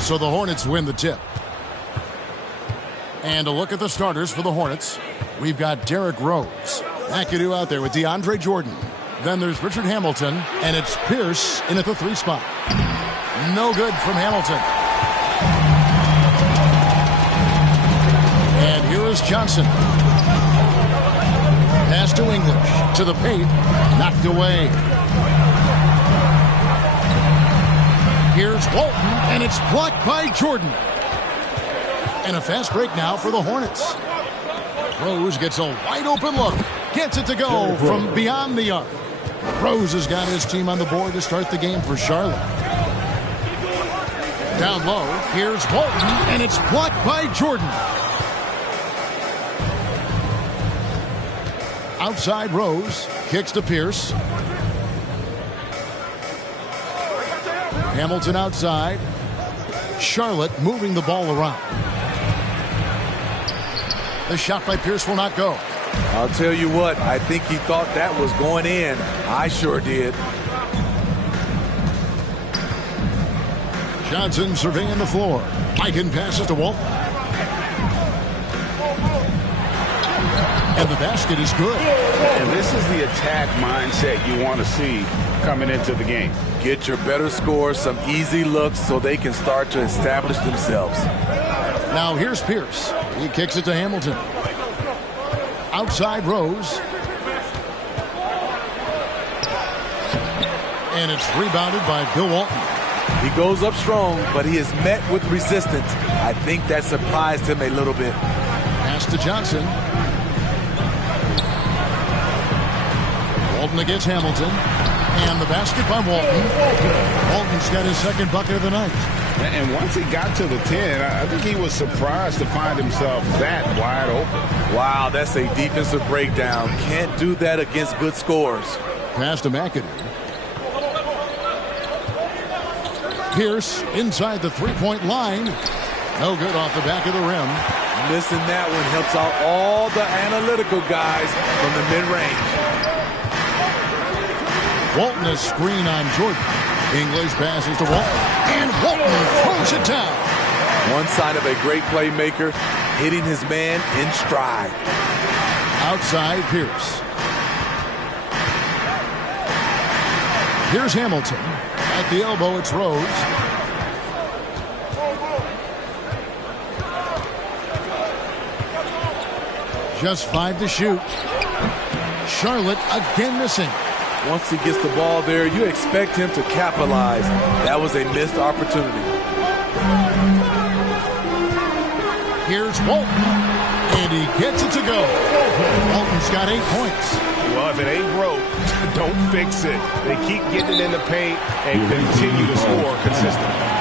So the Hornets win the tip. And a look at the starters for the Hornets. We've got Derrick Rose. McAdoo out there with DeAndre Jordan. Then there's Richard Hamilton, and it's Pierce in at the 3 spot. No good from Hamilton. And here is Johnson. Pass to English, to the paint, knocked away. Here's Walton, and it's blocked by Jordan. And a fast break now for the Hornets. Rose gets a wide open look. Gets it to go from beyond the arc. Rose has got his team on the board to start the game for Charlotte. Down low, here's Walton, and it's blocked by Jordan. Outside Rose, kicks to Pierce. Hamilton outside. Charlotte moving the ball around. The shot by Pierce will not go. I'll tell you what, I think he thought that was going in. I sure did. Johnson surveying the floor. Eichen passes to Walton. And the basket is good. And this is the attack mindset you want to see coming into the game. Get your better scores, some easy looks so they can start to establish themselves. Now here's Pierce. He kicks it to Hamilton. Outside Rose. And it's rebounded by Bill Walton. He goes up strong, but he is met with resistance. I think that surprised him a little bit. Pass to Johnson. Walton against Hamilton. And the basket by Walton. Walton's got his second bucket of the night. And once he got to the 10, I think he was surprised to find himself that wide open. Wow, that's a defensive breakdown. Can't do that against good scores. Pass to McAdoo. Pierce inside the three-point line. No good off the back of the rim. Missing that one helps out all the analytical guys from the mid-range. Walton a screen on Jordan. English passes to Walton. And Walton throws it down. One sign of a great playmaker, hitting his man in stride. Outside Pierce. Here's Hamilton. At the elbow, it's Rose. Just 5 to shoot. Charlotte again missing. Once he gets the ball there, you expect him to capitalize. That was a missed opportunity. Here's Walton. And he gets it to go. Walton's got 8 points. Well, if it ain't broke, don't fix it. They keep getting it in the paint and continue to score consistently.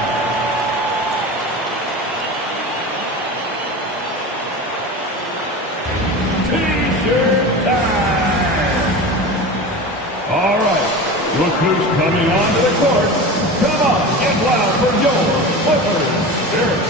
T-shirt time! All right, look who's coming onto the court. Come on, get loud for your Clippers Spirit.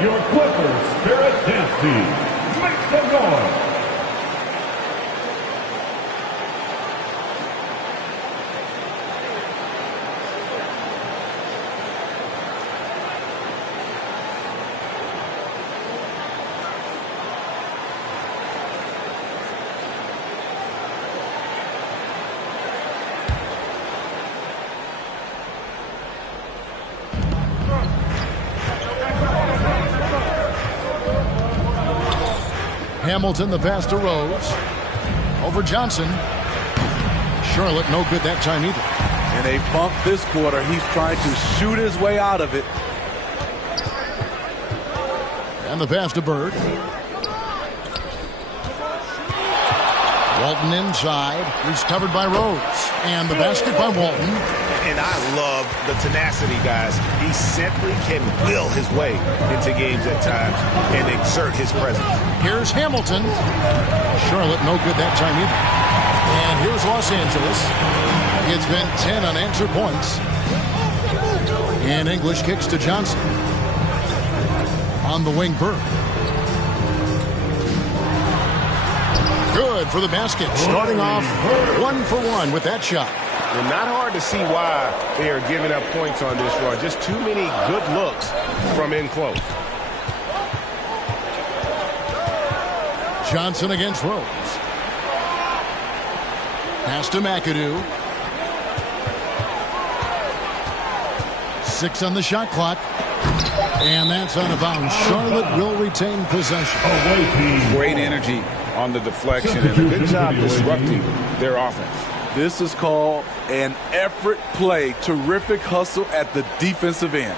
Your Clippers Spirit Dance Team. Make some noise. Hamilton, the pass to Rose. Over Johnson. Charlotte, no good that time either. And they bump this quarter. He's trying to shoot his way out of it. And the pass to Bird. Walton inside. He's covered by Rose. And the basket by Walton. And I love the tenacity, guys. He simply can will his way into games at times and exert his presence. Here's Hamilton. Charlotte, no good that time either. And here's Los Angeles. It's been 10 unanswered points. And English kicks to Johnson. On the wing, Bird. Good for the basket. Starting off 1 for 1 with that shot. And not hard to see why they are giving up points on this run. Just too many good looks from in close. Johnson against Rose. Pass to McAdoo. 6 on the shot clock. And that's out of bounds. Charlotte will retain possession. Great energy on the deflection and a good job disrupting their offense. This is called an effort play. Terrific hustle at the defensive end.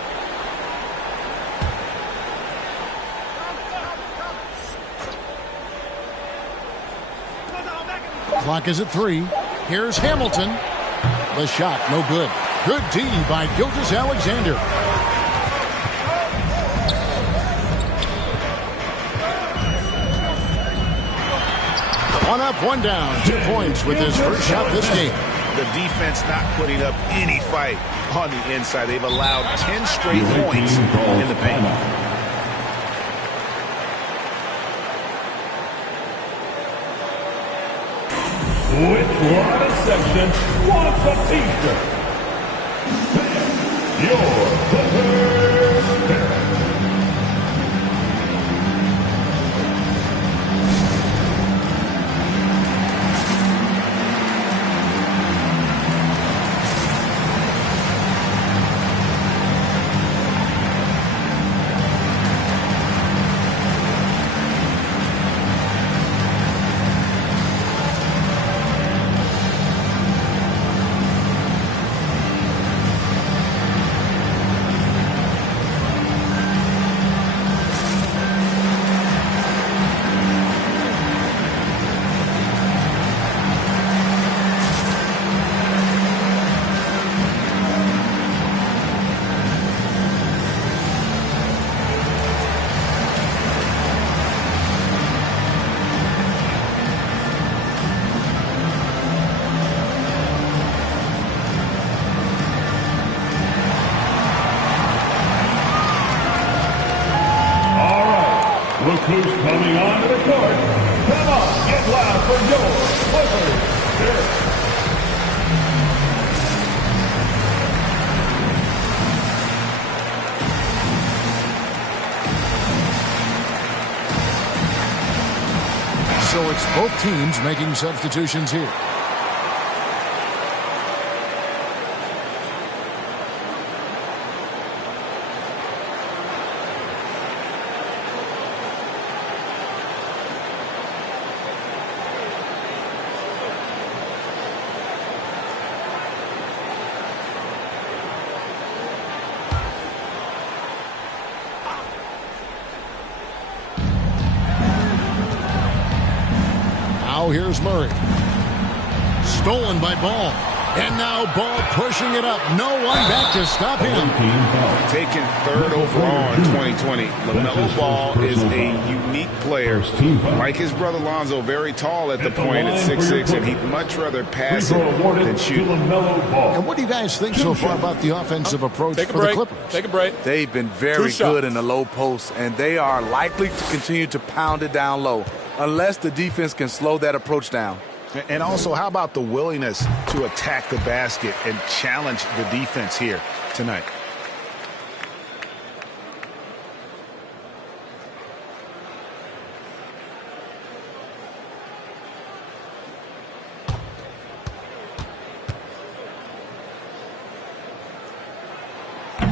Clock is at 3. Here's Hamilton. The shot, no good. Good D by Gilgeous-Alexander. One up, one down. 2 points with his first shot this game. The defense not putting up any fight on the inside. They've allowed 10 straight points in the paint. Which line of section wants a t-shirt? Your Clippers Spirit. Look who's coming onto the court. Come on, get loud for your Clippers. So it's both teams making substitutions here. Now here's Murray. Stolen by Ball. And now Ball pushing it up. No one back to stop him. Taken third overall in 2020. LaMelo Ball is a unique player. Like his brother Lonzo, very tall at the point at 6'6", and he'd much rather pass it than shoot. And what do you guys think so far about the offensive approach for the Clippers? Take a break. They've been very good in the low post, and they are likely to continue to pound it down low, unless the defense can slow that approach down. And also, how about the willingness to attack the basket and challenge the defense here tonight?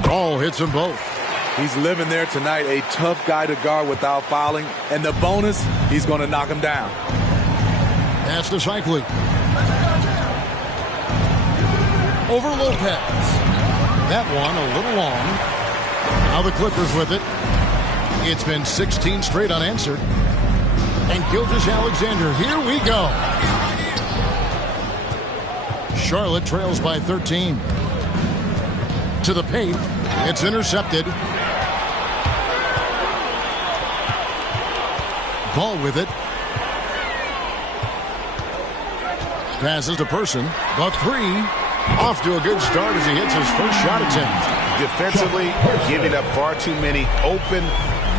Ball hits them both. He's living there tonight, a tough guy to guard without fouling. And the bonus, he's going to knock him down. Pass to Cycli. Over Lopez. That one a little long. Now the Clippers with it. It's been 16 straight unanswered. And Gilgeous-Alexander, here we go. Charlotte trails by 13. To the paint. It's intercepted. Ball with it. Passes to Person. The three. Off to a good start as he hits his first shot attempt. Defensively, giving up far too many open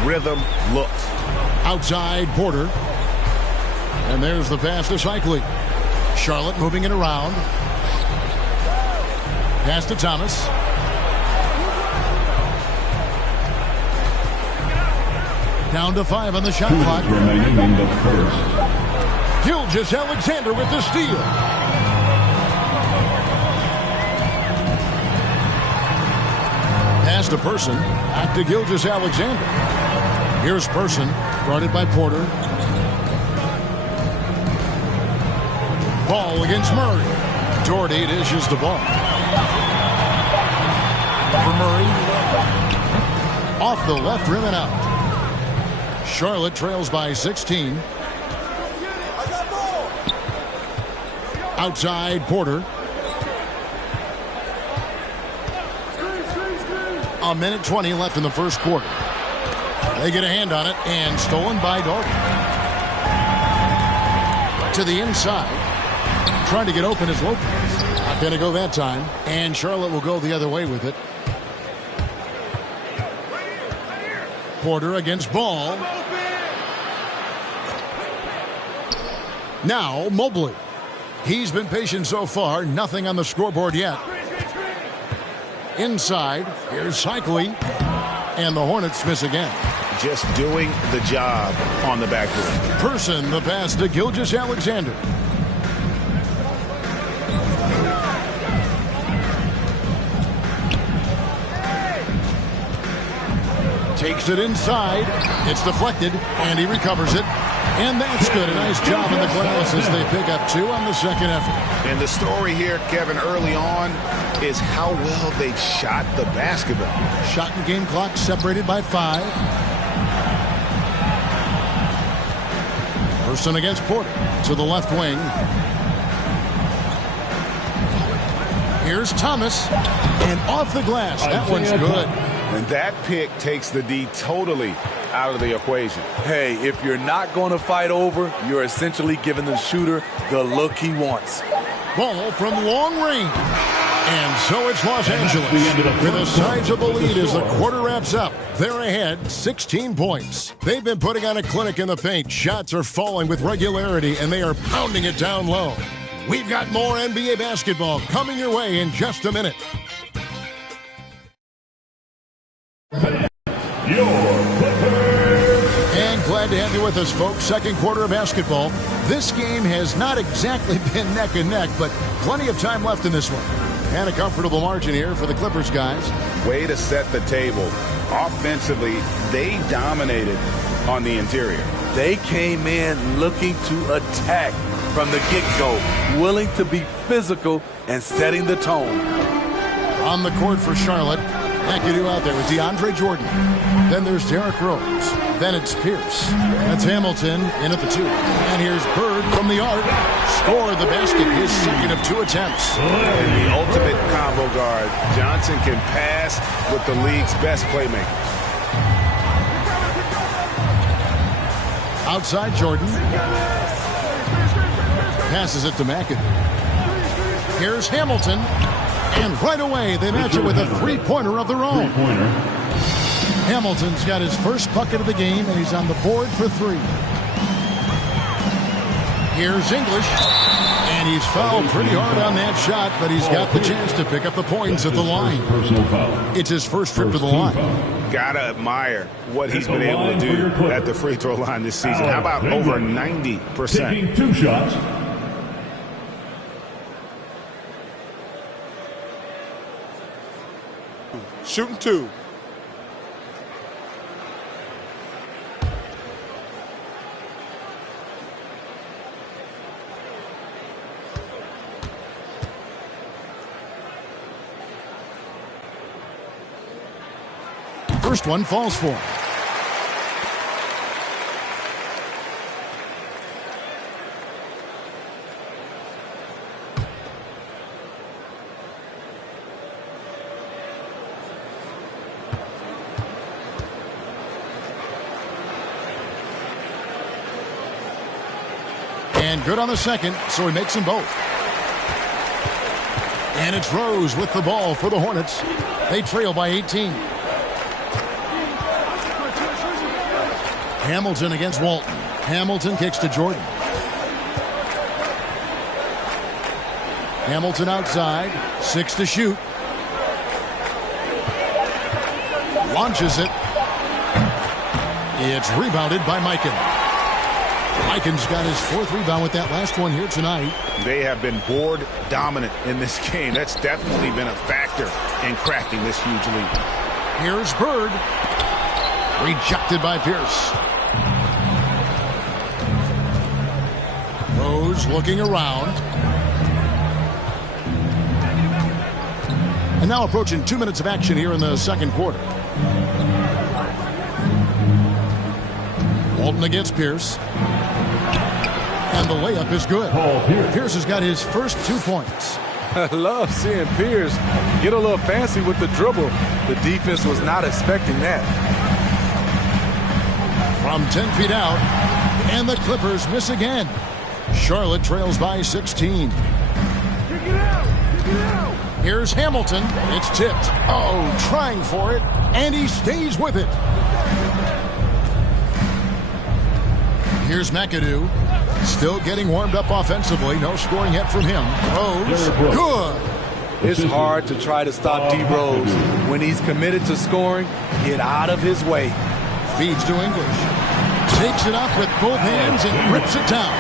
rhythm looks. Outside Porter. And there's the pass to Cycli. Charlotte moving it around. Pass to Thomas. Down to 5 on the shot clock. Remaining in the first. Gilgeous-Alexander with the steal. Pass to Person. Back to Gilgeous-Alexander. Here's Person, guarded by Porter. Ball against Murray. Doherty dishes the ball. For Murray. Off the left rim and out. Charlotte trails by 16. Outside Porter. A minute 20 left in the first quarter. They get a hand on it and stolen by Doherty. To the inside. Trying to get open is Lopez. Not going to go that time. And Charlotte will go the other way with it. Porter against Ball. Now Mobley. He's been patient so far. Nothing on the scoreboard yet. Inside. Here's Cycli. And the Hornets miss again. Just doing the job on the backboard. Person, the pass to Gilgeous-Alexander. Takes it inside. It's deflected, and he recovers it. And that's good. A nice job in the glass as they pick up 2 on the second effort. And the story here, Kevin, early on is how well they've shot the basketball. Shot and game clock separated by 5. Person against Porter to the left wing. Here's Thomas. And off the glass. That one's good. And that pick takes the D totally out of the equation. Hey, if you're not going to fight over, you're essentially giving the shooter the look he wants. Ball from long range. And so it's Los Angeles with a sizable lead as the quarter wraps up. They're ahead 16 points. They've been putting on a clinic in the paint. Shots are falling with regularity, and they are pounding it down low. We've got more NBA basketball coming your way in just a minute. And glad to have you with us, folks. Second quarter of basketball. This game has not exactly been neck and neck, but plenty of time left in this one. And a comfortable margin here for the Clippers guys. Way to set the table. Offensively, they dominated on the interior. They came in looking to attack from the get-go, willing to be physical and setting the tone. On the court for Charlotte, McAdoo out there with DeAndre Jordan. Then there's Derrick Rose. Then it's Pierce. That's Hamilton in at the 2. And here's Bird from the arc. Scored the basket, his second of 2 attempts. And the ultimate combo guard. Johnson can pass with the league's best playmaker. Outside Jordan. Passes it to McAdoo. Here's Hamilton. And right away, they match it with a three-pointer of their own. Hamilton's got his first bucket of the game, and he's on the board for 3. Here's English. And he's fouled pretty hard on that shot, but he's got the chance to pick up the points at the line. It's his first trip to the line. Gotta admire what he's been able to do at the free throw line this season. How about over 90%? Taking 2 shots. Shooting 2. First one falls for him. And good on the second, so he makes them both. And it's Rose with the ball for the Hornets. They trail by 18. Hamilton against Walton. Hamilton kicks to Jordan. Hamilton outside. 6 to shoot. Launches it. It's rebounded by Mikan. Mikan's got his 4th rebound with that last one here tonight. They have been board dominant in this game. That's definitely been a factor in crafting this huge lead. Here's Bird. Rejected by Pierce. Rose looking around. And now approaching 2 minutes of action here in the second quarter. Walton against Pierce. And the layup is good. Pierce has got his first 2 points. I love seeing Pierce get a little fancy with the dribble. The defense was not expecting that. From 10 feet out, and the Clippers miss again. Charlotte trails by 16. Here's Hamilton. It's tipped. Oh, trying for it, and he stays with it. Here's McAdoo. Still getting warmed up offensively. No scoring yet from him. Rose, good. It's hard to try to stop D. Rose. When he's committed to scoring, get out of his way. Feeds to English. Takes it up with both hands and rips it down.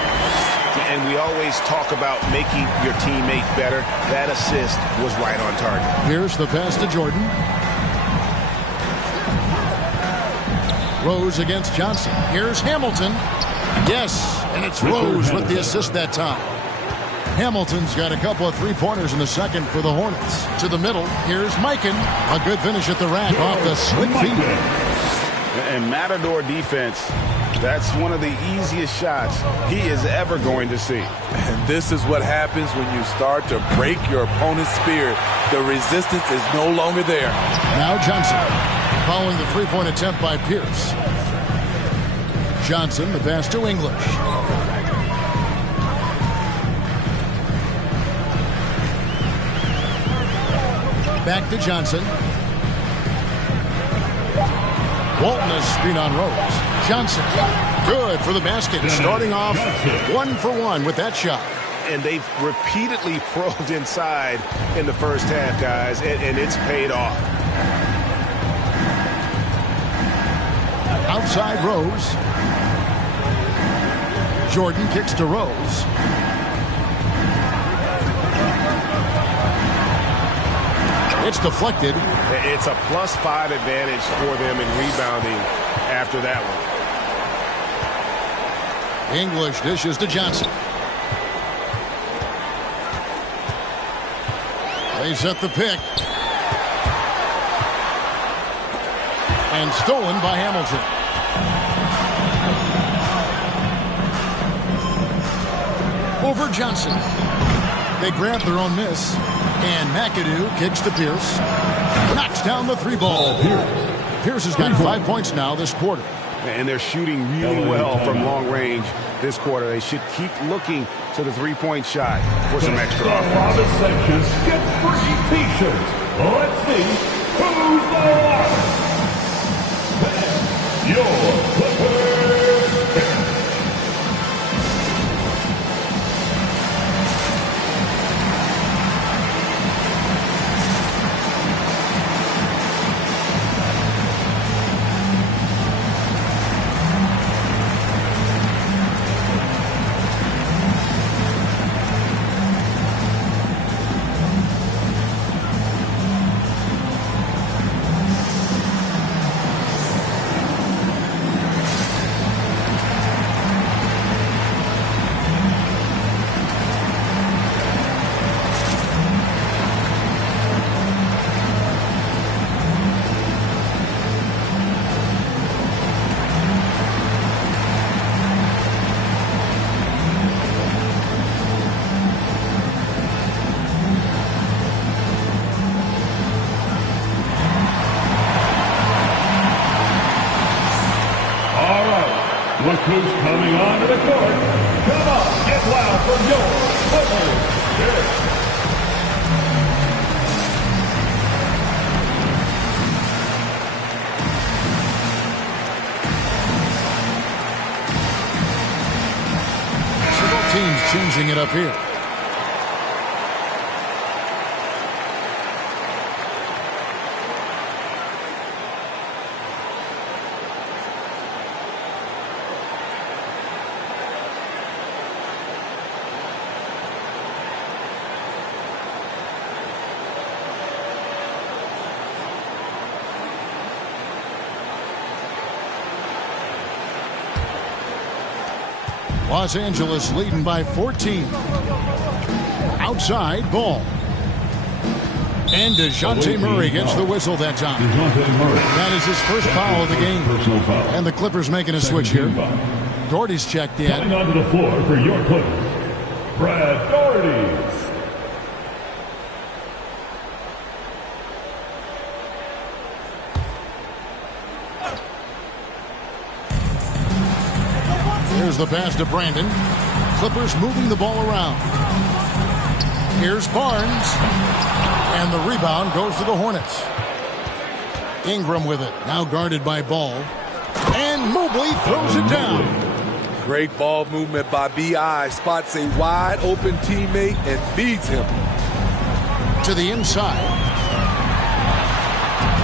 And we always talk about making your teammate better. That assist was right on target. Here's the pass to Jordan. Rose against Johnson. Here's Hamilton. Yes, and it's Rose with the assist that time. Hamilton's got a couple of three-pointers in the second for the Hornets. To the middle, here's Mikan. A good finish at the rack off the slick feed. And Matador defense, that's one of the easiest shots he is ever going to see. And this is what happens when you start to break your opponent's spirit. The resistance is no longer there. Now Johnson, following the three-point attempt by Pierce. Johnson, the pass to English. Back to Johnson. Walton a screen on Rose. Johnson. Good for the basket. Starting off 1 for 1 with that shot. And they've repeatedly probed inside in the first half, guys, and it's paid off. Outside Rose. Jordan kicks to Rose. It's deflected. It's a +5 advantage for them in rebounding after that one. English dishes to Johnson. They set the pick. And stolen by Hamilton. Over Johnson. They grab their own miss. And McAdoo kicks to Pierce. Knocks down the 3-ball. Pierce has got 5 points now this quarter. And they're shooting really well from long range this quarter. They should keep looking to the 3-point shot for some extra offense. Sections get free t-shirts. Let's see who's the loudest. Your Clippers. Look who's coming onto the court. Come on, get loud for your Clippers. Several teams changing it up here. Los Angeles leading by 14. Outside ball. And DeJounte Murray gets the whistle that time. That is his first foul of the game. And the Clippers making a switch here. Doherty's checked in. Coming onto the floor for your Clippers, Brad Doherty. Here's the pass to Brandon. Clippers moving the ball around. Here's Barnes. And the rebound goes to the Hornets. Ingram with it. Now guarded by Ball. And Mobley throws it down. Great ball movement by B.I. Spots a wide open teammate and feeds him. To the inside.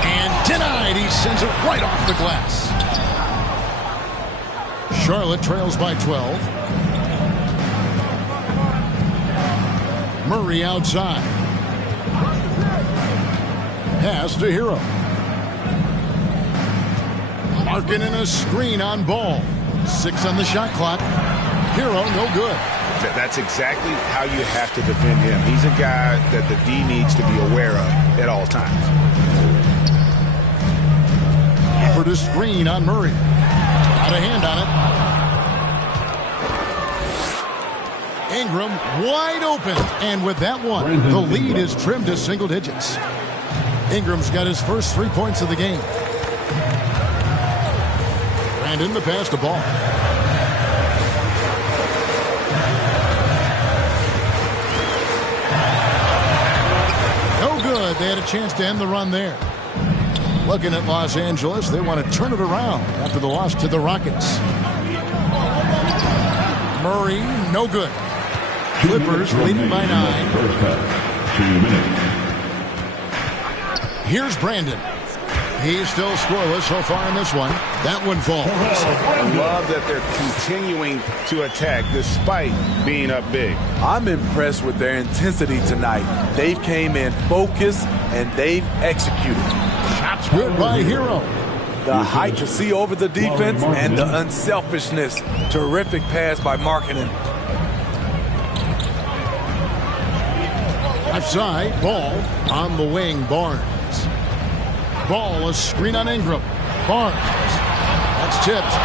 And denied. He sends it right off the glass. Charlotte trails by 12. Murray outside. Pass to Hero. Marking in a screen on Ball. 6 on the shot clock. Hero no good. That's exactly how you have to defend him. He's a guy that the D needs to be aware of at all times. For the screen on Murray. Got a hand on it. Ingram wide open. And with that one, the lead is trimmed to single digits. Ingram's got his first 3 points of the game. Brandon the pass to Ball. No good. good. They had a chance to end the run there. Looking at Los Angeles, they want to turn it around after the loss to the Rockets. Murray, no good. Clippers leading by 9. First half, 2 minutes. Here's Brandon. He's still scoreless so far in this one. That one falls. I love that they're continuing to attack despite being up big. I'm impressed with their intensity tonight. They've came in focused and they've executed. Shots good by Hero. The height to see over the defense and the unselfishness. Terrific pass by Markkanen. Left side, Ball on the wing, Barnes. Ball, a screen on Ingram. Barnes. That's tipped.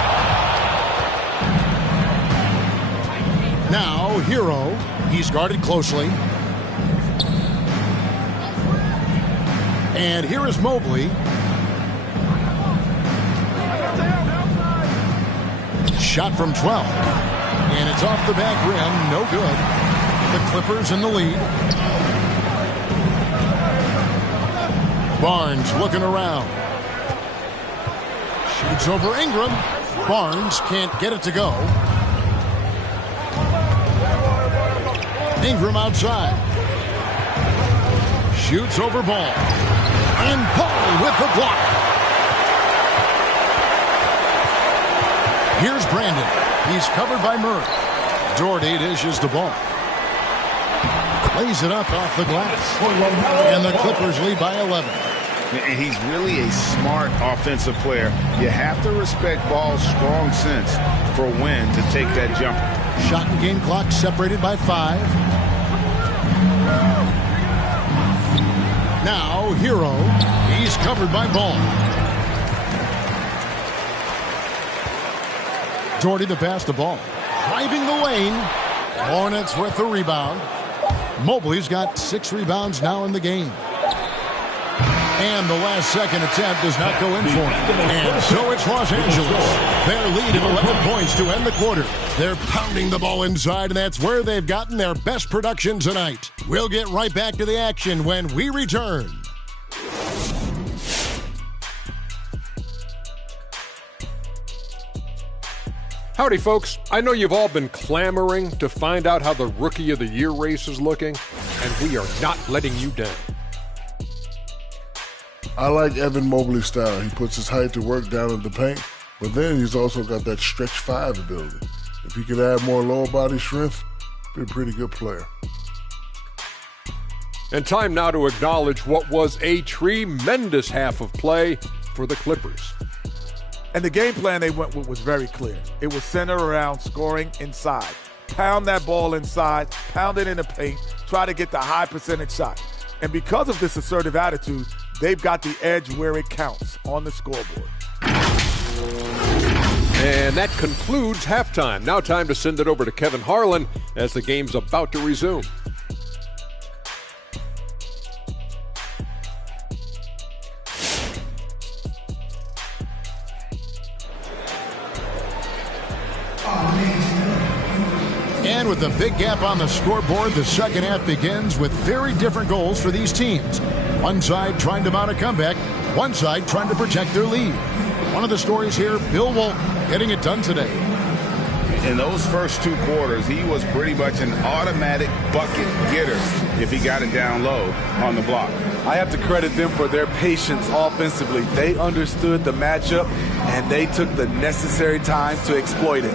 Now, Hero. He's guarded closely. And here is Mobley. Shot from 12. And it's off the back rim. No good. The Clippers in the lead. Barnes looking around. Shoots over Ingram. Barnes can't get it to go. Ingram outside. Shoots over Ball. And Ball with the block. Here's Brandon. He's covered by Murray. Doherty dishes the ball. Lays it up off the glass. And the Clippers lead by 11. And he's really a smart offensive player. You have to respect Ball's strong sense for when to take that jumper. Shot and game clock separated by 5. Now, Hero. He's covered by Ball. Doherty to pass the ball. Driving the lane. Hornets with the rebound. Mobley's got 6 rebounds now in the game. And the last second attempt does not go in for him. And so it's Los Angeles. Their lead at 11 points to end the quarter. They're pounding the ball inside, and that's where they've gotten their best production tonight. We'll get right back to the action when we return. Howdy, folks. I know you've all been clamoring to find out how the Rookie of the Year race is looking, and we are not letting you down. I like Evan Mobley's style. He puts his height to work down in the paint, but then he's also got that stretch 5 ability. If he could add more lower body strength, be a pretty good player. And time now to acknowledge what was a tremendous half of play for the Clippers. And the game plan they went with was very clear. It was centered around scoring inside. Pound that ball inside, pound it in the paint, try to get the high percentage shot. And because of this assertive attitude, they've got the edge where it counts on the scoreboard. And that concludes halftime. Now time to send it over to Kevin Harlan as the game's about to resume. And with a big gap on the scoreboard, the second half begins with very different goals for these teams. One side trying to mount a comeback, one side trying to protect their lead. One of the stories here, Bill Walton getting it done today. In those first 2 quarters, he was pretty much an automatic bucket getter if he got it down low on the block. I have to credit them for their patience offensively. They understood the matchup, and they took the necessary time to exploit it.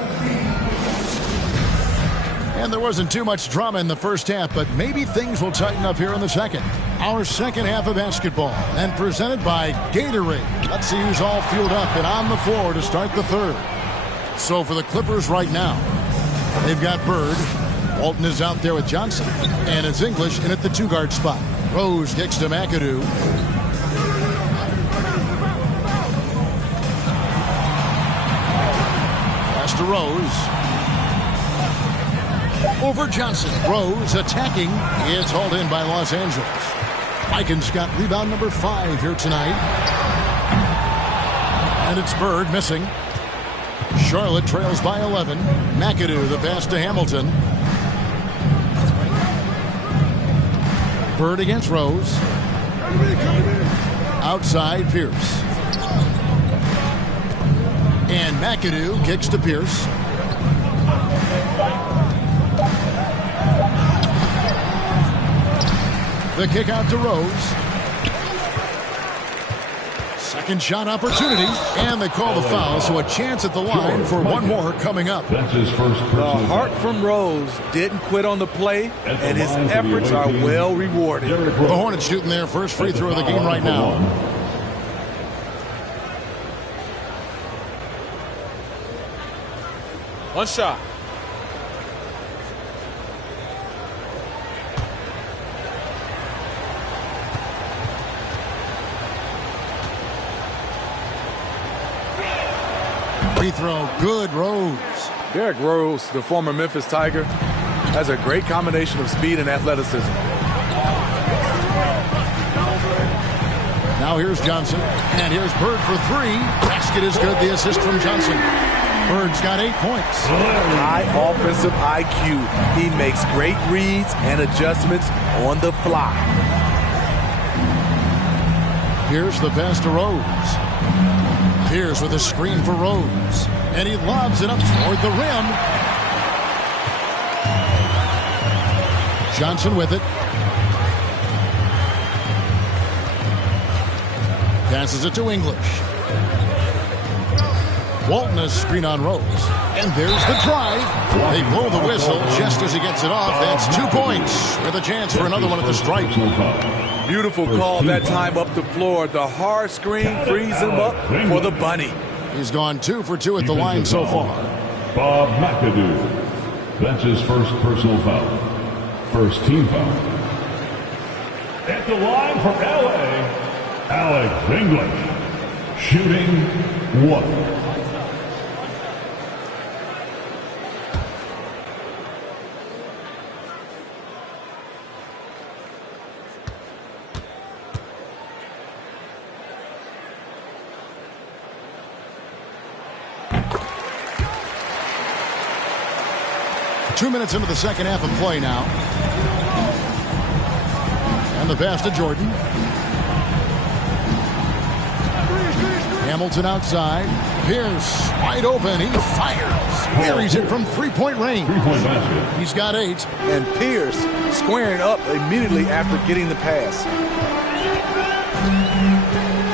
And there wasn't too much drama in the first half, but maybe things will tighten up here in the second. Our second half of basketball, and presented by Gatorade. Let's see who's all fueled up and on the floor to start the third. So for the Clippers right now, they've got Bird. Walton is out there with Johnson. And it's English in at the 2-guard spot. Rose kicks to McAdoo. Pass to Rose. Over Johnson. Rose attacking. It's hauled in by Los Angeles. Likens got rebound number 5 here tonight. And it's Bird missing. Charlotte trails by 11. McAdoo, the pass to Hamilton. Bird against Rose. Outside Pierce. And McAdoo kicks to Pierce. The kick out to Rose. Second shot opportunity, and they call the foul, so a chance at the line for one more coming up. That's his first The heart from Rose didn't quit on the play, and his efforts are well rewarded. The Hornets shooting their first free throw of the game right now. One shot. Free throw, good, Rose. Derrick Rose, the former Memphis Tiger, has a great combination of speed and athleticism. Now here's Johnson, and here's Bird for three. Basket is good, the assist from Johnson. Bird's got 8 points. High offensive IQ. He makes great reads and adjustments on the fly. Here's the pass to Rose. Pierce with a screen for Rose. And he lobs it up toward the rim. Johnson with it. Passes it to English. Walton a screen on Rose. And there's the drive. They blow the whistle just as he gets it off. That's 2 points with a chance for another one at the stripe. Beautiful call that time up the floor. The hard screen frees him up for the bunny. He's gone 2 for 2 at the line so far. Bob McAdoo. That's his first personal foul. First team foul. At the line for LA, Alex English. Shooting 1. Two minutes into the second half of play now. And the pass to Jordan. Hamilton outside. Pierce wide open. He fires. Buries it from three-point range. He's got 8. And Pierce squaring up immediately after getting the pass.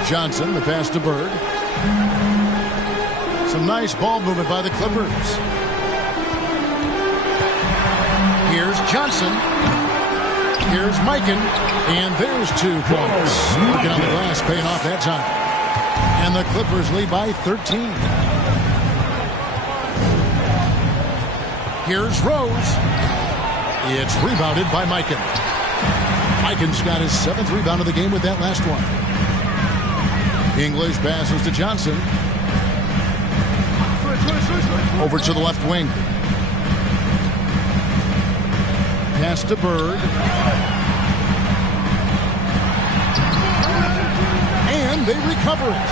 Johnson, the pass to Bird. Some nice ball movement by the Clippers. Here's Johnson. Here's Mikan. And there's 2 points. Working on the glass, paying off that time. And the Clippers lead by 13. Here's Rose. It's rebounded by Mikan. Mikan's got his 7th rebound of the game with that last one. English passes to Johnson. Over to the left wing. Pass to Bird. And they recover it.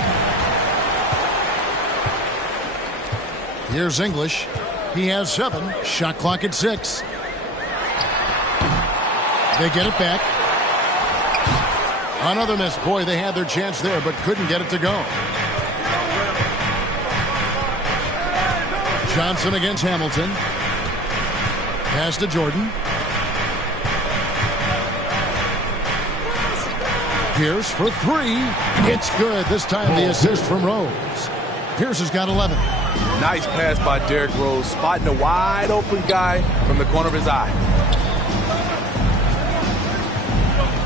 Here's English. He has 7. Shot clock at 6. They get it back. Another miss. Boy, they had their chance there, but couldn't get it to go. Johnson against Hamilton. Pass to Jordan. Pierce for 3. It's good. This time the assist from Rose. Pierce has got 11. Nice pass by Derrick Rose, spotting a wide open guy from the corner of his eye.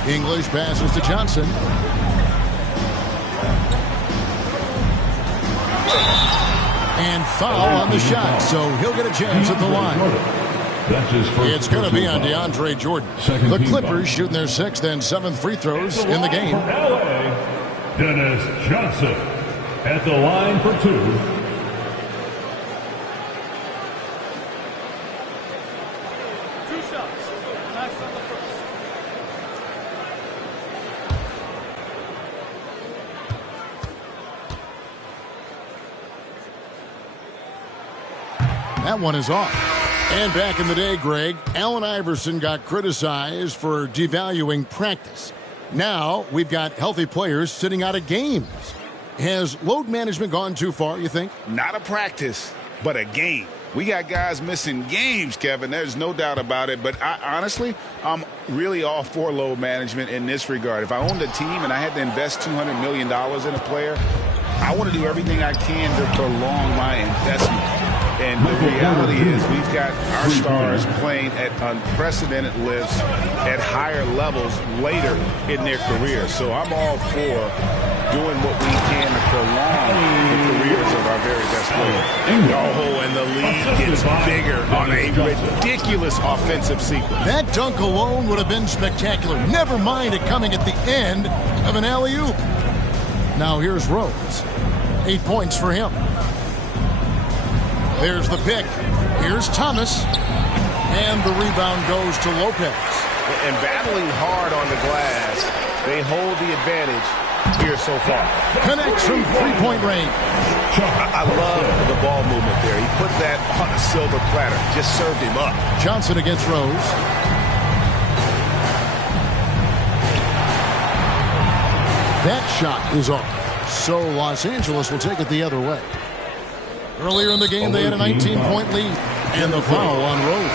English passes to Johnson. And foul on the shot, so he'll get a chance at the line. It's going to be on DeAndre Jordan. The Clippers shooting their 6th and 7th free throws in the game. Dennis Johnson at the line for 2. That one is off. And back in the day, Greg, Allen Iverson got criticized for devaluing practice. Now we've got healthy players sitting out of games. Has load management gone too far, you think? Not a practice, but a game. We got guys missing games, Kevin. There's no doubt about it. But honestly, I'm really all for load management in this regard. If I owned a team and I had to invest $200 million in a player, I want to do everything I can to prolong my investment. And the reality is we've got our stars playing at unprecedented lifts at higher levels later in their career. So I'm all for doing what we can to prolong the careers of our very best players. And the lead gets bigger on a ridiculous offensive sequence. That dunk alone would have been spectacular. Never mind it coming at the end of an alley-oop. Now here's Rose. 8 points for him. There's the pick. Here's Thomas. And the rebound goes to Lopez. And battling hard on the glass, they hold the advantage here so far. Connects from three-point range. I love the ball movement there. He put that on a silver platter. Just served him up. Johnson against Rose. That shot is off. So Los Angeles will take it the other way. Earlier in the game, they had a 19-point lead. And the foul on Rose.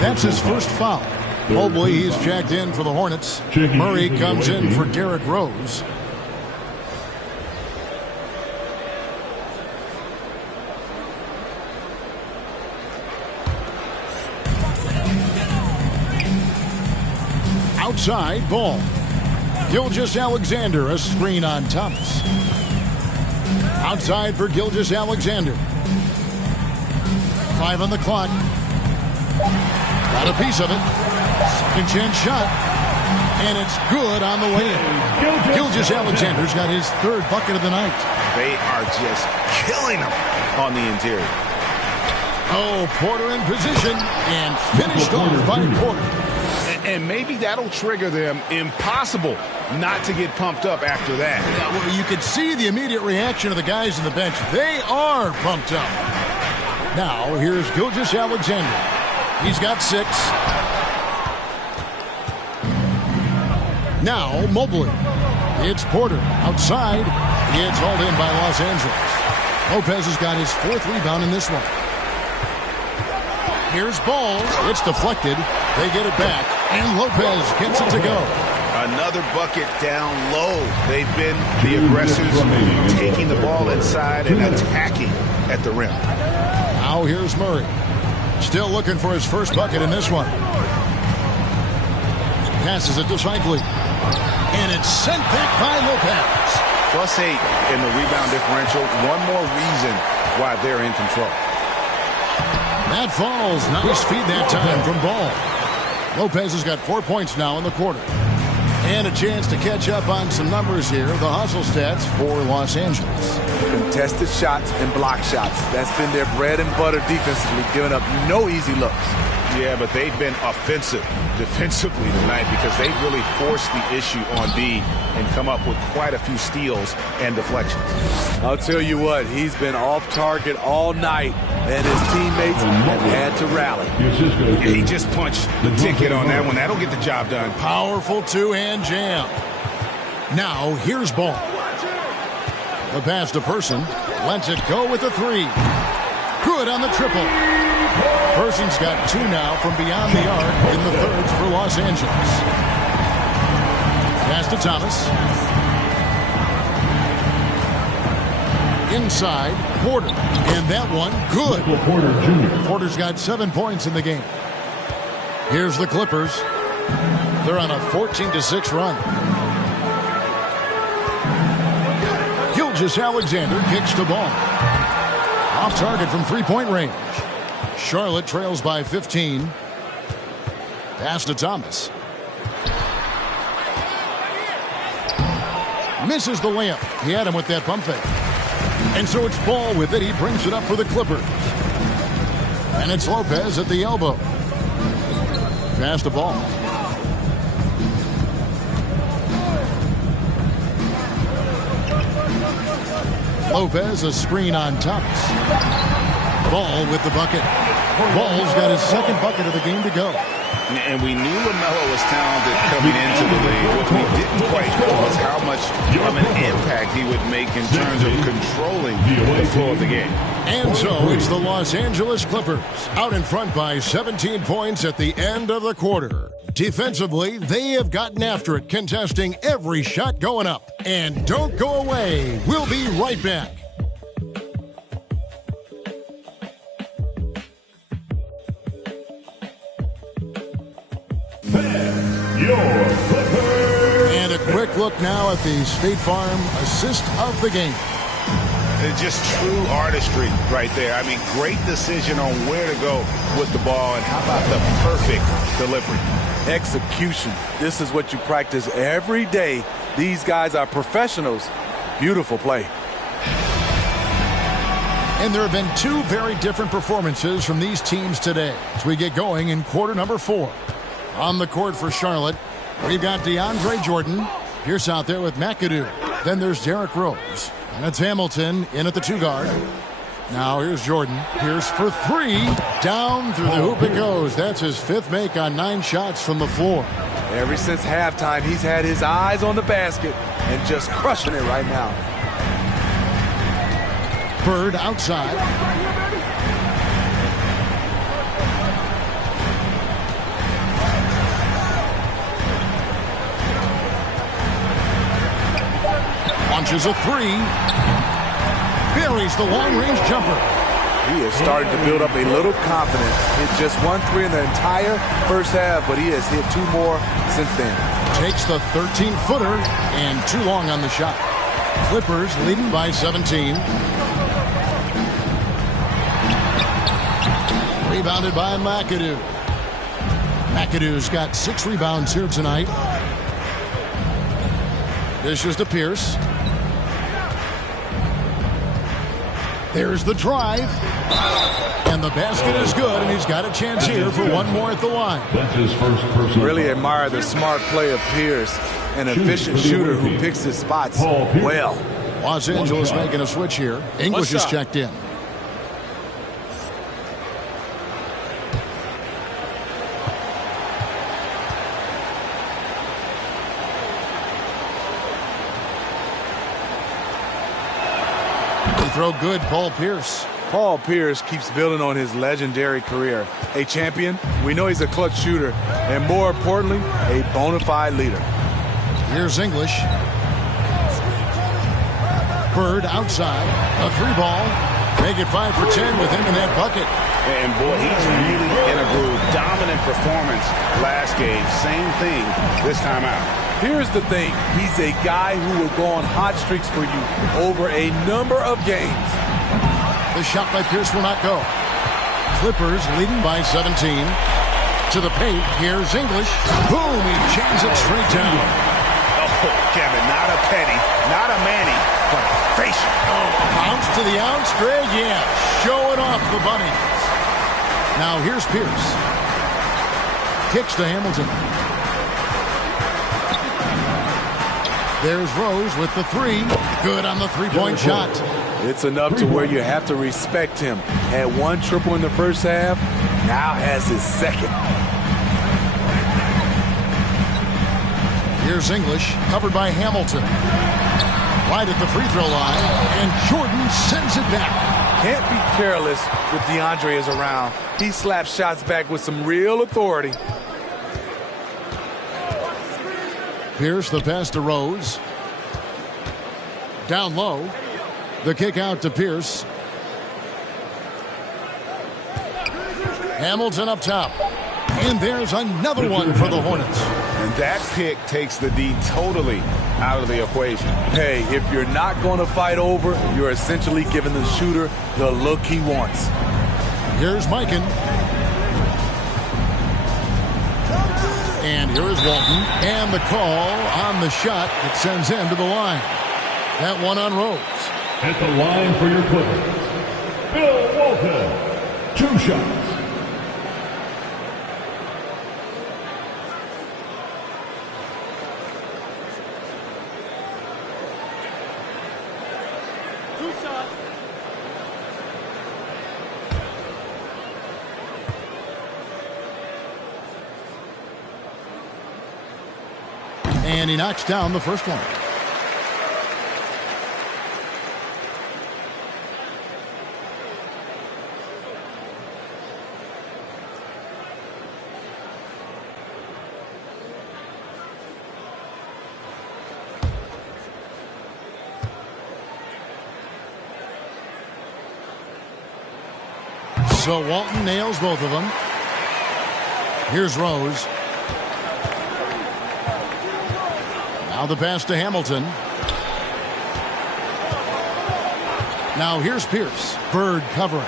That's his first foul. Mobley, he's checked in for the Hornets. Murray comes in for Derrick Rose. Outside, ball. Gilgeous-Alexander, a screen on Thomas. Outside for Gilgeous-Alexander. 5 on the clock. Got a piece of it. Second chance shot. And it's good on the way in. Gilgeous-Alexander's got his third bucket of the night. They are just killing him on the interior. Oh, Porter in position and finished off by Porter. And maybe that'll trigger them. Impossible not to get pumped up after that. Yeah, well, you could see the immediate reaction of the guys on the bench. They are pumped up. Now, here's Gilgeous-Alexander. He's got 6. Now, Mobley. It's Porter. Outside. It's hauled in by Los Angeles. Lopez has got his 4th rebound in this one. Here's Ball. It's deflected. They get it back. And Lopez gets it to go. Another bucket down low. They've been the aggressors, taking the ball inside and attacking at the rim. Now here's Murray. Still looking for his first bucket in this one. Passes it to Cycli. And it's sent back by Lopez. +8 in the rebound differential. One more reason why they're in control. That falls. Nice feed that time from Ball. Lopez has got 4 points now in the quarter. And a chance to catch up on some numbers here. The hustle stats for Los Angeles. Contested shots and block shots. That's been their bread and butter defensively, giving up no easy looks. Yeah, but they've been offensive defensively tonight because they really forced the issue on B and come up with quite a few steals and deflections. I'll tell you what, he's been off target all night, and his teammates have had to rally. Yeah, he just punched the ticket on that one. That'll get the job done. Powerful two-hand jam. Now, here's Ball. The pass to Person. Lets it go with a 3. Good on the triple. Person's got 2 now from beyond the arc in the thirds for Los Angeles. Pass to Thomas. Inside, Porter. And that one, good. Porter's got 7 points in the game. Here's the Clippers. They're on a 14-6 run. Gilgeous-Alexander kicks the ball. Off target from three-point range. Charlotte trails by 15. Pass to Thomas. Misses the layup. He had him with that pump fake. And so it's Ball with it. He brings it up for the Clippers. And it's Lopez at the elbow. Pass the ball. Lopez, a screen on Thomas. Ball with the bucket. Ball's got his second bucket of the game to go. And we knew LaMelo was talented coming into the league. What we didn't quite know was how much of an impact he would make in terms of controlling the flow of the game. And so it's the Los Angeles Clippers out in front by 17 points at the end of the quarter. Defensively, they have gotten after it, contesting every shot going up. And don't go away. We'll be right back. And a quick look now at the State Farm assist of the game. It's just true artistry right there. I mean, great decision on where to go with the ball, and how about the perfect delivery? Execution. This is what you practice every day. These guys are professionals. Beautiful play. And there have been two very different performances from these teams today as we get going in quarter number 4. On the court for Charlotte, we've got DeAndre Jordan. Pierce out there with McAdoo. Then there's Derrick Rose. And it's Hamilton in at the 2-guard. Now here's Jordan. Pierce for 3. Down through the hoop it goes. That's his 5th make on 9 shots from the floor. Ever since halftime, he's had his eyes on the basket and just crushing it right now. Bird outside. Launches a 3. Buries the long-range jumper. He is starting to build up a little confidence. Hit just 1 3 in the entire first half, but he has hit 2 more since then. Takes the 13-footer and too long on the shot. Clippers leading by 17. Rebounded by McAdoo. McAdoo's got 6 rebounds here tonight. Dishes to Pierce. There's the drive. And the basket is good, and he's got a chance here for 1 more at the line. That's his first personal. Really admire the smart play of Pierce, an efficient shooter who picks his spots well. Los Angeles making a switch here. English is checked in. Throw good, Paul Pierce. Paul Pierce keeps building on his legendary career. A champion, we know he's a clutch shooter, and more importantly, a bona fide leader. Here's English. Bird outside. A 3-ball. Make it 5 for 10 with him in that bucket. And boy, he's really in a groove. Dominant performance last game. Same thing this time out. Here's the thing. He's a guy who will go on hot streaks for you over a number of games. The shot by Pierce will not go. Clippers leading by 17. To the paint. Here's English. Boom! He jams it straight down. Oh, Kevin, not a penny, not a Manny, but a facial. Oh, bounce to the ounce, Greg. Yeah, showing off the bunnies. Now here's Pierce. Kicks to Hamilton. There's Rose with the 3. Good on the 3-point shot. It's enough to where you have to respect him. Had 1 triple in the first half, now has his 2nd. Here's English, covered by Hamilton. Right at the free throw line, and Jordan sends it back. Can't be careless with DeAndre is around. He slaps shots back with some real authority. Pierce, the pass to Rose. Down low. The kick out to Pierce. Hamilton up top. And there's another one for the Hornets. And that pick takes the D totally out of the equation. Hey, if you're not going to fight over, you're essentially giving the shooter the look he wants. Here's Mikan. And here is Walton. And the call on the shot that sends him to the line. That one on Rose. At the line for your Clippers, Bill Walton. 2 shots. And he knocks down the first one. So Walton nails both of them. Here's Rose. Now the pass to Hamilton. Now here's Pierce. Bird covering.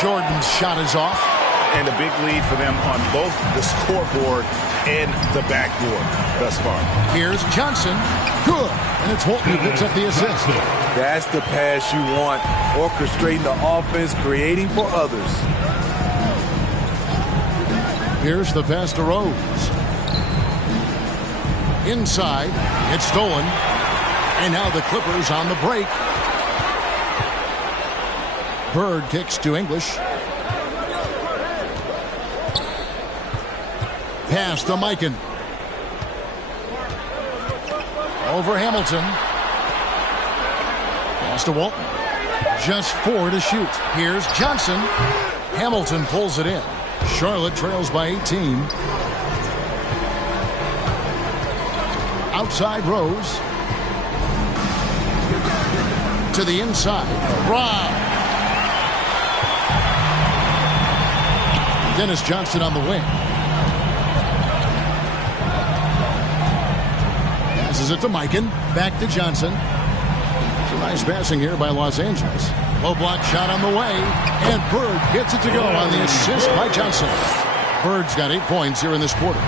Jordan's shot is off. And a big lead for them on both the scoreboard and the backboard thus far. Here's Johnson. Good. And it's Walton who picks up the assist. That's the pass you want. Orchestrating the offense, creating for others. Here's the pass to Rose. Inside. It's stolen. And now the Clippers on the break. Bird kicks to English. Pass to Mikan. Over Hamilton. Pass to Walton. Just 4 to shoot. Here's Johnson. Hamilton pulls it in. Charlotte trails by 18. Outside Rose. To the inside. Brown. Dennis Johnson on the wing. Passes it to Mikan. Back to Johnson. Some nice passing here by Los Angeles. Low block shot on the way. And Bird gets it to go on the assist by Johnson. Bird's got 8 points here in this quarter.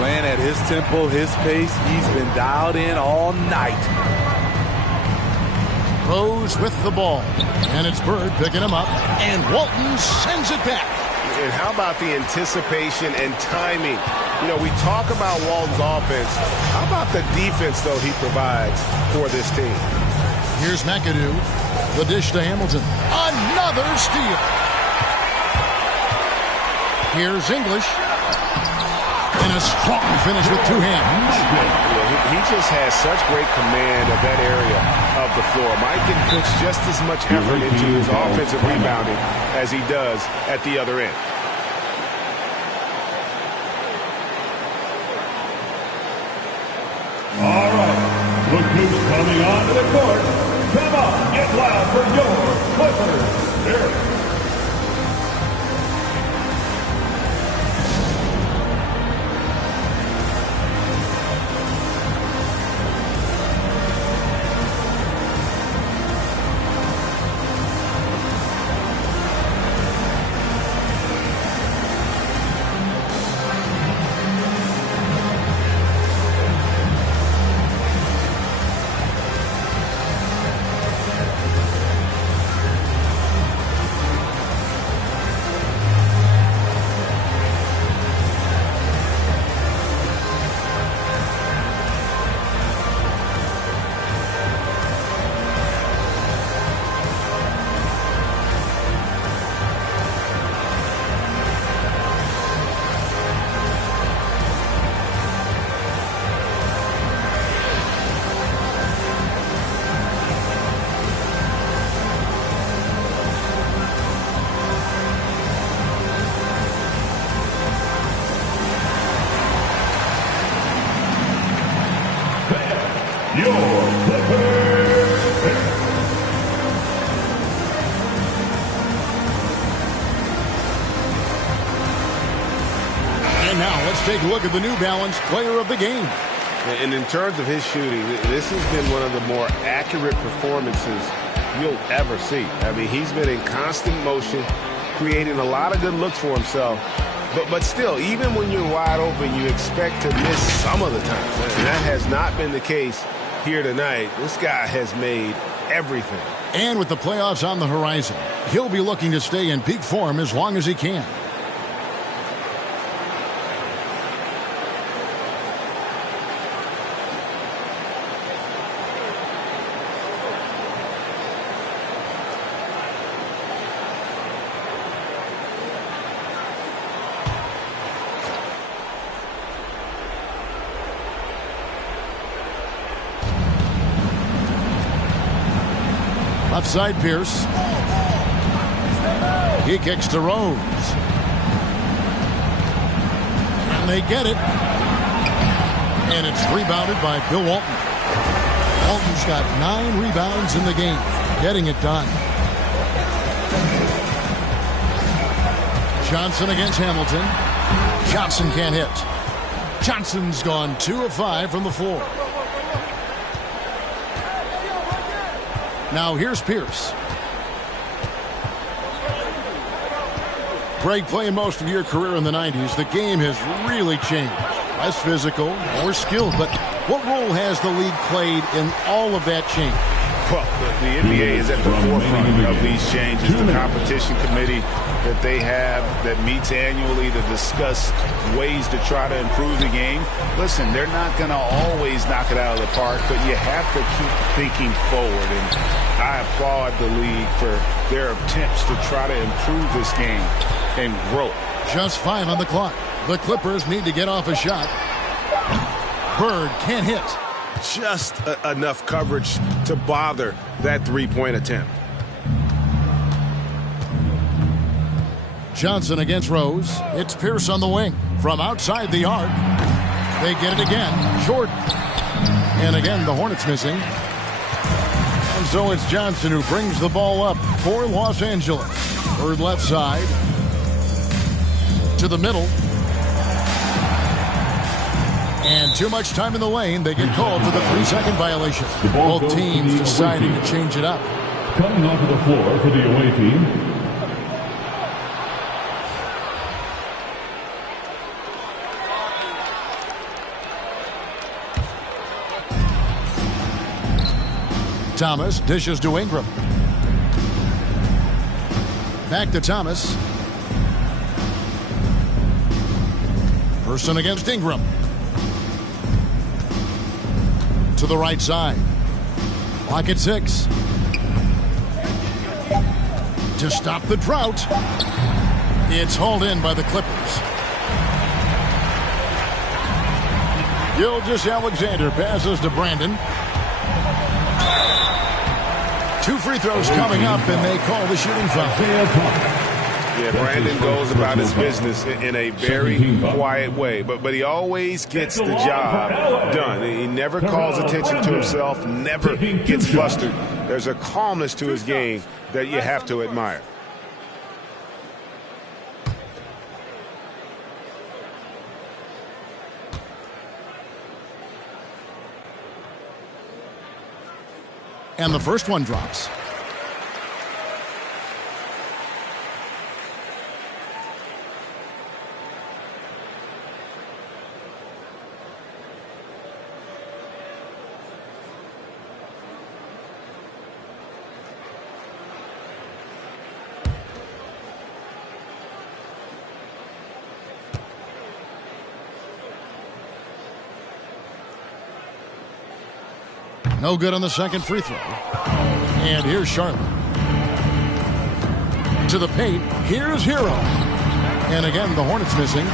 Playing at his tempo, his pace. He's been dialed in all night. Rose with the ball. And it's Bird picking him up. And Walton sends it back. And how about the anticipation and timing? You know, we talk about Walton's offense. How about the defense, though, he provides for this team? Here's McAdoo. The dish to Hamilton. Another steal. Here's English. And a strong finish with 2 hands. He just has such great command of that area of the floor. Mikan puts just as much effort into his offensive rebounding as he does at the other end. All right, look who's coming onto the court. Come on, get loud for your Clippers. Derek. And now let's take a look at the New Balance player of the game. And in terms of his shooting, this has been one of the more accurate performances you'll ever see. I mean, he's been in constant motion, creating a lot of good looks for himself. But still, even when you're wide open, you expect to miss some of the time. And that has not been the case here tonight. This guy has made everything. And with the playoffs on the horizon, he'll be looking to stay in peak form as long as he can. Left side, Pierce. He kicks to Rose. And they get it. And it's rebounded by Bill Walton. Walton's got 9 rebounds in the game. Getting it done. Johnson against Hamilton. Johnson can't hit. Johnson's gone 2 of 5 from the floor. Now here's Pierce. Greg, playing most of your career in the 90s, the game has really changed. Less physical, more skilled, but what role has the league played in all of that change? Well, the NBA is at the forefront of these changes. The competition committee that they have that meets annually to discuss ways to try to improve the game. Listen, they're not going to always knock it out of the park, but you have to keep thinking forward. And I applaud the league for their attempts to try to improve this game and grow. Just 5 on the clock. The Clippers need to get off a shot. Bird can't hit. Just enough coverage to bother that three-point attempt. Johnson against Rose. It's Pierce on the wing. From outside the arc. They get it again. Jordan. And again, the Hornets missing. And so it's Johnson who brings the ball up for Los Angeles. Bird left side. To the middle. And too much time in the lane. They get called for the 3-second violation. Both teams deciding to change it up. Coming onto the floor for the away team. Thomas dishes to Ingram. Back to Thomas. Person against Ingram. To the right side. Clock at 6. To stop the drought. It's hauled in by the Clippers. Gilgeous-Alexander passes to Brandon. 2 free throws coming up, and they call the shooting foul. Yeah, Brandon goes about his business in a very quiet way, but he always gets the job done. He never calls attention to himself, never gets flustered. There's a calmness to his game that you have to admire. And the first one drops. No good on the second free throw. And here's Charlotte. To the paint. Here's Hero. And again, the Hornets missing.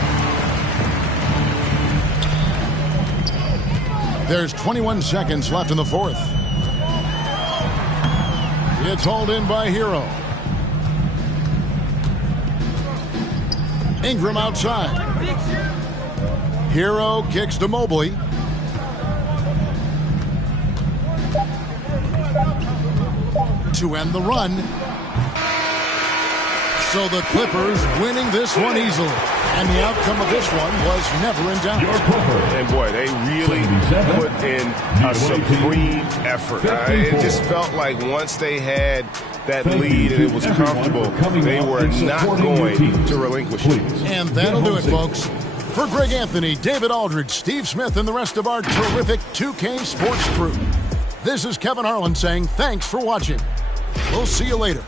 There's 21 seconds left in the fourth. It's hauled in by Hero. Ingram outside. Hero kicks to Mobley. To end the run. So the Clippers winning this one easily. And the outcome of this one was never in doubt. And boy, they really put in a supreme effort. It just felt like once they had that lead and it was comfortable, they were not going to relinquish it. And that'll do it, folks. For Greg Anthony, David Aldridge, Steve Smith, and the rest of our terrific 2K Sports crew, this is Kevin Harlan saying thanks for watching. We'll see you later.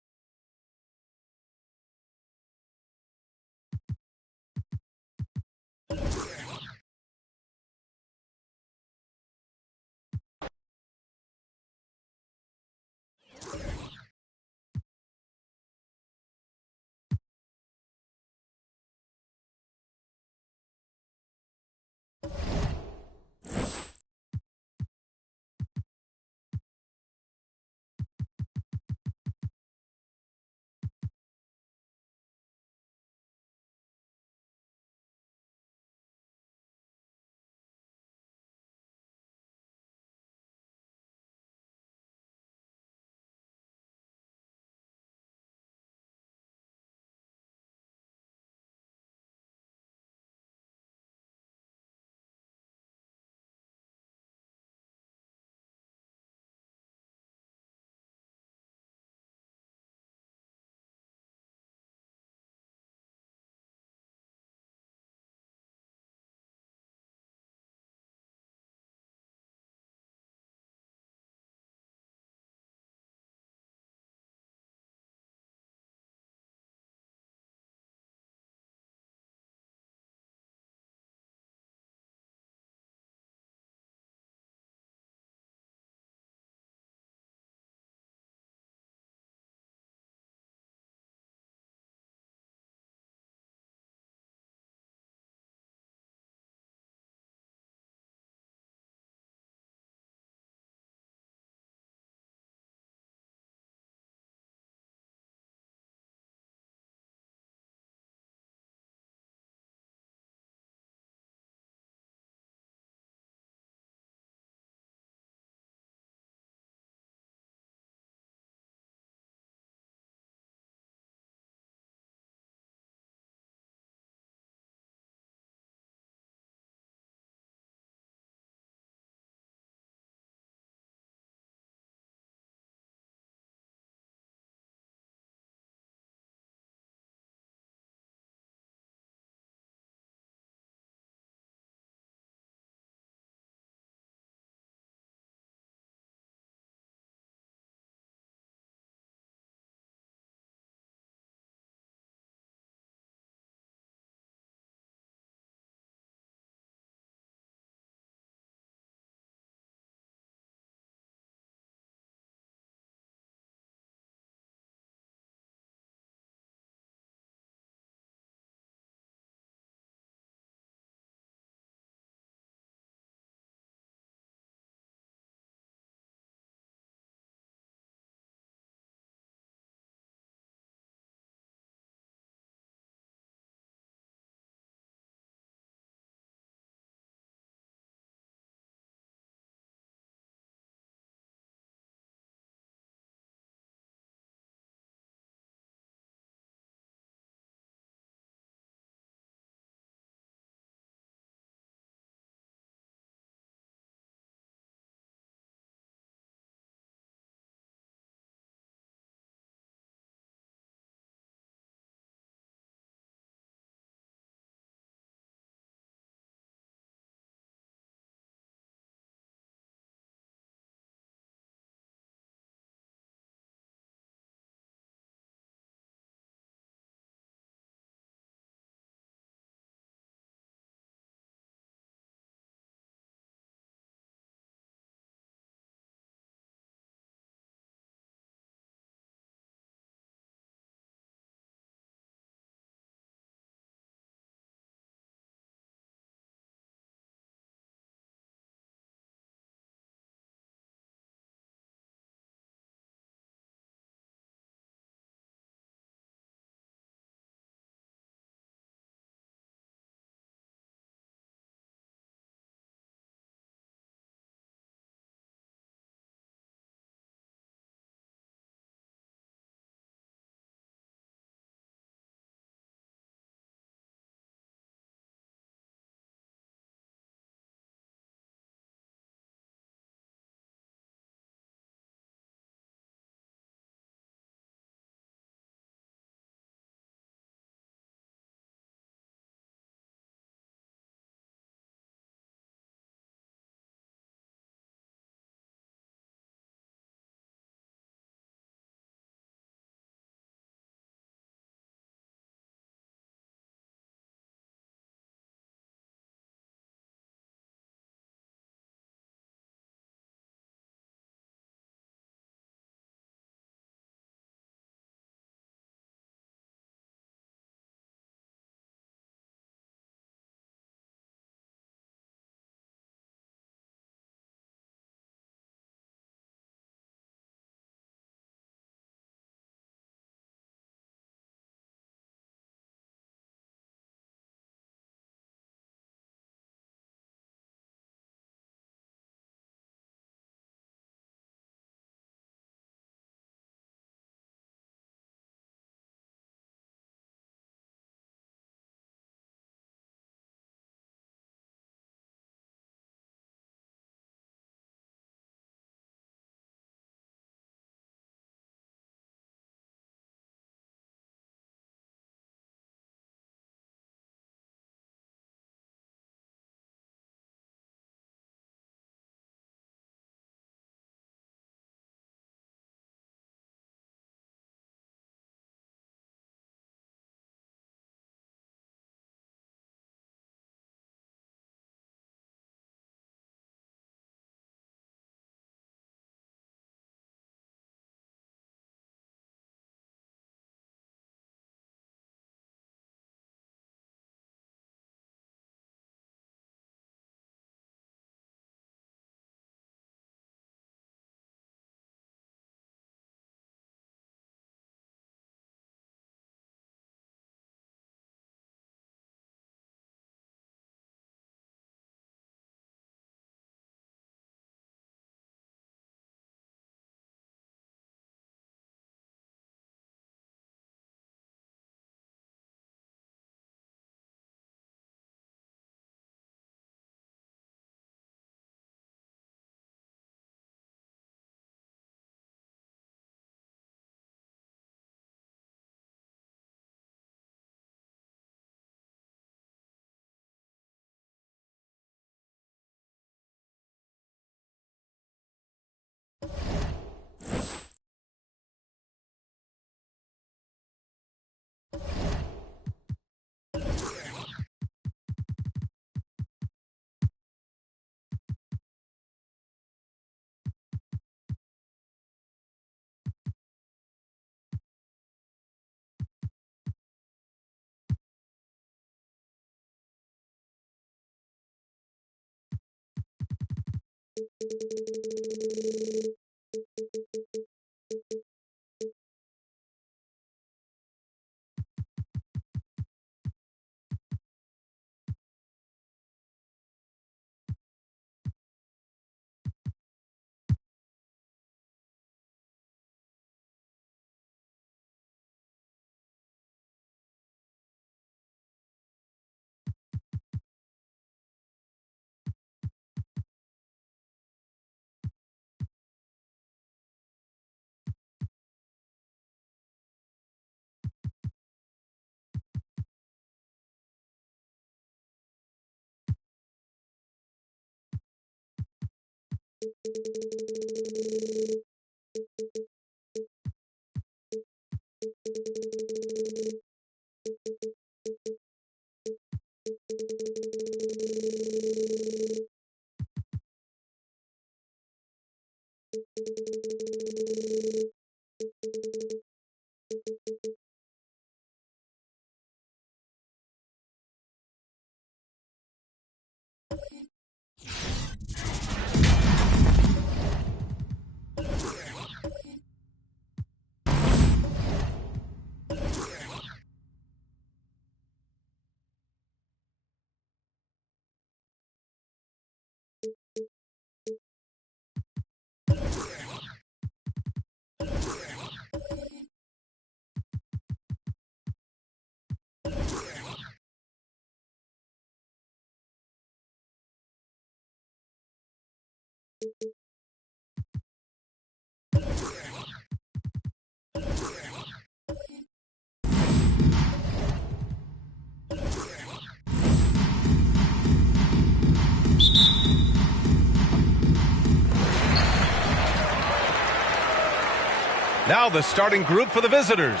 Now the starting group for the visitors.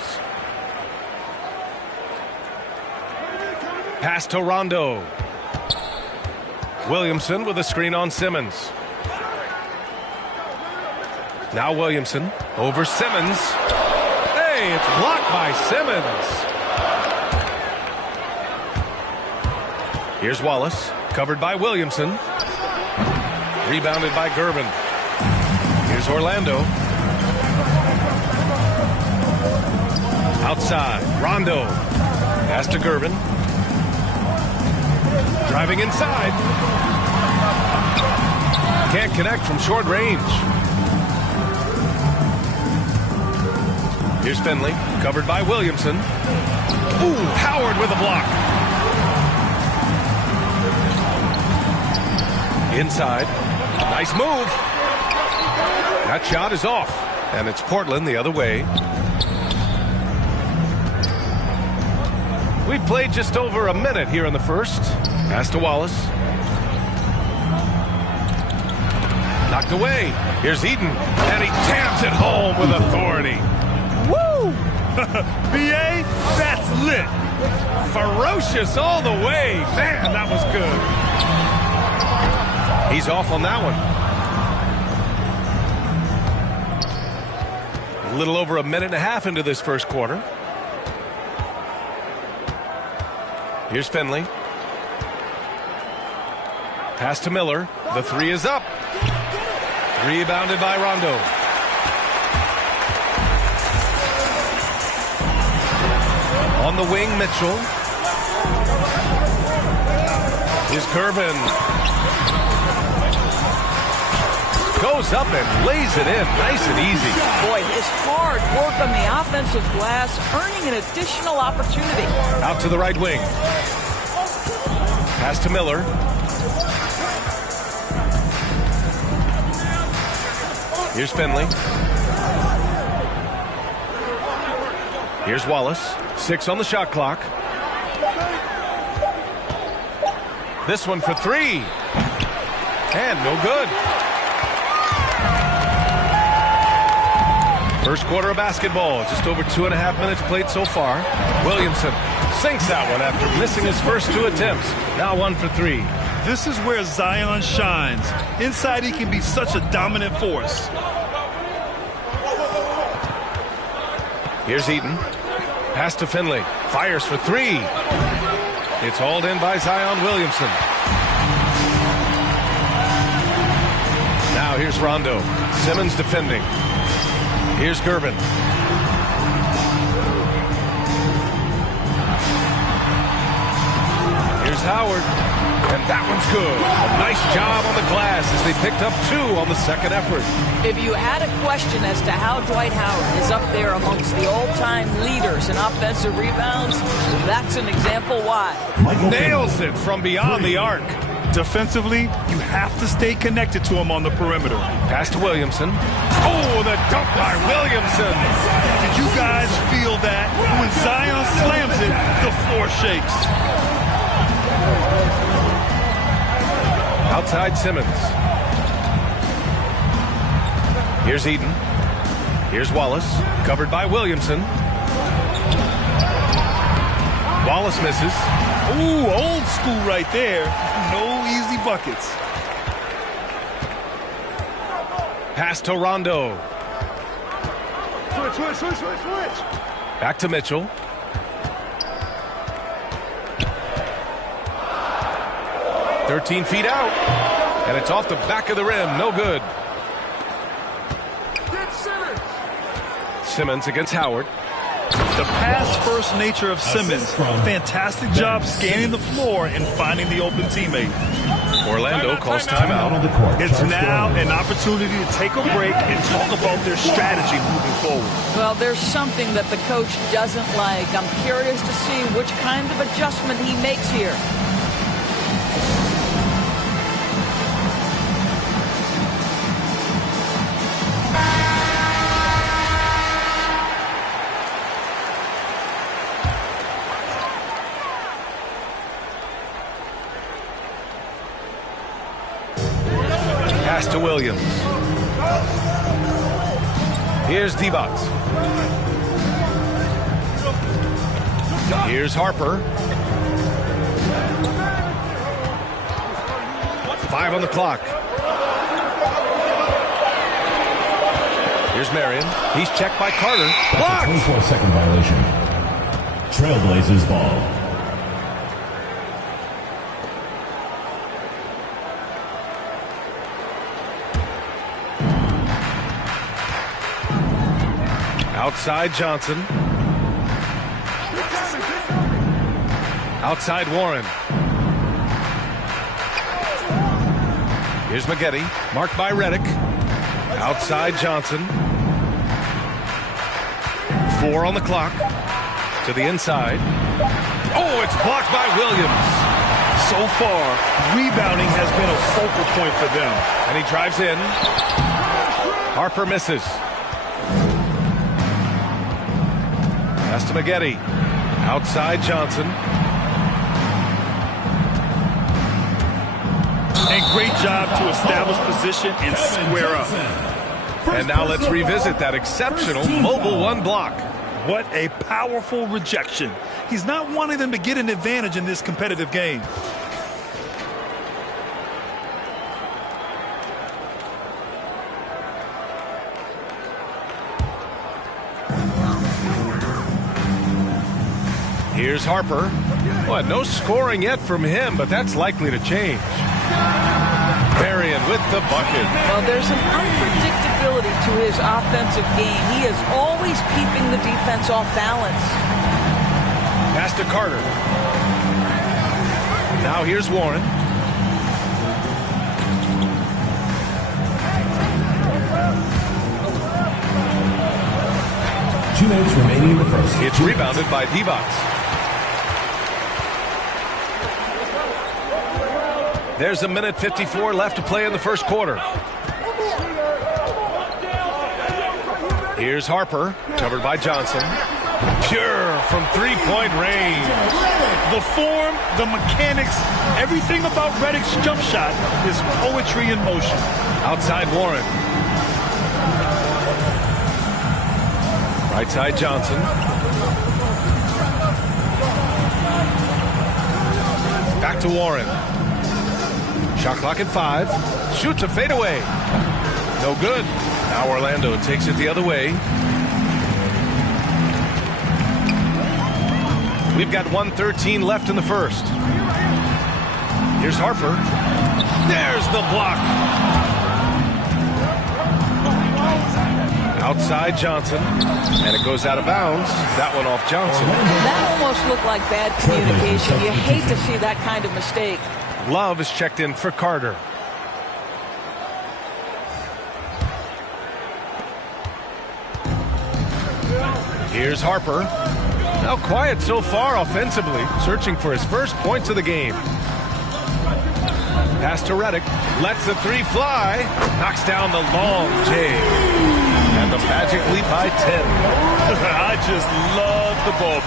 Pass to Rondo. Williamson with a screen on Simmons. Now Williamson over Simmons. Hey, it's blocked by Simmons. Here's Wallace, covered by Williamson. Rebounded by Gervin. Here's Orlando. Outside, Rondo. Pass to Gervin. Driving inside. Can't connect from short range. Here's Finley, covered by Williamson. Ooh, Howard with a block. Inside. Nice move. That shot is off. And it's Portland the other way. We played just over a minute here in the first. Pass to Wallace. Knocked away. Here's Eden. And he jams it home with authority. Woo! BA, that's lit. Ferocious all the way. Man, that was good. He's off on that one. A little over a minute and a half into this first quarter. Here's Finley. Pass to Miller. The three is up. Rebounded by Rondo. On the wing, Mitchell. Here's Gervin. Goes up and lays it in. Nice and easy. Boy, his hard work on the offensive glass, earning an additional opportunity. Out to the right wing. Pass to Miller. Here's Finley. Here's Wallace. 6 on the shot clock. This one for 3. And no good. First quarter of basketball, just over 2.5 minutes played so far. Williamson sinks that one after missing his first 2 attempts. Now 1 for 3. This is where Zion shines. Inside, he can be such a dominant force. Here's Eaton. Pass to Finley. Fires for 3. It's hauled in by Zion Williamson. Now here's Rondo. Simmons defending. Here's Gervin. Here's Howard. And that one's good. A nice job on the glass as they picked up 2 on the second effort. If you had a question as to how Dwight Howard is up there amongst the all-time leaders in offensive rebounds, that's an example why. Nails it from beyond the arc. Defensively, you have to stay connected to him on the perimeter. Pass to Williamson. Oh, the dunk by Williamson. Did you guys feel that? When Zion slams it, the floor shakes. Outside Simmons. Here's Eaton. Here's Wallace. Covered by Williamson. Wallace misses. Ooh, old school right there. No easy buckets. Pass to Rondo. Switch. Back to Mitchell. "13 feet out. And it's off the back of the rim. No good. Simmons against Howard. The pass-first nature of Simmons. Fantastic job scanning the floor and finding the open teammate. Orlando calls timeout. It's now an opportunity to take a break and talk about their strategy moving forward. Well, there's something that the coach doesn't like. I'm curious to see which kind of adjustment he makes here. Pass to Williams. Here's Divac. Here's Harper. 5 on the clock. Here's Marion. He's checked by Carter. Blocked! 24-second violation. Trailblazers ball. Outside Johnson. Outside Warren. Here's Maggette, marked by Redick. Outside Johnson. 4 on the clock. To the inside. Oh, it's blocked by Williams. So far, rebounding has been a focal point for them. And he drives in. Harper misses. Pass to Maggette. Outside Johnson. And great job to establish position and square up. And now let's revisit that exceptional mobile 1 block. What a powerful rejection. He's not wanting them to get an advantage in this competitive game. Here's Harper. Well, no scoring yet from him, but that's likely to change. Marion with the bucket. Well, there's an unpredictability to his offensive game. He is always keeping the defense off balance. Pass to Carter. Now here's Warren. Two minutes remaining in the first. It's rebounded by Divac. There's 1:54 left to play in the first quarter. Here's Harper, covered by Johnson. Pure from three-point range. The form, the mechanics, everything about Redick's jump shot is poetry in motion. Outside Warren. Right side Johnson. Back to Warren. Shot clock at 5. Shoots a fadeaway. No good. Now Orlando takes it the other way. We've got 1:13 left in the first. Here's Harper. There's the block. Outside Johnson. And it goes out of bounds. That one off Johnson. That almost looked like bad communication. You hate to see that kind of mistake. Love is checked in for Carter. Here's Harper. Now quiet so far offensively, searching for his first points of the game. Pass to Redick. Lets the 3 fly. Knocks down the long J. And the Magic lead by 10. I just love the ball.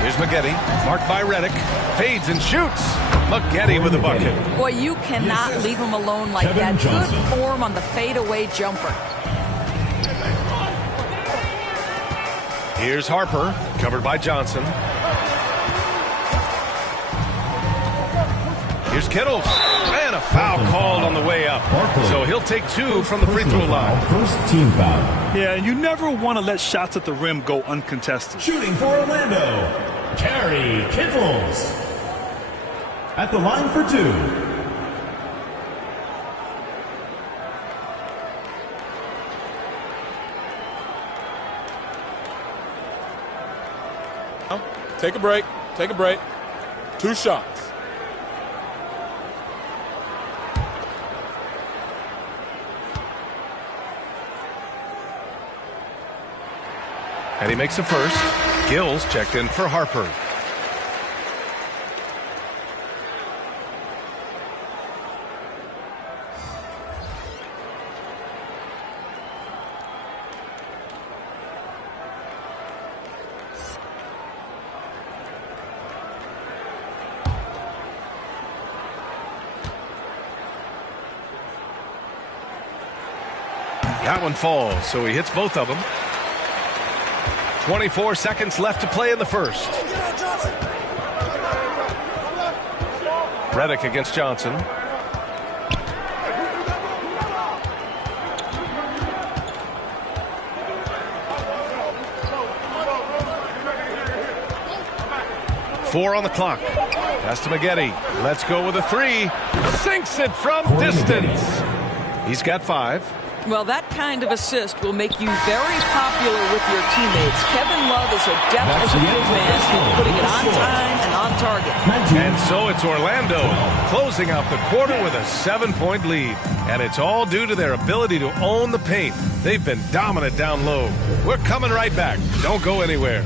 Here's Maggette. Marked by Redick. Fades and shoots. Maggette with the bucket. Boy, you cannot leave him alone like that. Good form on the fadeaway jumper. Here's Harper, covered by Johnson. Here's Kittles. And a foul called on the way up. So he'll take 2 from the free throw line. First team foul. Yeah, and you never want to let shots at the rim go uncontested. Shooting for Orlando, Terry Kittles. At the line for 2. Take a break. Take a break. 2 shots. And he makes the first. Gills checked in for Harper. That one falls, so he hits both of them. 24 seconds left to play in the first. Redick against Johnson. Four on the clock. Pass to Maggette. Let's go with a 3. Sinks it from distance. He's got 5. Well, that kind of assist will make you very popular with your teammates. Kevin Love is adept as a big man, putting it on time and on target. And so it's Orlando closing out the quarter with a 7-point lead. And it's all due to their ability to own the paint. They've been dominant down low. We're coming right back. Don't go anywhere.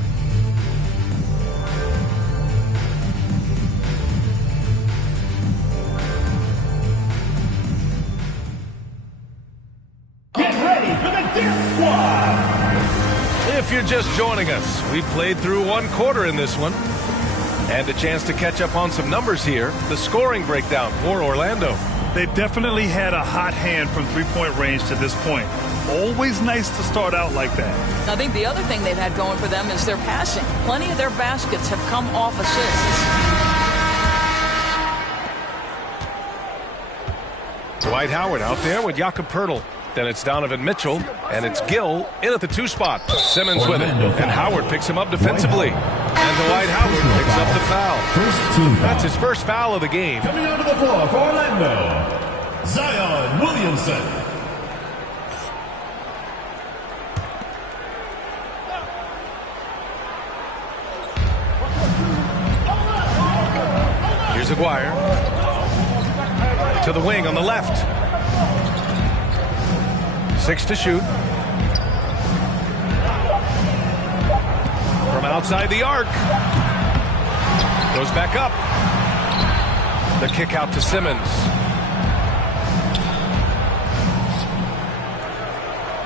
If you're just joining us, we played through 1 quarter in this one. And a chance to catch up on some numbers here. The scoring breakdown for Orlando. They definitely had a hot hand from 3-point range to this point. Always nice to start out like that. I think the other thing they've had going for them is their passing. Plenty of their baskets have come off assists. Dwight Howard out there with Jakob Poeltl. Then it's Donovan Mitchell, and it's Gill in at the 2 spot. Simmons with it, and Howard picks him up defensively. And Dwight Howard picks up the foul. That's his first foul of the game. Coming onto the floor for Orlando, Zion Williamson. Here's Aguirre. To the wing on the left. 6 to shoot. From outside the arc. Goes back up. The kick out to Simmons.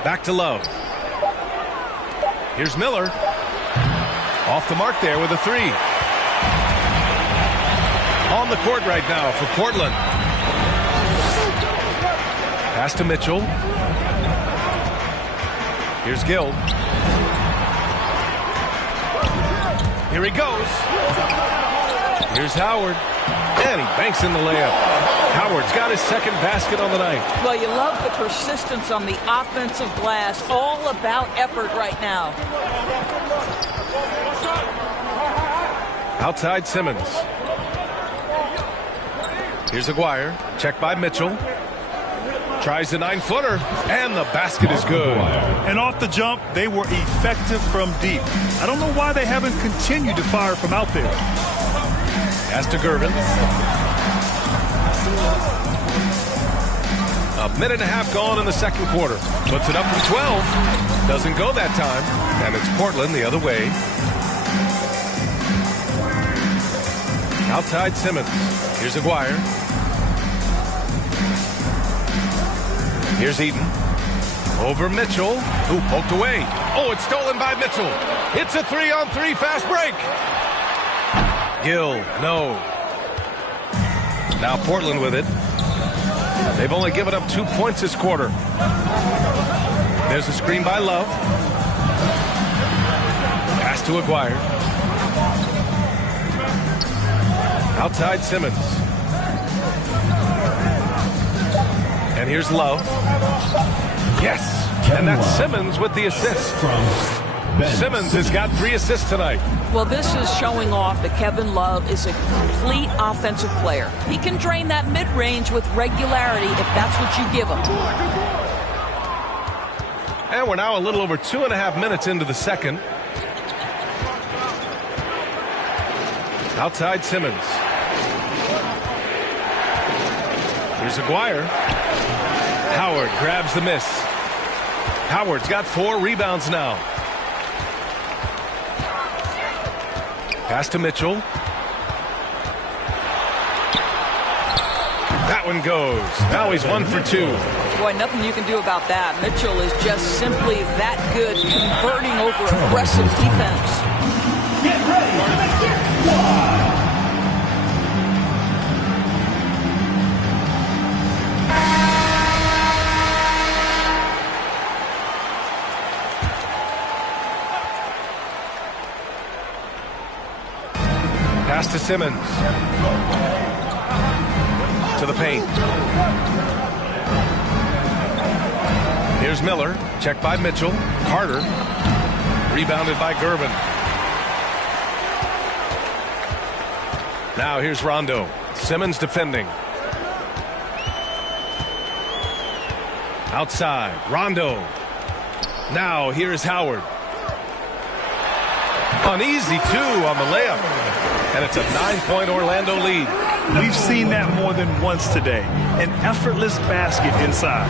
Back to Love. Here's Miller. Off the mark there with a 3. On the court right now for Portland. Pass to Mitchell. Here's Gill. Here he goes. Here's Howard. And he banks in the layup. Howard's got his second basket on the night. Well, you love the persistence on the offensive glass. All about effort right now. Outside Simmons. Here's Aguirre. Checked by Mitchell. Tries the 9-footer. And the basket is good. And off the jump, they were effective from deep. I don't know why they haven't continued to fire from out there. Pass to Gervin. A minute and a half gone in the second quarter. Puts it up from 12. Doesn't go that time. And it's Portland the other way. Outside Simmons. Here's Aguirre. Here's Eaton. Over Mitchell, who poked away. Oh, it's stolen by Mitchell. It's a 3-on-3 fast break. Gill, no. Now Portland with it. They've only given up 2 points this quarter. There's a screen by Love. Pass to Aguirre. Outside Simmons. And here's Love. Yes. And that's Simmons with the assist. Simmons has got 3 assists tonight. Well, this is showing off that Kevin Love is a complete offensive player. He can drain that mid-range with regularity if that's what you give him. And we're now a little over 2.5 minutes into the second. Outside Simmons. Here's Aguirre. Howard grabs the miss. Howard's got 4 rebounds now. Pass to Mitchell. That one goes. Now he's 1 for 2. Boy, nothing you can do about that. Mitchell is just simply that good, converting over aggressive defense. Get ready for the next one. Pass to Simmons. To the paint. Here's Miller. Checked by Mitchell. Carter. Rebounded by Gervin. Now here's Rondo. Simmons defending. Outside. Rondo. Now here's Howard. An easy 2 on the layup. And it's a 9-point Orlando lead. We've seen that more than once today. An effortless basket inside.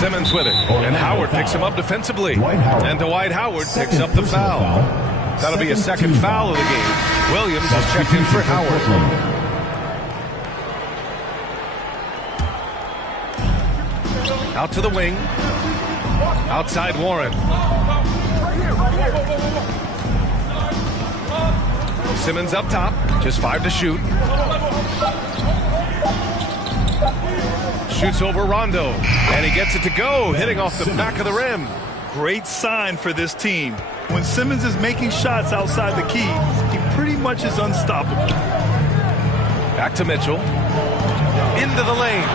Simmons with it. And Howard picks him up defensively. And Dwight Howard picks up the foul. That'll be a second foul of the game. Williams is checked in for Howard. Out to the wing. Outside Warren. Simmons up top, just 5 to shoot. Shoots over Rondo, and he gets it to go, hitting off the back of the rim. Great sign for this team. When Simmons is making shots outside the key, he pretty much is unstoppable. Back to Mitchell. Into the lane.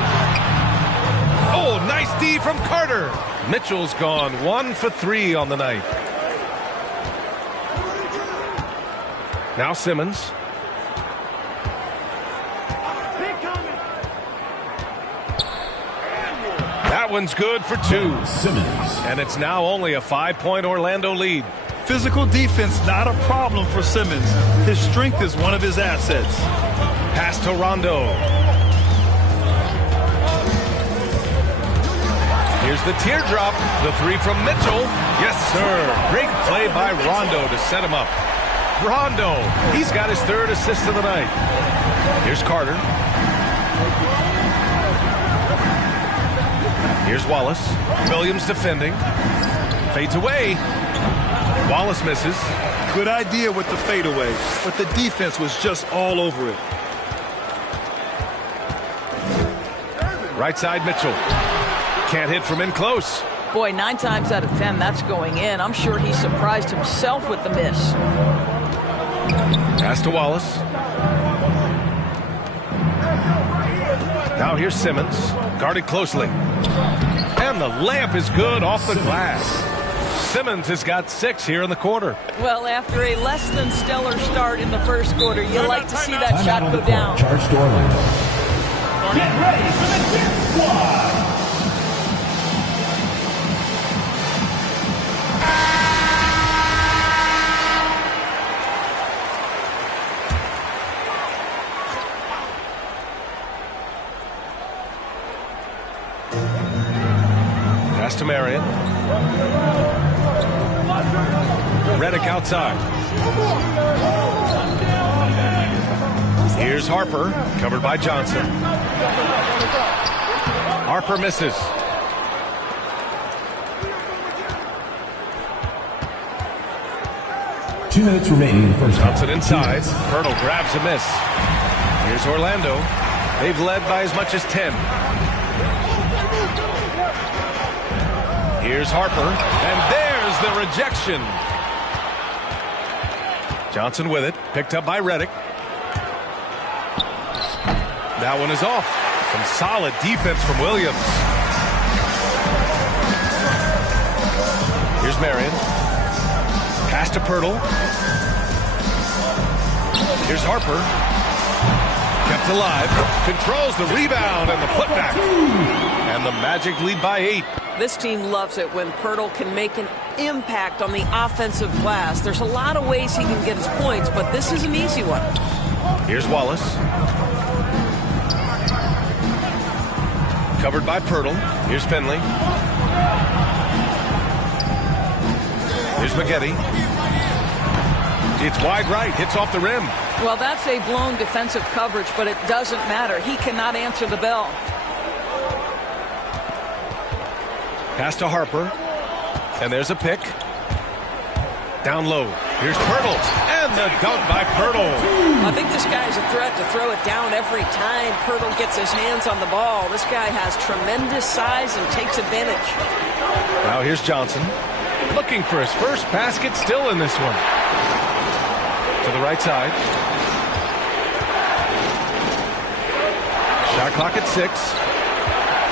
Oh, nice D from Carter. Mitchell's gone 1 for 3 on the night. Now Simmons. That one's good for 2. Simmons. And it's now only a 5-point Orlando lead. Physical defense, not a problem for Simmons. His strength is one of his assets. Pass to Rondo. Here's the teardrop. The 3 from Mitchell. Yes, sir. Great play by Rondo to set him up. Rondo, he's got his 3rd assist of the night. Here's Carter. Here's Wallace. Williams defending. Fades away. Wallace misses. Good idea with the fadeaway, but the defense was just all over it. Right side Mitchell. Can't hit from in close. Boy, 9 times out of 10, that's going in. I'm sure he surprised himself with the miss. Pass to Wallace. Now here's Simmons, guarded closely. And the layup is good off the glass. Simmons has got 6 here in the quarter. Well, after a less than stellar start in the first quarter, you like to see that shot go down. Charge to Orlando. Get ready for the dip squad. Pass to Marion. Redick outside. Here's Harper, covered by Johnson. Harper misses. Two minutes remaining in the first half. Johnson inside. Pirtle grabs a miss. Here's Orlando. They've led by as much as 10. Here's Harper, and there's the rejection. Johnson with it, picked up by Redick. That one is off. Some solid defense from Williams. Here's Marion. Pass to Pirtle. Here's Harper. Kept alive. Controls the rebound and the putback. And the Magic lead by 8. This team loves it when Pirtle can make an impact on the offensive glass. There's a lot of ways he can get his points, but this is an easy one. Here's Wallace. Covered by Pirtle. Here's Finley. Here's Maggette. It's wide right. Hits off the rim. Well, that's a blown defensive coverage, but it doesn't matter. He cannot answer the bell. Pass to Harper. And there's a pick. Down low. Here's Pirtle. And the dunk by Pirtle. I think this guy is a threat to throw it down every time Pirtle gets his hands on the ball. This guy has tremendous size and takes advantage. Now here's Johnson. Looking for his first basket, still in this one. To the right side. Shot clock at 6.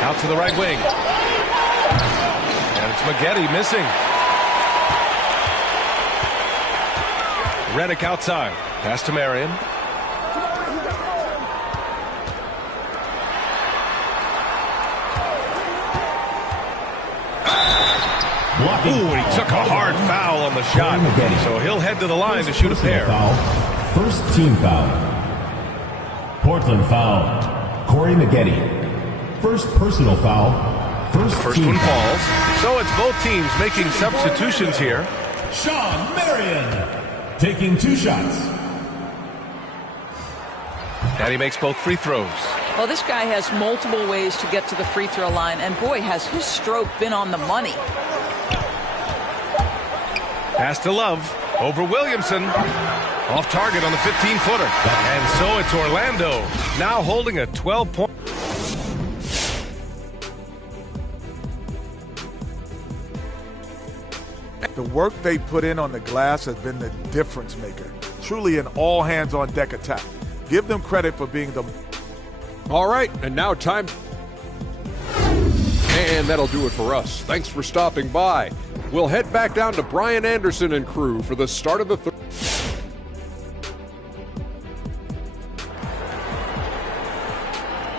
Out to the right wing. And it's Maggette missing. Redick outside. Pass to Marion. Ooh, he took a hard foul on the shot. So he'll head to the line to shoot a pair. First team foul. Portland foul. Corey Maggette. First personal foul. First one falls. So it's both teams making substitutions here. Sean Marion taking 2 shots. And he makes both free throws. Well, this guy has multiple ways to get to the free throw line, and boy, has his stroke been on the money. Pass to Love. Over Williamson. Off target on the 15-footer. And so it's Orlando. Now holding a 12-point. The work they put in on the glass has been the difference maker. Truly an all-hands-on-deck attack. Give them credit for being the... All right, and now time. And that'll do it for us. Thanks for stopping by. We'll head back down to Brian Anderson and crew for the start of the third.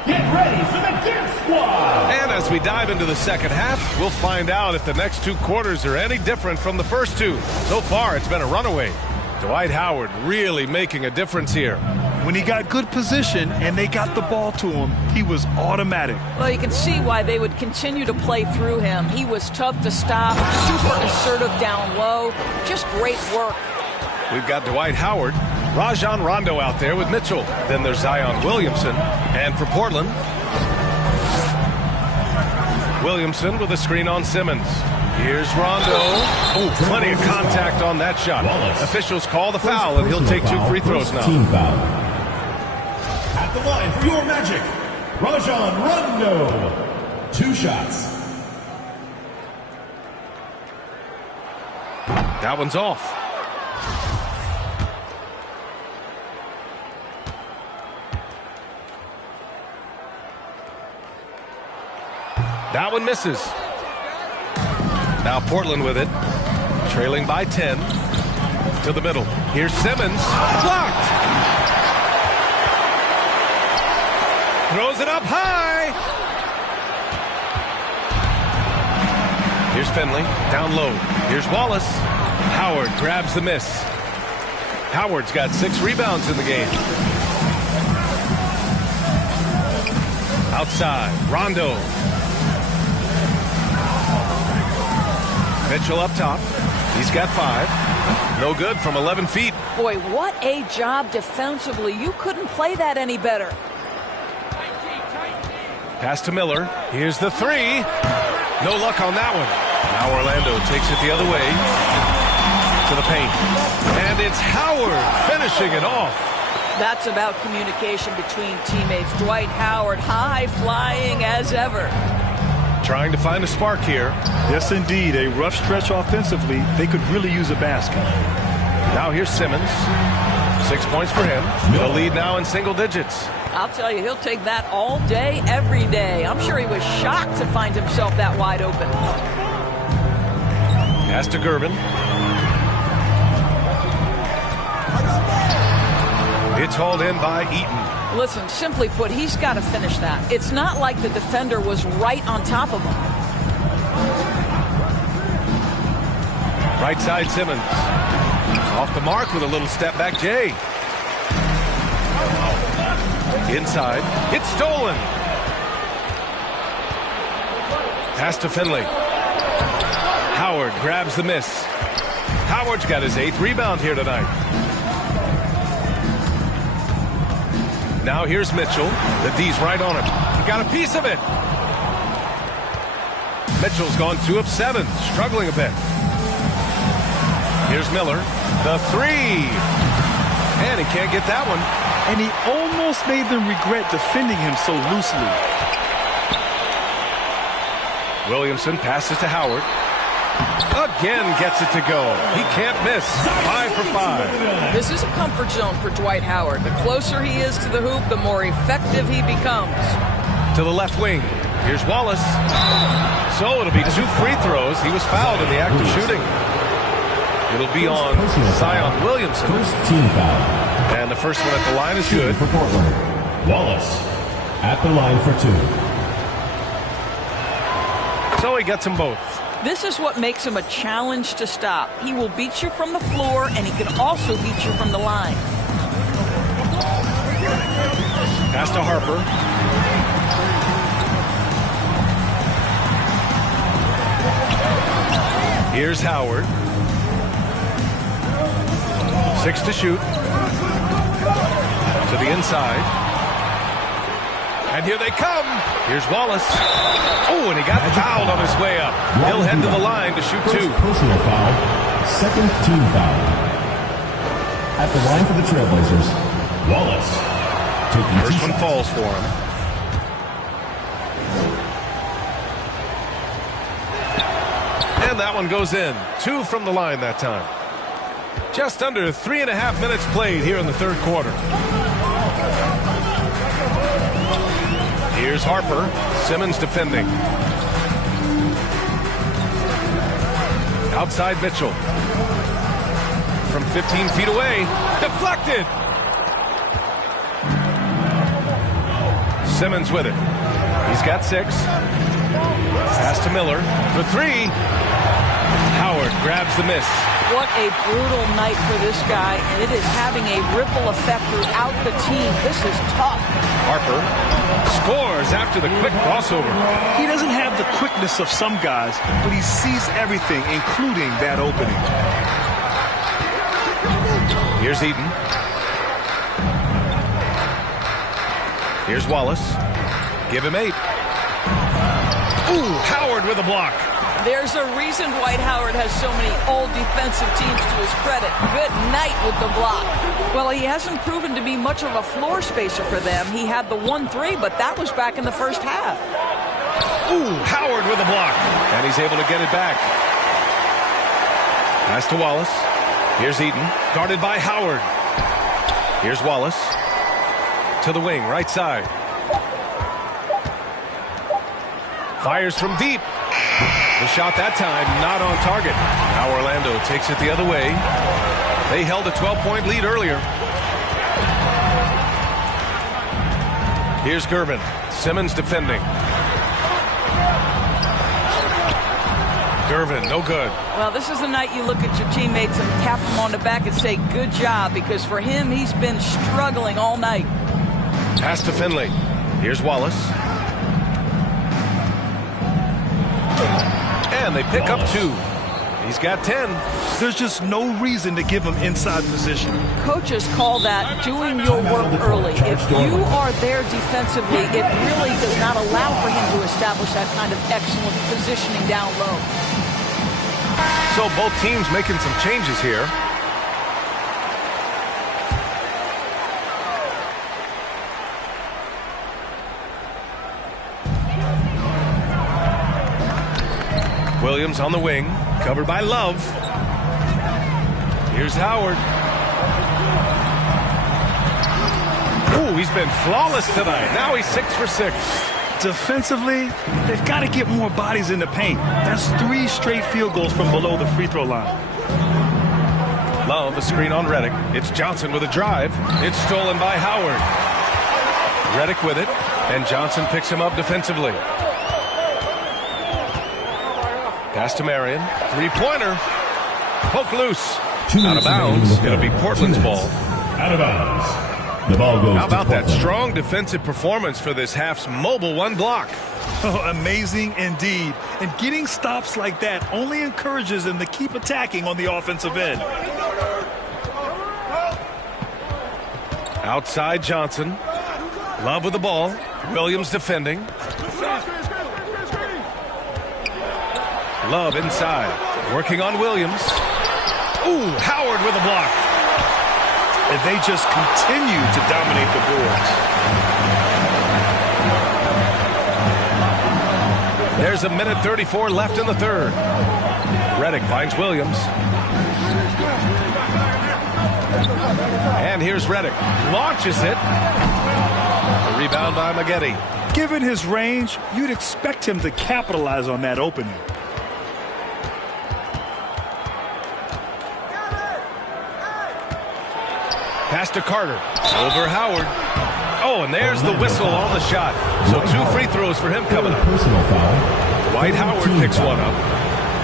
Get ready for the Dip Squad! And as we dive into the second half, we'll find out if the next 2 quarters are any different from the first 2. So far, it's been a runaway. Dwight Howard really making a difference here. When he got good position and they got the ball to him, he was automatic. Well, you can see why they would continue to play through him. He was tough to stop, super assertive down low. Just great work. We've got Dwight Howard, Rajon Rondo out there with Mitchell. Then there's Zion Williamson. And for Portland, Williamson with a screen on Simmons. Here's Rondo. Oh, plenty of contact on that shot. Officials call the foul, and he'll take 2 free throws now. Team foul. At the line for your Magic, Rajon Rondo. 2 shots. That one's off. That one misses. Now Portland with it. Trailing by 10. To the middle. Here's Simmons. Blocked. Throws it up high. Here's Finley. Down low. Here's Wallace. Howard grabs the miss. Howard's got 6 rebounds in the game. Outside. Rondo. Mitchell up top. He's got 5. No good from 11 feet. Boy, what a job defensively. You couldn't play that any better. Pass to Miller. Here's the 3. No luck on that one. Now Orlando takes it the other way. To the paint. And it's Howard finishing it off. That's about communication between teammates. Dwight Howard, high flying as ever. Trying to find a spark here. Yes, indeed. A rough stretch offensively. They could really use a basket. Now here's Simmons. 6 points for him. The lead now in single digits. I'll tell you, he'll take that all day, every day. I'm sure he was shocked to find himself that wide open. Pass to Gervin. It's hauled in by Eaton. Listen, simply put, he's got to finish that. It's not like the defender was right on top of him. Right side Simmons. Off the mark with a little step back Jay. Inside. It's stolen. Pass to Finley. Howard grabs the miss. Howard's got his 8th rebound here tonight. Now here's Mitchell. The D's right on him. He got a piece of it. Mitchell's gone 2 of 7, struggling a bit. Here's Miller. The 3. And he can't get that one. And he almost made them regret defending him so loosely. Williamson passes to Howard. Again gets it to go. He can't miss. 5 for 5. This is a comfort zone for Dwight Howard. The closer he is to the hoop, the more effective he becomes. To the left wing. Here's Wallace. So it'll be 2 free throws. He was fouled in the act of shooting. It'll be on Zion Williamson. First team foul. And the first one at the line is good. For Portland. Wallace at the line for 2. So he gets them both. This is what makes him a challenge to stop. He will beat you from the floor, and he can also beat you from the line. Pass to Harper. Here's Howard. 6 to shoot. To the inside. And here they come. Here's Wallace. Oh, and he got fouled on his way up. He'll head to the line to shoot 2. Personal foul. Second team foul. At the line for the Trailblazers, Wallace. First one falls for him. And that one goes in. 2 from the line that time. Just under 3.5 minutes played here in the third quarter. Here's Harper. Simmons defending. Outside Mitchell. From 15 feet away. Deflected. Simmons with it. He's got 6. Pass to Miller for 3. Howard grabs the miss. What a brutal night for this guy, and it is having a ripple effect throughout the team. This is tough. Harper scores after the quick crossover. He doesn't have the quickness of some guys, but he sees everything, including that opening. Here's Eaton. Here's Wallace. Give him 8. Ooh, Howard with a block. There's a reason Dwight Howard has so many old defensive teams to his credit. Good night with the block. Well, he hasn't proven to be much of a floor spacer for them. He had the 1-3, but that was back in the first half. Ooh, Howard with a block. And he's able to get it back. Pass to Wallace. Here's Eaton, guarded by Howard. Here's Wallace. To the wing, right side. Fires from deep. The shot that time, not on target. Now Orlando takes it the other way. They held a 12-point lead earlier. Here's Gervin. Simmons defending. Gervin, no good. Well, this is the night you look at your teammates and tap them on the back and say, good job, because for him, he's been struggling all night. Pass to Finley. Here's Wallace. And they pick up 2. He's got 10. There's just no reason to give him inside position. Coaches call that doing your work early. If you are there defensively, it really does not allow for him to establish that kind of excellent positioning down low. So both teams making some changes here. Williams on the wing, covered by Love. Here's Howard. Ooh, he's been flawless tonight. Now he's 6 for 6. Defensively, they've got to get more bodies in the paint. That's 3 straight field goals from below the free throw line. Love, a screen on Redick. It's Johnson with a drive. It's stolen by Howard. Redick with it, and Johnson picks him up defensively. Pass to Marion. 3-pointer. Poke loose. Out of bounds. It'll be Portland's ball. Out of bounds. The ball goes. How about that strong defensive performance for this half's mobile 1 block? Oh, amazing indeed. And getting stops like that only encourages them to keep attacking on the offensive end. Outside Johnson. Love with the ball. Williams defending. Love inside. Working on Williams. Ooh, Howard with a block. And they just continue to dominate the boards. There's 1:34 left in the third. Redick finds Williams. And here's Redick. Launches it. A rebound by Maggette. Given his range, you'd expect him to capitalize on that opening. Pass to Carter. Over Howard. Oh, and there's the whistle on the shot. So 2 free throws for him coming up. Dwight Howard picks one up.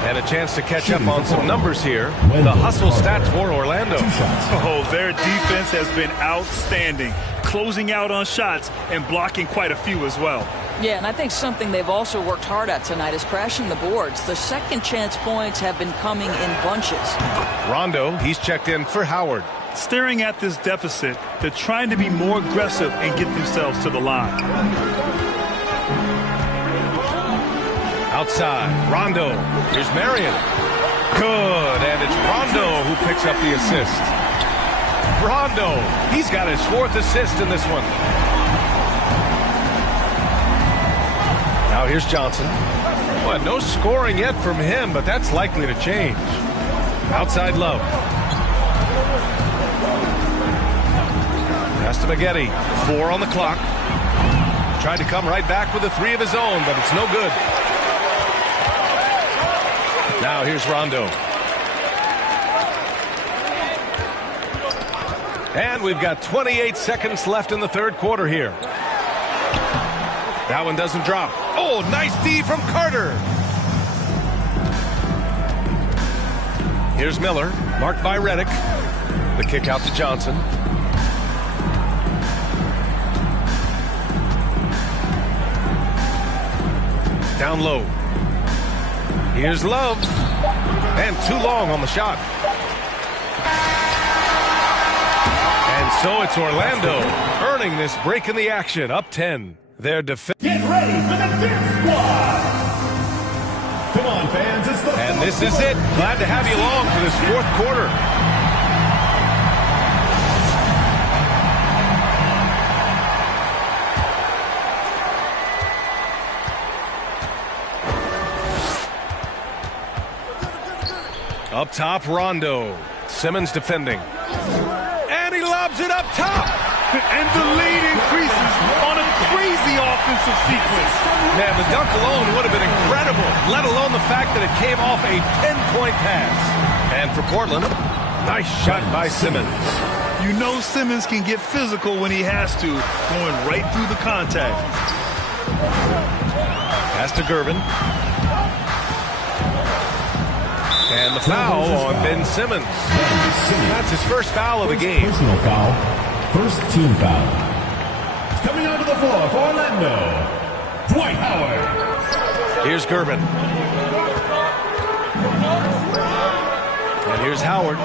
And a chance to catch up on some numbers here. The hustle stats for Orlando. Oh, their defense has been outstanding. Closing out on shots and blocking quite a few as well. Yeah, and I think something they've also worked hard at tonight is crashing the boards. The second chance points have been coming in bunches. Rondo, he's checked in for Howard. Staring at this deficit, they're trying to be more aggressive and get themselves to the line. Outside, Rondo. Here's Marion. Good, and it's Rondo who picks up the assist. Rondo, he's got his 4th assist in this one. Now here's Johnson. Well, no scoring yet from him, but that's likely to change. Outside Love. Pass to Maggette. 4 on the clock. Tried to come right back with a 3 of his own, but it's no good. Now here's Rondo. And we've got 28 seconds left in the third quarter here. That one doesn't drop. Oh, nice D from Carter. Here's Miller, marked by Redick. The kick out to Johnson. Down low. Here's Love. And too long on the shot. And so it's Orlando earning this break in the action. Up 10. Their defense. Get ready for the fifth squad. Come on, fans. It's the And this is it. Glad to have you along for this 4th quarter. Up top, Rondo. Simmons defending. And he lobs it up top. And the lead increases on a crazy offensive sequence. Man, the dunk alone would have been incredible, let alone the fact that it came off a pinpoint pass. And for Portland, nice shot by Simmons. You know Simmons can get physical when he has to, going right through the contact. Pass to Gervin. And the foul on Ben Simmons. That's his first foul of the game. Personal foul. First team foul. Coming onto the floor for Orlando, Dwight Howard. Here's Gervin. And here's Howard.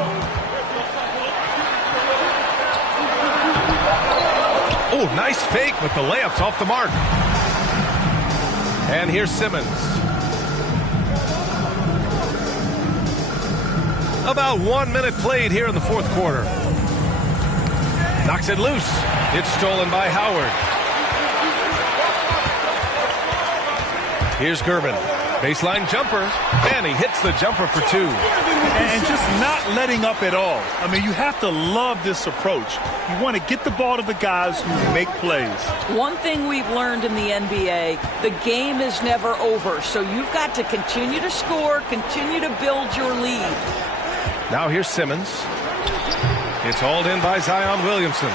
Oh, nice fake, but the layup's off the mark. And here's Simmons. About 1 minute played here in the fourth quarter. Knocks it loose. It's stolen by Howard. Here's Gervin. Baseline jumper. And he hits the jumper for two. And just not letting up at all. I mean, you have to love this approach. You want to get the ball to the guys who make plays. One thing we've learned in the NBA, the game is never over. So you've got to continue to score, continue to build your lead. Now here's Simmons. It's hauled in by Zion Williamson.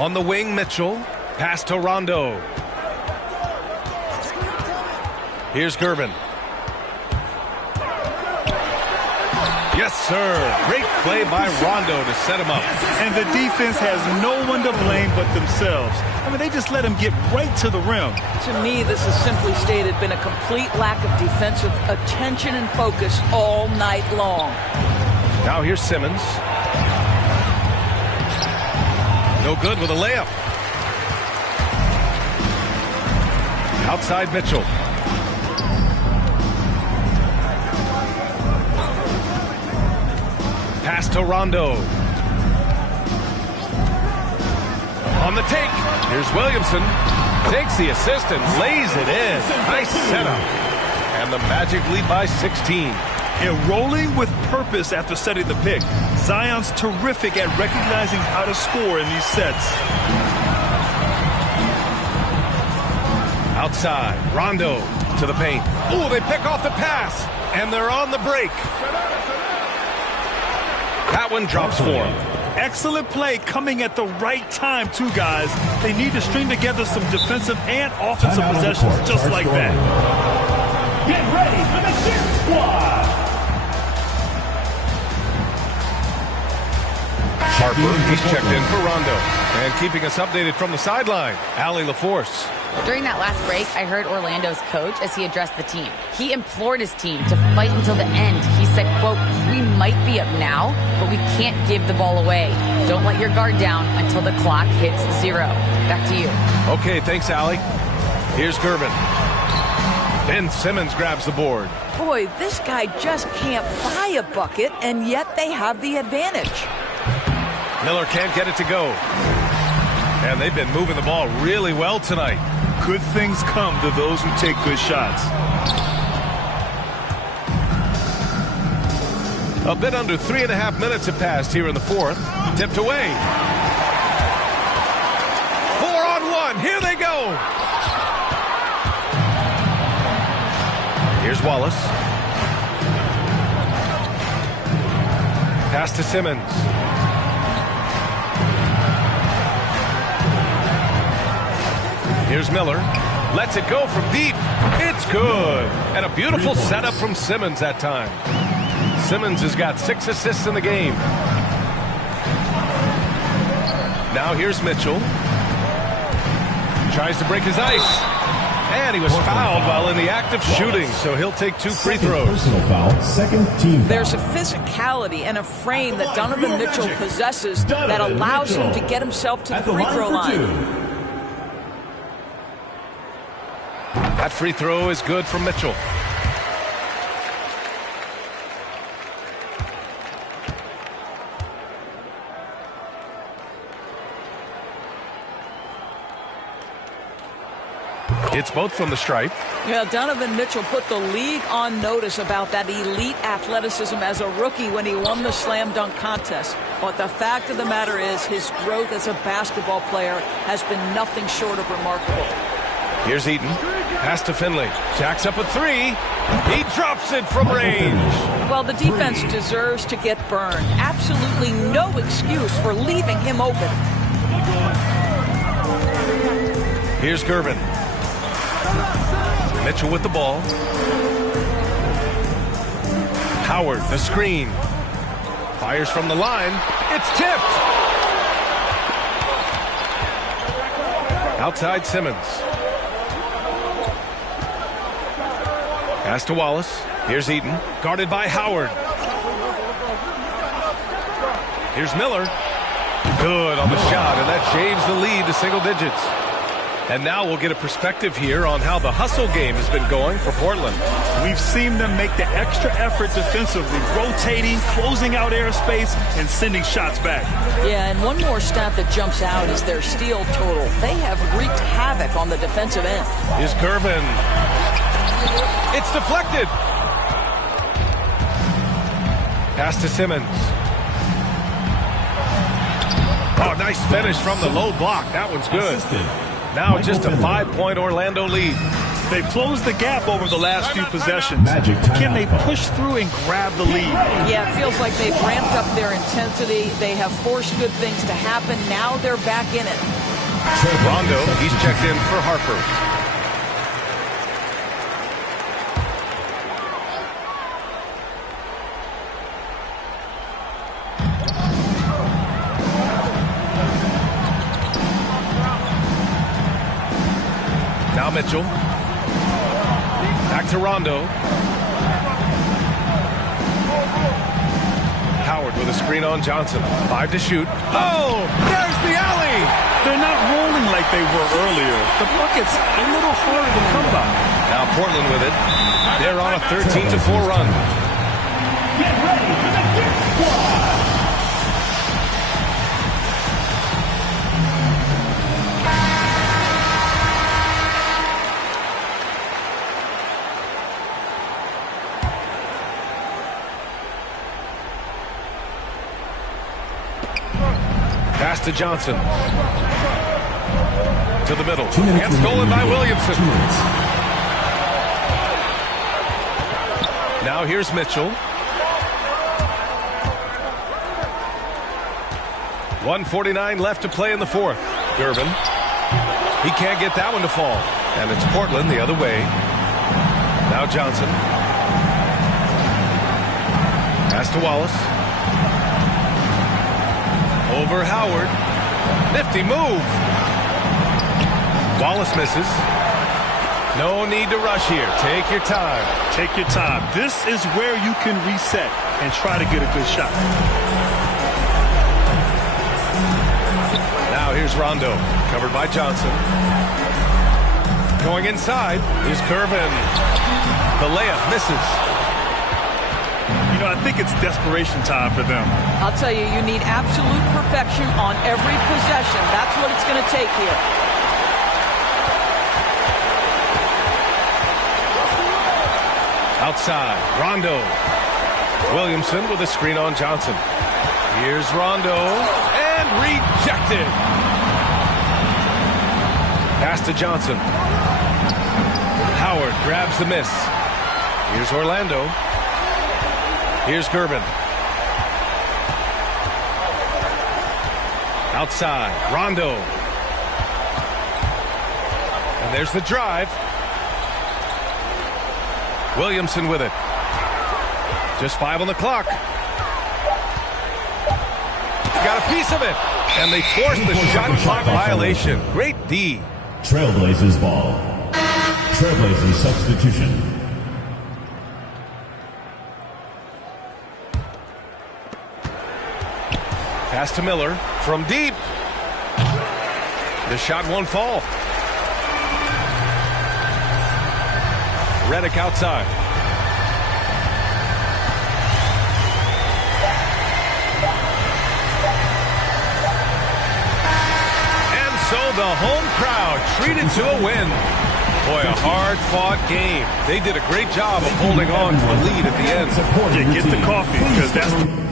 On the wing, Mitchell. Pass to Rondo. Here's Gervin. Yes, sir. Great play by Rondo to set him up. And the defense has no one to blame but themselves. I mean, they just let him get right to the rim. To me, this has simply stated been a complete lack of defensive attention and focus all night long. Now here's Simmons. No good with a layup. Outside Mitchell. Pass to Rondo. On the take. Here's Williamson. Takes the assist and lays it in. Nice setup. And the Magic lead by 16. And rolling with purpose after setting the pick. Zion's terrific at recognizing how to score in these sets. Outside. Rondo to the paint. Oh, they pick off the pass. And they're on the break. That one drops for him. Excellent play coming at the right time, too, guys. They need to string together some defensive and offensive possessions just like that. Get ready for the cheer squad. Harper, he's checked in for Rondo. And keeping us updated from the sideline, Allie LaForce. During that last break, I heard Orlando's coach as he addressed the team. He implored his team to fight until the end. He said, quote, "We might be up now, but we can't give the ball away. Don't let your guard down until the clock hits 0. Back to you." Okay, thanks, Allie. Here's Gervin. Ben Simmons grabs the board. Boy, this guy just can't buy a bucket, and yet they have the advantage. Miller can't get it to go. And they've been moving the ball really well tonight. Good things come to those who take good shots. A bit under 3.5 minutes have passed here in the fourth. Tipped away. 4-on-1. Here they go. Here's Wallace. Pass to Simmons. Here's Miller. Lets it go from deep. It's good. And a beautiful setup from Simmons that time. Simmons has got 6 assists in the game. Now here's Mitchell. Tries to break his ice. And he was fouled while in the act of shooting, so he'll take 2 free throws. Personal foul, second team foul. There's a physicality and a frame that Donovan Mitchell possesses that allows him to get himself to the free throw line. That free throw is good from Mitchell. It's both from the stripe. Yeah, Donovan Mitchell put the league on notice about that elite athleticism as a rookie when he won the slam dunk contest. But the fact of the matter is his growth as a basketball player has been nothing short of remarkable. Here's Eaton. Pass to Finley. Jacks up a three. He drops it from range. Well, the defense deserves to get burned. Absolutely no excuse for leaving him open. Here's Gervin. Mitchell with the ball. Howard, the screen. Fires from the line. It's tipped. Outside Simmons. Pass to Wallace. Here's Eaton. Guarded by Howard. Here's Miller. Good on the shot, and that shaves the lead to single digits. And now we'll get a perspective here on how the hustle game has been going for Portland. We've seen them make the extra effort defensively, rotating, closing out airspace, and sending shots back. Yeah, and one more stat that jumps out is their steal total. They have wreaked havoc on the defensive end. Here's Gervin. It's deflected. Pass to Simmons. Oh, nice finish from the low block. That one's good. Now just a 5-point Orlando lead. They've closed the gap over the last few possessions. Can they push through and grab the lead? Yeah, it feels like they've ramped up their intensity. They have forced good things to happen. Now they're back in it. Rondo, he's checked in for Harper. Now Mitchell. Back to Rondo. Howard with a screen on Johnson. 5 to shoot. Oh, there's the alley. They're not rolling like they were earlier. The bucket's a little harder to come by. Now Portland with it. They're on a 13-4 run. Get ready for the Dick Squad. Pass to Johnson. To the middle. And stolen by Williamson. Now here's Mitchell. 1:49 left to play in the fourth. Gervin. He can't get that one to fall. And it's Portland the other way. Now Johnson. Pass to Wallace. Over Howard. Nifty move. Wallace misses. No need to rush here. Take your time. Take your time. This is where you can reset and try to get a good shot. Now here's Rondo. Covered by Johnson. Going inside is Gervin. The layup misses. I think it's desperation time for them. I'll tell you, you need absolute perfection on every possession. That's what it's going to take here. Outside, Rondo. Williamson with a screen on Johnson. Here's Rondo, and rejected. Pass to Johnson. Howard grabs the miss. Here's Orlando. Here's Gervin. Outside, Rondo. And there's the drive. Williamson with it. Just 5 on the clock. Got a piece of it. And they force the shot clock violation. Great D. Trailblazers ball. Trailblazers substitution. Pass to Miller from deep. The shot won't fall. Redick outside. And so the home crowd treated to a win. Boy, a hard-fought game. They did a great job of holding on to the lead at the end. Yeah, get the coffee, because that's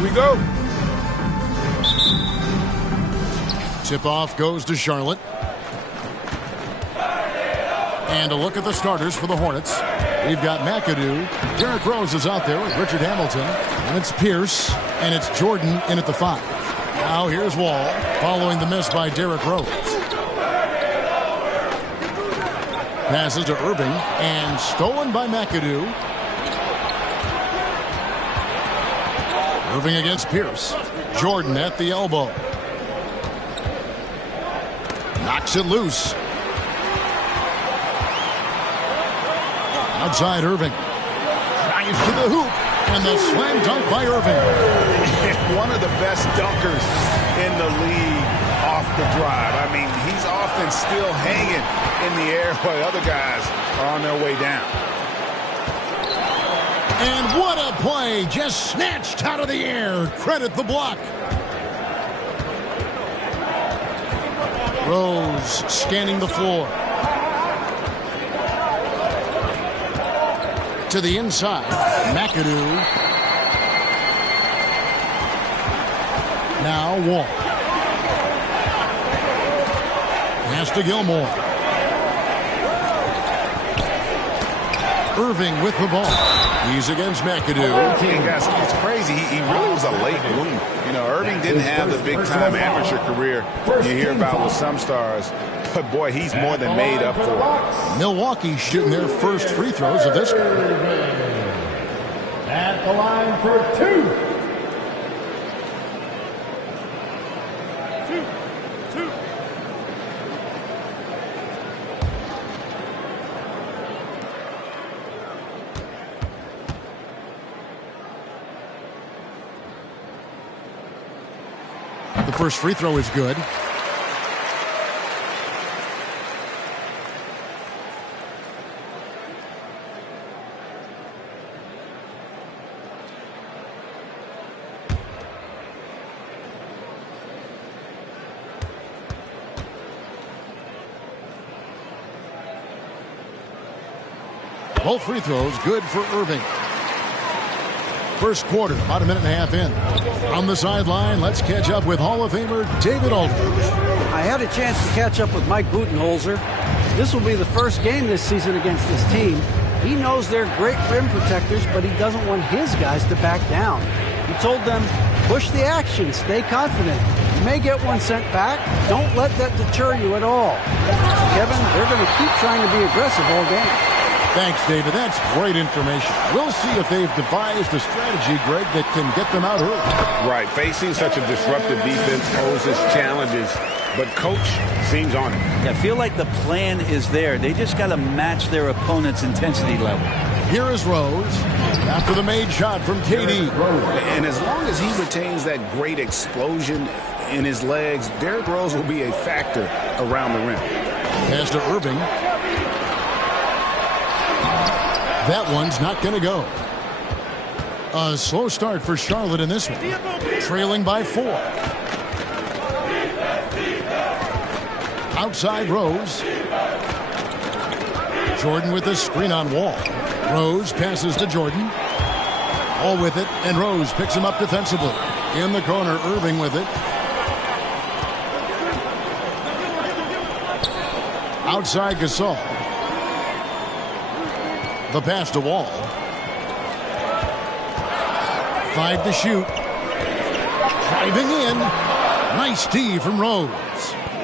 Here we go. Tip-off goes to Charlotte. And a look at the starters for the Hornets. We've got McAdoo. Derrick Rose is out there with Richard Hamilton. And it's Pierce. And it's Jordan in at the 5. Now here's Wall, following the miss by Derrick Rose. Passes to Irving, and stolen by McAdoo. Irving against Pierce. Jordan at the elbow. Knocks it loose. Outside Irving. Drives to the hoop. And the slam dunk by Irving. One of the best dunkers in the league off the drive. I mean, he's often still hanging in the air while other guys are on their way down. And what a play. Just snatched out of the air. Credit the block. Rose scanning the floor. To the inside. McAdoo. Now Wall. Pass to Gilmore. Irving with the ball. He's against McAdoo. And guys, it's crazy. He really was a late bloomer. You know, Irving didn't have the big-time amateur career you hear about with some stars. But, boy, he's more than made up for it. Milwaukee shooting their first free throws of this game. At the line for 2. The first free throw is good. Both free throws good for Irving. First quarter, about a minute and a half in. On the sideline, let's catch up with Hall of Famer David Aldridge. I had a chance to catch up with Mike Budenholzer. This will be the first game this season against this team. He knows they're great rim protectors, but he doesn't want his guys to back down. He told them, push the action, stay confident. You may get one sent back. Don't let that deter you at all. Kevin, they're going to keep trying to be aggressive all game. Thanks, David. That's great information. We'll see if they've devised a strategy, Greg, that can get them out early. Right. Facing such a disruptive defense poses challenges, but Coach seems on it. I feel like the plan is there. They just got to match their opponent's intensity level. Here is Rose after the made shot from KD. And as long as he retains that great explosion in his legs, Derrick Rose will be a factor around the rim. Pass to Irving. That one's not going to go. A slow start for Charlotte in this one. Trailing by 4. Outside Rose. Jordan with the screen on Wall. Rose passes to Jordan. All with it, and Rose picks him up defensively. In the corner, Irving with it. Outside Gasol. The pass to Wall. 5 to shoot. Driving in. Nice D from Rose.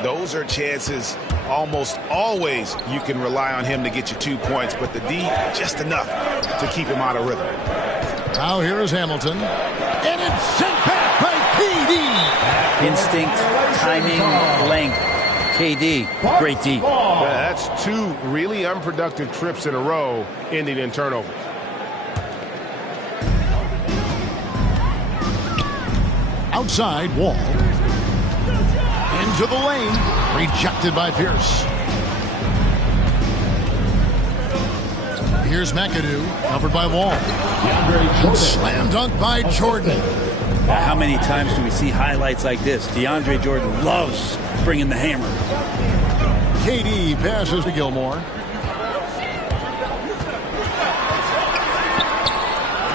Those are chances almost always you can rely on him to get you 2 points, but the D just enough to keep him out of rhythm. Now here is Hamilton. And it's sent back by KD. Instinct, timing, length. KD, great D. That's 2 really unproductive trips in a row, ending in turnovers. Outside Wall. Into the lane. Rejected by Pierce. Here's McAdoo. Covered by Wall. Slam dunk by Jordan. How many times do we see highlights like this? DeAndre Jordan loves bringing the hammer. KD passes to Gilmore.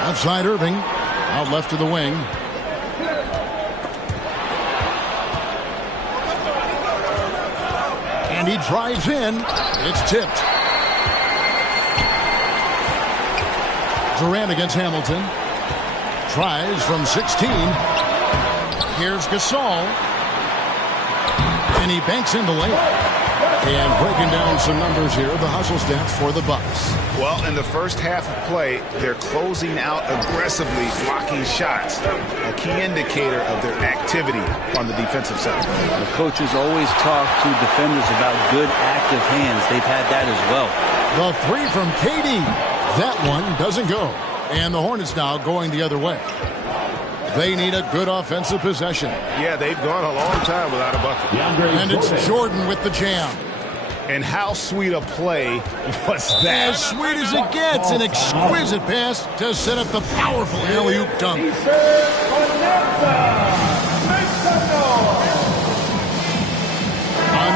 Outside Irving. Out left to the wing. And he drives in. It's tipped. Durant against Hamilton. Tries from 16. Here's Gasol. And he banks in the layup. And breaking down some numbers here, the hustle stats for the Bucks. Well, in the first half of play, they're closing out aggressively, blocking shots. A key indicator of their activity on the defensive side. The coaches always talk to defenders about good active hands. They've had that as well. The three from KD. That one doesn't go. And the Hornets now going the other way. They need a good offensive possession. Yeah, they've gone a long time without a bucket. And it's Jordan with the jam. And how sweet a play was that? As sweet as it gets. An exquisite pass to set up the powerful alley-oop dunk. A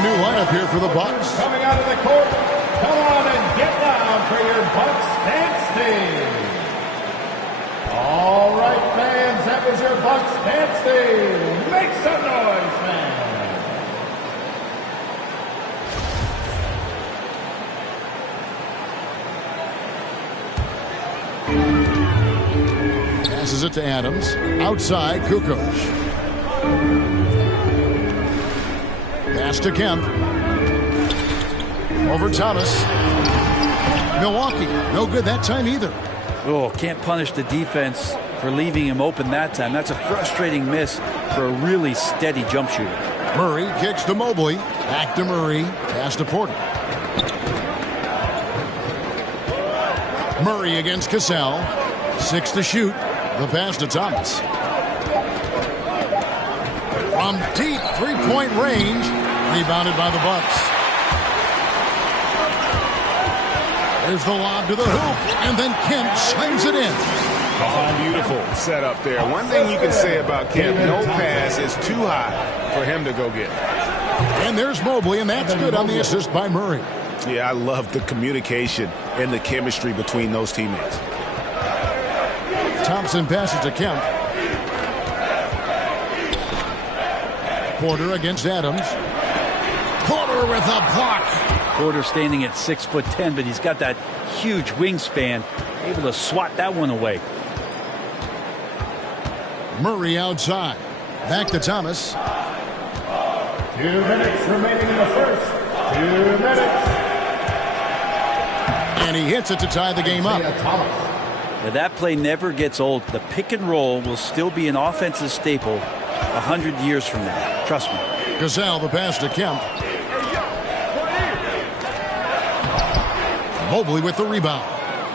new lineup here for the Bucks. Coming out of the court, come on and get down for your Bucks dance team. All right, fans, that was your Bucks dance team. Make some noise, fans. Passes it to Adams. Outside, Kukoc. Pass to Kemp. Over Thomas. Milwaukee, no good that time either. Oh, can't punish the defense for leaving him open that time. That's a frustrating miss for a really steady jump shooter. Murray kicks to Mobley. Back to Murray. Pass to Porter. Murray against Cassell. 6 to shoot. The pass to Thomas. From deep three-point range. Rebounded by the Bucks. There's the lob to the hoop. And then Kemp slams it in. Oh, beautiful setup there. One thing you can say about Kemp, no pass is too high for him to go get. And there's Mobley, and that's good on the assist by Murray. Yeah, I love the communication and the chemistry between those teammates. Thompson passes to Kemp. Porter against Adams. Porter with a block. Porter standing at 6'10", but he's got that huge wingspan, able to swat that one away. Murray outside. Back to Thomas. 2 minutes remaining in the first. 2 minutes. And he hits it to tie the game up. Now that play never gets old. The pick and roll will still be an offensive staple 100 years from now. Trust me. Gasol, the pass to Kemp. Mobley with the rebound.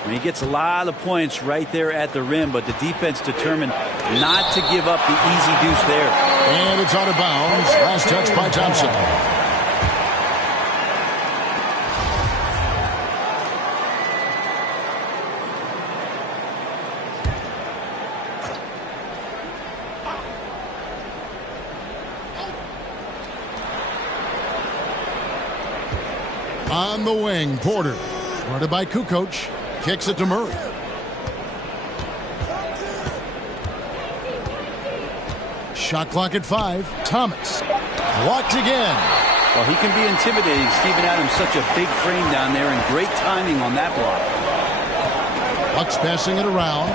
And he gets a lot of points right there at the rim, but the defense determined not to give up the easy deuce there. And it's out of bounds. Last touch by Thompson. On the wing, Porter. Guarded by Kukoc. Kicks it to Murray. Shot clock at 5. Thomas. Blocked again. Well, he can be intimidating. Steven Adams, such a big frame down there, and great timing on that block. Bucks passing it around.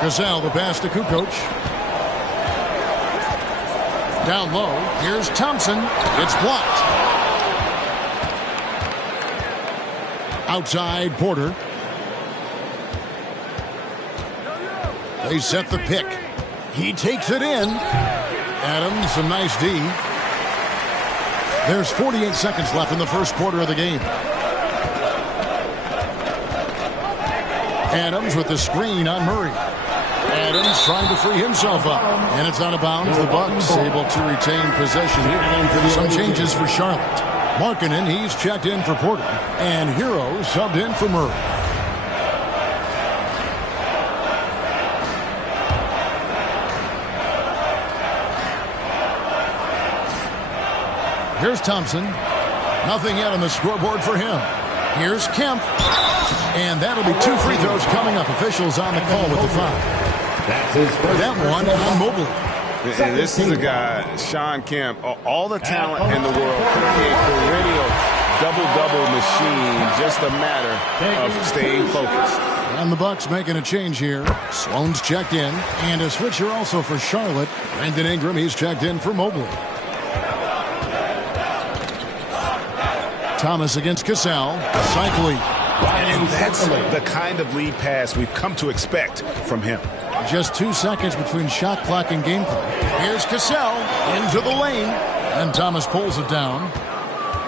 Gasol, the pass to Kukoc. Down low. Here's Thompson. It's blocked. Outside, Porter. They set the pick. He takes it in. Adams, some nice D. There's 48 seconds left in the first quarter of the game. Adams with the screen on Murray. Adams trying to free himself up. And it's out of bounds. The Bucks able to retain possession. Some changes for Charlotte. Markkanen, he's checked in for Porter. And Hero subbed in for Murray. Here's Thompson. Nothing yet on the scoreboard for him. Here's Kemp. And that'll be 2 free throws coming up. Officials on the call with the foul. That one on Mobley. And this is a guy, Sean Kemp, all the talent in the world, could be a perennial double-double machine, just a matter of staying focused. And the Bucks making a change here. Sloan's checked in, and a switcher also for Charlotte. Brandon Ingram, he's checked in for Mobley. Thomas against Cassell, cycling. And that's the kind of lead pass we've come to expect from him. Just 2 seconds between shot clock and game clock. Here's Cassell into the lane, and Thomas pulls it down.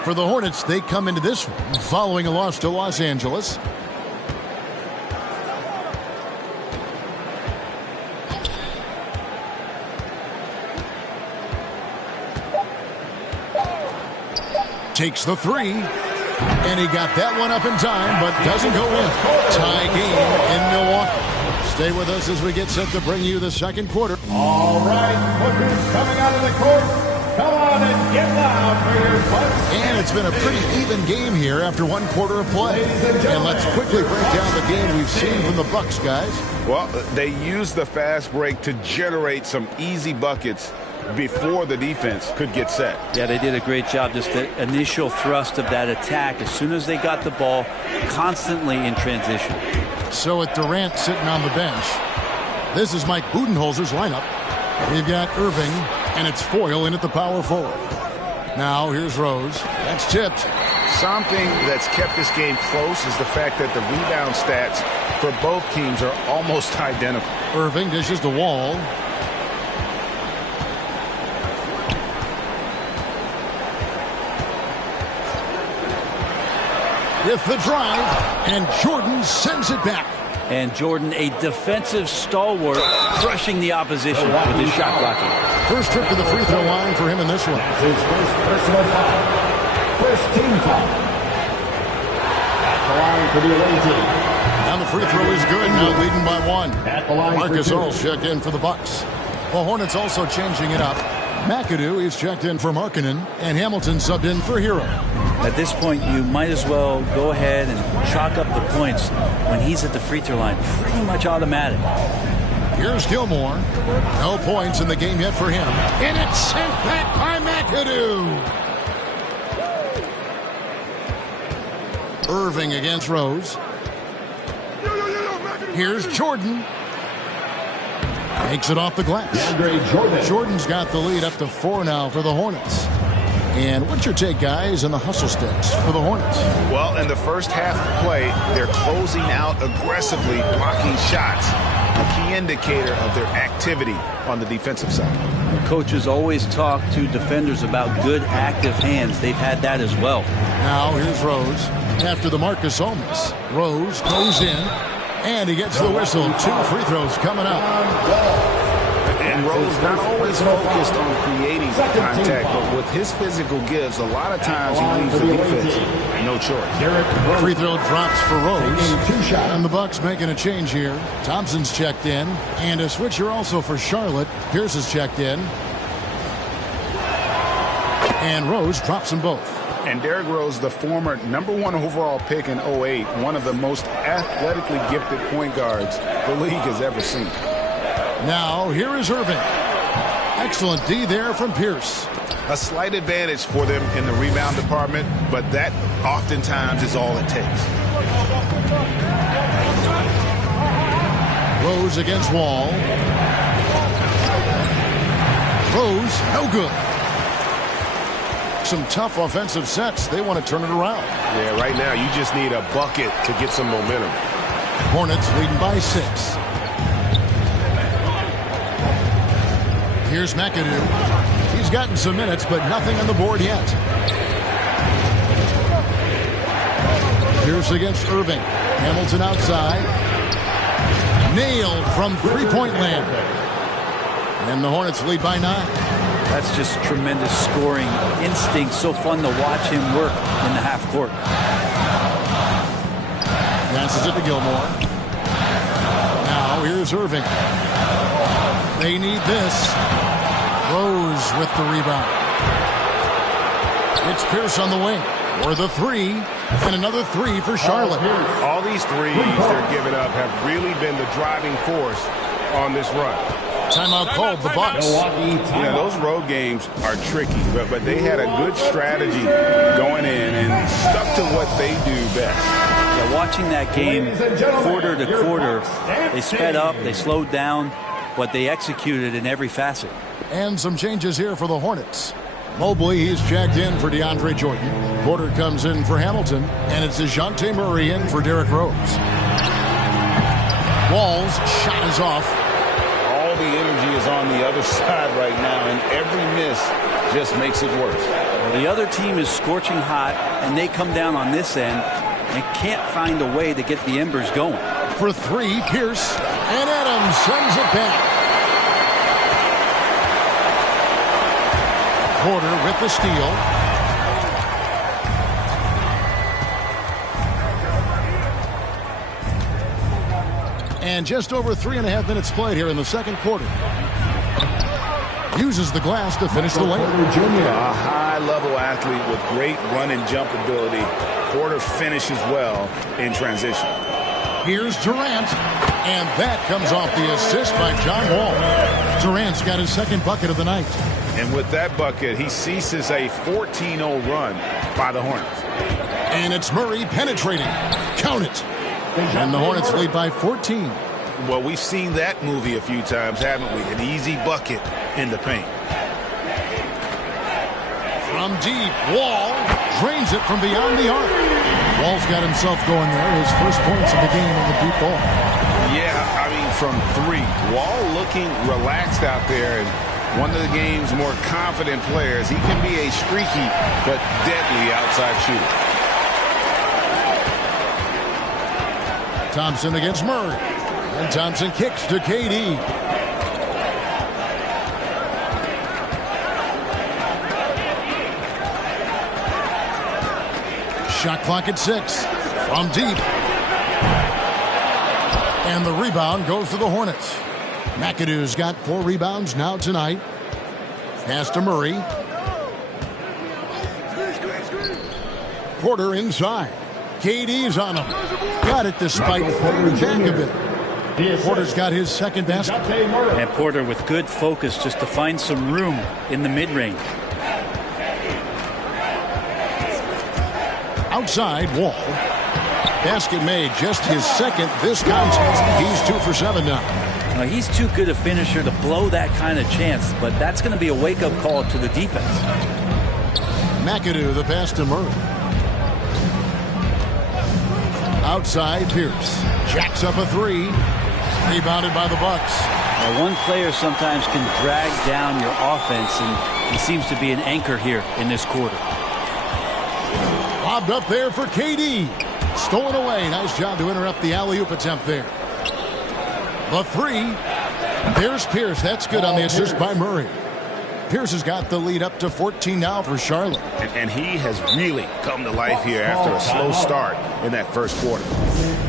For the Hornets, they come into this one following a loss to Los Angeles. Takes the three, and he got that one up in time, but doesn't go in. Tie game in Milwaukee. Stay with us as we get set to bring you the second quarter. All right, Booker's coming out of the court. Come on and get loud for your Bucks. And it's been a pretty even game here after 1 quarter of play. And let's quickly break down the game we've seen from the Bucks, guys. Well, they used the fast break to generate some easy buckets before the defense could get set. Yeah, they did a great job. Just the initial thrust of that attack, as soon as they got the ball, constantly in transition. So with Durant sitting on the bench, this is Mike Budenholzer's lineup. We've got Irving, and it's Foyle in at the power forward. Now here's Rose. That's tipped. Something that's kept this game close is the fact that the rebound stats for both teams are almost identical. Irving dishes the Wall. With the drive, and Jordan sends it back. And Jordan, a defensive stalwart, crushing the opposition with his shot blocking. First trip to the free throw line for him in this one. That's his first personal foul. First team foul. At the line for the away team. And the free throw is good, now leading by 1. At the line Marcus for 2. Earl checked in for the Bucks. The Hornets also changing it up. McAdoo is checked in for Markkanen, and Hamilton subbed in for Hero. At this point, you might as well go ahead and chalk up the points when he's at the free throw line. Pretty much automatic. Here's Gilmore. No points in the game yet for him. And it's sent back by McAdoo. Irving against Rose. Here's Jordan. Makes it off the glass. Jordan's got the lead up to 4 now for the Hornets. And what's your take, guys, on the hustle sticks for the Hornets? Well, in the first half of play, they're closing out aggressively, blocking shots, a key indicator of their activity on the defensive side. Coaches always talk to defenders about good active hands. They've had that as well. Now here's Rose after the Marcus Holmes. Rose goes in, and he gets the whistle. 2 free throws coming up. And Rose not always focused on creating contact, but with his physical gifts, a lot of times he leaves the defense no choice. Free throw drops for Rose. And the Bucks making a change here. Thompson's checked in, and a switcher also for Charlotte. Pierce is checked in. And Rose drops them both. And Derrick Rose, the former #1 overall pick in 2008, one of the most athletically gifted point guards the league has ever seen. Now, here is Irving. Excellent D there from Pierce. A slight advantage for them in the rebound department, but that oftentimes is all it takes. Rose against Wall. Rose, no good. Some tough offensive sets. They want to turn it around. Yeah, right now you just need a bucket to get some momentum. Hornets leading by 6. Here's McAdoo. He's gotten some minutes, but nothing on the board yet. Pierce against Irving. Hamilton outside. Nailed from three-point land. And the Hornets lead by 9. That's just tremendous scoring instinct. So fun to watch him work in the half court. Passes it to Gilmore. Now here's Irving. They need this. Rose with the rebound. It's Pierce on the wing. For the 3. And another 3 for Charlotte. All these threes they're giving up have really been the driving force on this run. Timeout called the Bucks. Yeah, those road games are tricky, but they had a good strategy going in and stuck to what they do best. Yeah, watching that game quarter to quarter, they sped up, they slowed down, but they executed in every facet. And some changes here for the Hornets. Mobley, he's checked in for DeAndre Jordan. Porter comes in for Hamilton, and it's DeJounte Murray in for Derrick Rose. Wall's shot is off. All the energy is on the other side right now, and every miss just makes it worse. Well, the other team is scorching hot, and they come down on this end and can't find a way to get the embers going. For three, Pierce, and Adams sends it back. Porter with the steal. And just over 3.5 minutes played here in the second quarter. Uses the glass to finish the lane. A high-level athlete with great run and jump ability. Porter finishes well in transition. Here's Durant, and that comes off the assist by John Wall. Durant's got his second bucket of the night. And with that bucket, he ceases a 14-0 run by the Hornets. And it's Murray penetrating. Count it. And the Hornets lead by 14. Well, we've seen that movie a few times, haven't we? An easy bucket in the paint. From deep, Wall drains it from beyond the arc. Wall's got himself going there. His first points of the game on the deep ball. Yeah, I mean, from three. Wall looking relaxed out there, and one of the game's more confident players. He can be a streaky but deadly outside shooter. Thompson against Murray. And Thompson kicks to KD. Shot clock at 6. From deep. And the rebound goes to the Hornets. McAdoo's got 4 rebounds now tonight. Pass to Murray. Porter inside. KD's on him. Got it despite falling back a bit. Porter's got his second basket. And Porter with good focus just to find some room in the mid-range. Outside, Wall. Basket made, just his second this contest. He's 2 for 7 now. Now, he's too good a finisher to blow that kind of chance, but that's going to be a wake-up call to the defense. McAdoo, the pass to Murray. Outside, Pierce. Jacks up a 3. Rebounded by the Bucks. Now, one player sometimes can drag down your offense, and he seems to be an anchor here in this quarter. Lobbed up there for KD. Stolen away. Nice job to interrupt the alley-oop attempt there. The 3. There's Pierce. That's good on the assist by Murray. Pierce has got the lead up to 14 now for Charlotte. And he has really come to life here after a slow start in that first quarter.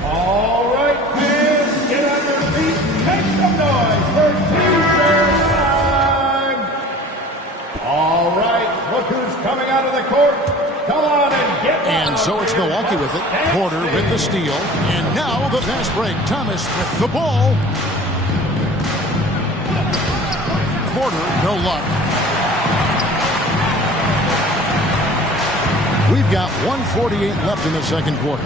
All right, fans, get on your feet. Make some noise for T-shirt time. All right, look who's coming out of the court. Come on and get one. And so it's Milwaukee with it. Porter with the steal. And now the fast break. Thomas with the ball. Porter, no luck. We've got 1:48 left in the second quarter.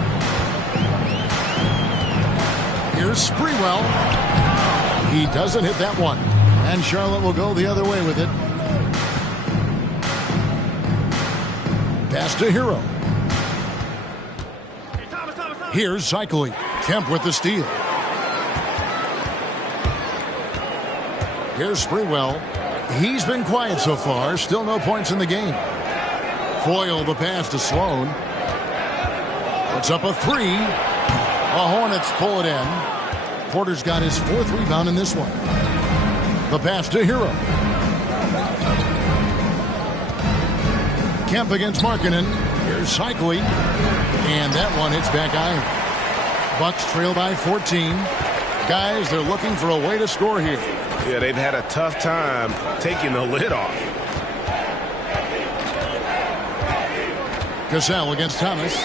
Here's Sprewell. He doesn't hit that one. And Charlotte will go the other way with it. Pass to Hero. Here's Cycling. Kemp with the steal. Here's Sprewell. He's been quiet so far. Still no points in the game. Foyle the pass to Sloan. Puts up a 3. The Hornets pull it in. Porter's got his 4th rebound in this one. The pass to Hero. Kemp against Markkanen. Here's Cycling. And that one hits back iron. Bucks trail by 14. Guys, they're looking for a way to score here. Yeah, they've had a tough time taking the lid off. Cassell against Thomas.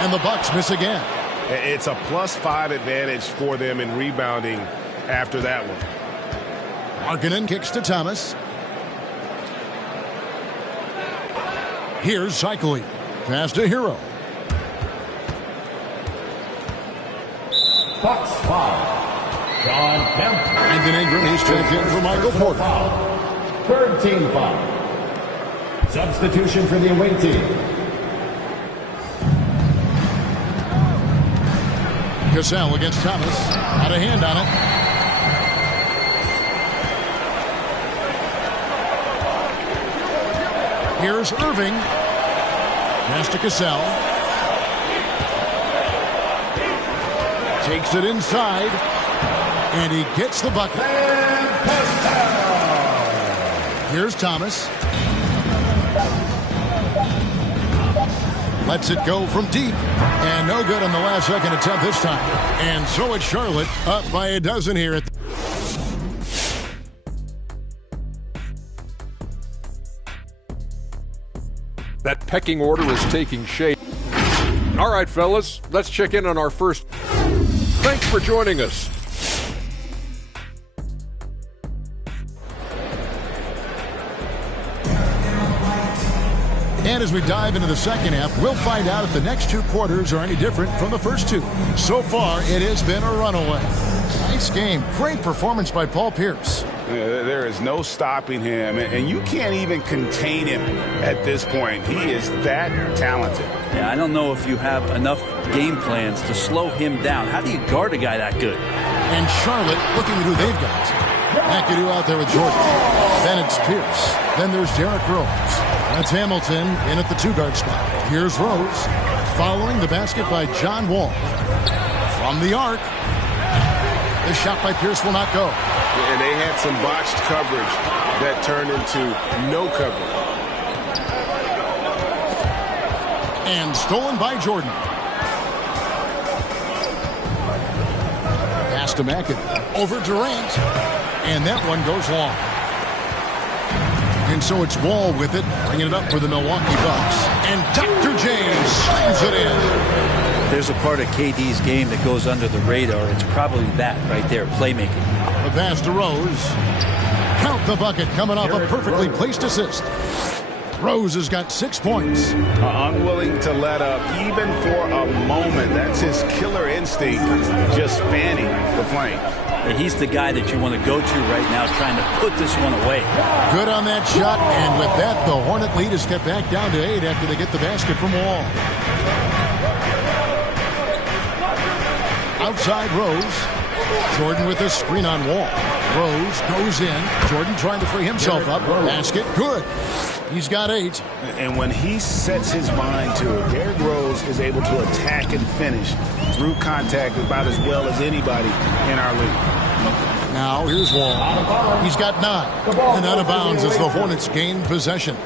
And the Bucks miss again. It's a +5 advantage for them in rebounding after that one. Markkanen kicks to Thomas. Here's Cycling. Pass to Hero. Box foul. John Kemp. Brandon Ingram, he's checked in for Michael Porter. Third team foul. Substitution for the away team. Cassell against Thomas. Out of hand on it. Here's Irving. Pass to Cassell. Takes it inside. And he gets the bucket. Here's Thomas. Lets it go from deep. And no good on the last second attempt this time. And so it's Charlotte up by a dozen here. That pecking order is taking shape. All right, fellas, let's check in on our first. Thanks for joining us. And as we dive into the second half, we'll find out if the next two quarters are any different from the first two. So far, it has been a runaway. Nice game. Great performance by Paul Pierce. There is no stopping him, and you can't even contain him at this point. He is that talented. Yeah, I don't know if you have enough game plans to slow him down. How do you guard a guy that good? And Charlotte looking at who they've got. McAdoo out there with Jordan. Then it's Pierce. Then there's Derrick Rose. That's Hamilton in at the two-guard spot. Here's Rose. Following the basket by John Wall. From the arc. The shot by Pierce will not go. And they had some botched coverage that turned into no coverage. And stolen by Jordan. Pass to McAdoo. Over Durant. And that one goes long. And so it's Wall with it, bringing it up for the Milwaukee Bucks. And Dr. James slams it in. There's a part of KD's game that goes under the radar. It's probably that right there, playmaking. The pass to Rose. Count the bucket coming off a perfectly placed assist. Rose has got 6 points. Unwilling to let up even for a moment. That's his killer instinct, just fanning the flame. He's the guy that you want to go to right now, trying to put this one away. Good on that shot, and with that, the Hornet lead is kept back down to 8 after they get the basket from Wall. Outside Rose. Jordan with a screen on Wall. Rose goes in. Jordan trying to free himself up. Basket, good. He's got 8. And when he sets his mind to it, Derrick Rose is able to attack and finish through contact about as well as anybody in our league. Now here's Wall. He's got 9. And out of bounds as the Hornets gain possession.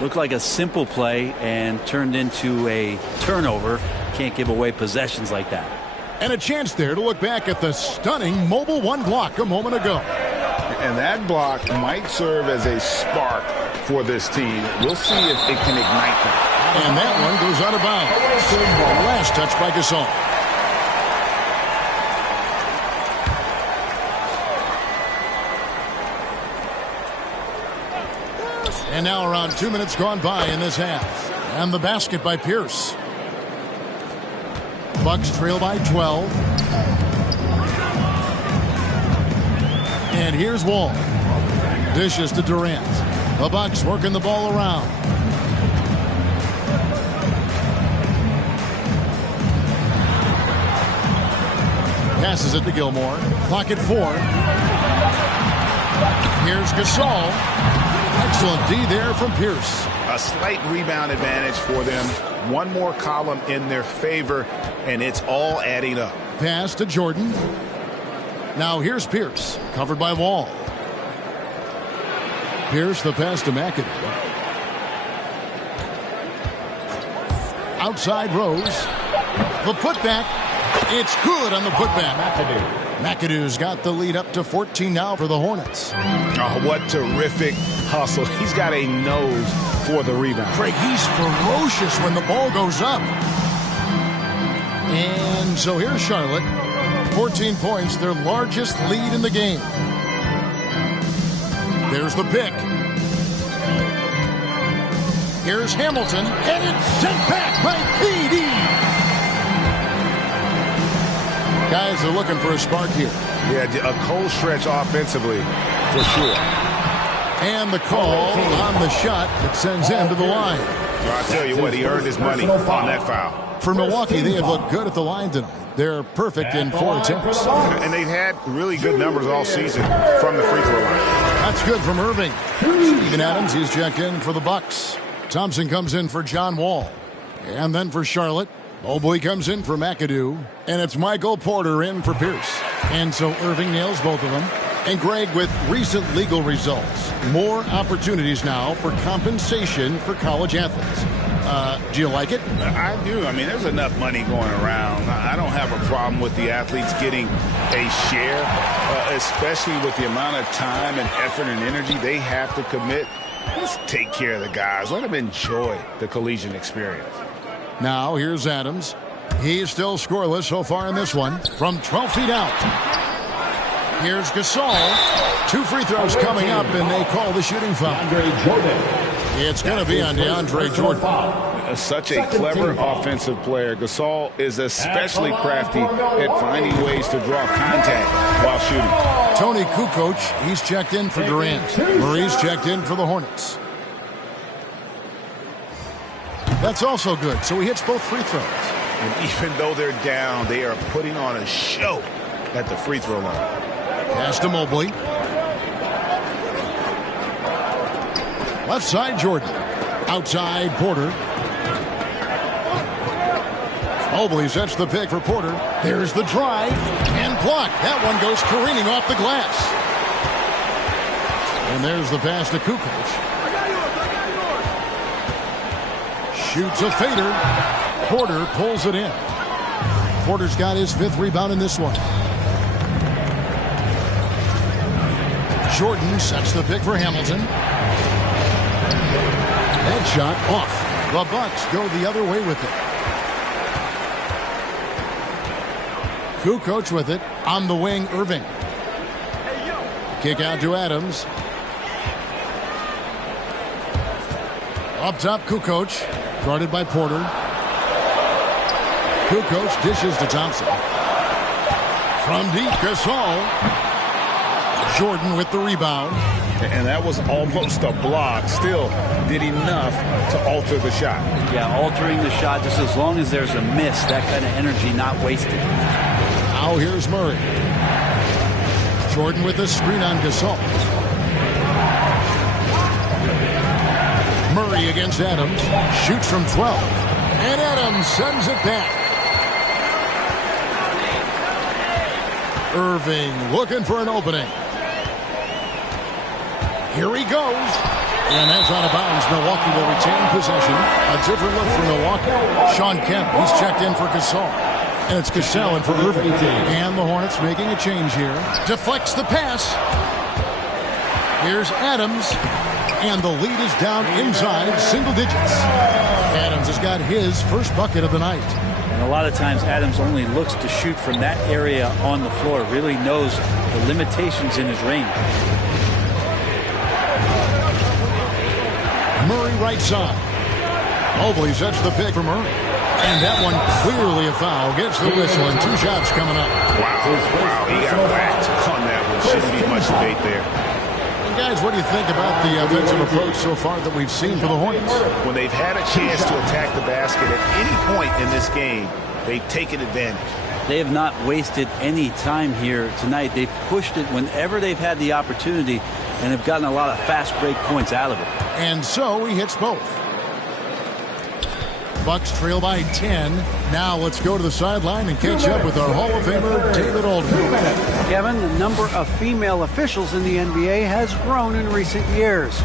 Looked like a simple play and turned into a turnover. Can't give away possessions like that. And a chance there to look back at the stunning Mobile One block a moment ago. And that block might serve as a spark for this team. We'll see if it can ignite them. And that one goes out of bounds. Last touch by Gasol. And now around 2 minutes gone by in this half. And the basket by Pierce. Bucks trail by 12. And here's Wall. Dishes to Durant. The Bucks working the ball around. Passes it to Gilmore. Clock at 4. Here's Gasol. Excellent D there from Pierce. A slight rebound advantage for them. One more column in their favor, and it's all adding up. Pass to Jordan. Now here's Pierce, covered by Wall. Pierce the pass to McAdoo. Outside Rose. The putback. It's good on the putback. McAdoo's got the lead up to 14 now for the Hornets. Oh, what terrific hustle. He's got a nose for the rebound. Craig, he's ferocious when the ball goes up. And so here's Charlotte. 14 points, their largest lead in the game. There's the pick. Here's Hamilton, and it's sent back by PD. Guys are looking for a spark here. Yeah, a cold stretch offensively, for sure. And the call on the shot that sends him to the line. Well, I'll tell you what, he earned his money on that foul. For Milwaukee, they have looked good at the line tonight. They're perfect in 4 attempts. And they've had really good numbers all season from the free throw line. That's good from Irving. Steven Adams, he's checked in for the Bucks. Thompson comes in for John Wall. And then for Charlotte, Mobley comes in for McAdoo. And it's Michael Porter in for Pierce. And so Irving nails both of them. And Greg, with recent legal results, more opportunities now for compensation for college athletes. Do you like it? I do. I mean, there's enough money going around. I don't have a problem with the athletes getting a share, especially with the amount of time and effort and energy they have to commit. Let's take care of the guys. Let them enjoy the collegiate experience. Now, here's Adams. He's still scoreless so far in this one from 12 feet out. Here's Gasol. 2 free throws coming up, and they call the shooting foul. It's going to be on DeAndre Jordan. Such a clever offensive player. Gasol is especially crafty at finding ways to draw contact while shooting. Tony Kukoc, he's checked in for Durant. Murray's checked in for the Hornets. That's also good, so he hits both free throws. And even though they're down, they are putting on a show at the free throw line. Pass to Mobley. Left side, Jordan. Outside, Porter. Mobley sets the pick for Porter. There's the drive and block. That one goes careening off the glass. And there's the pass to Kukoc. Shoots a fader. Porter pulls it in. Porter's got his 5th rebound in this one. Jordan sets the pick for Hamilton. Headshot off. The Bucks go the other way with it. Kukoc with it. On the wing, Irving. Kick out to Adams. Up top, Kukoc. Guarded by Porter. Kukoc dishes to Thompson. From deep, Gasol. Jordan with the rebound. And that was almost a block. Still did enough to alter the shot. Yeah, altering the shot just as long as there's a miss. That kind of energy not wasted. Now here's Murray. Jordan with a screen on Gasol. Murray against Adams. Shoots from 12. And Adams sends it back. Irving looking for an opening. Here he goes. And that's out of bounds. Milwaukee will retain possession. A different look for Milwaukee. Sean Kemp, he's checked in for Gasol. And it's Gasol in for Irving. And the Hornets making a change here. Deflects the pass. Here's Adams. And the lead is down inside single digits. Adams has got his first bucket of the night. And a lot of times Adams only looks to shoot from that area on the floor. Really knows the limitations in his range. Murray right side. Mobley sets the pick for Murray. And that one clearly a foul. Gets the whistle and 2 shots coming up. Wow. He got whacked on that one. Shouldn't be much debate there. And guys, what do you think about the offensive approach so far that we've seen for the Hornets? When they've had a chance to attack the basket at any point in this game, they've taken advantage. They have not wasted any time here tonight. They've pushed it whenever they've had the opportunity and have gotten a lot of fast break points out of it. And so he hits both. Bucks trail by 10. Now let's go to the sideline and catch up with our Hall of Famer, David Aldridge. Kevin, the number of female officials in the NBA has grown in recent years.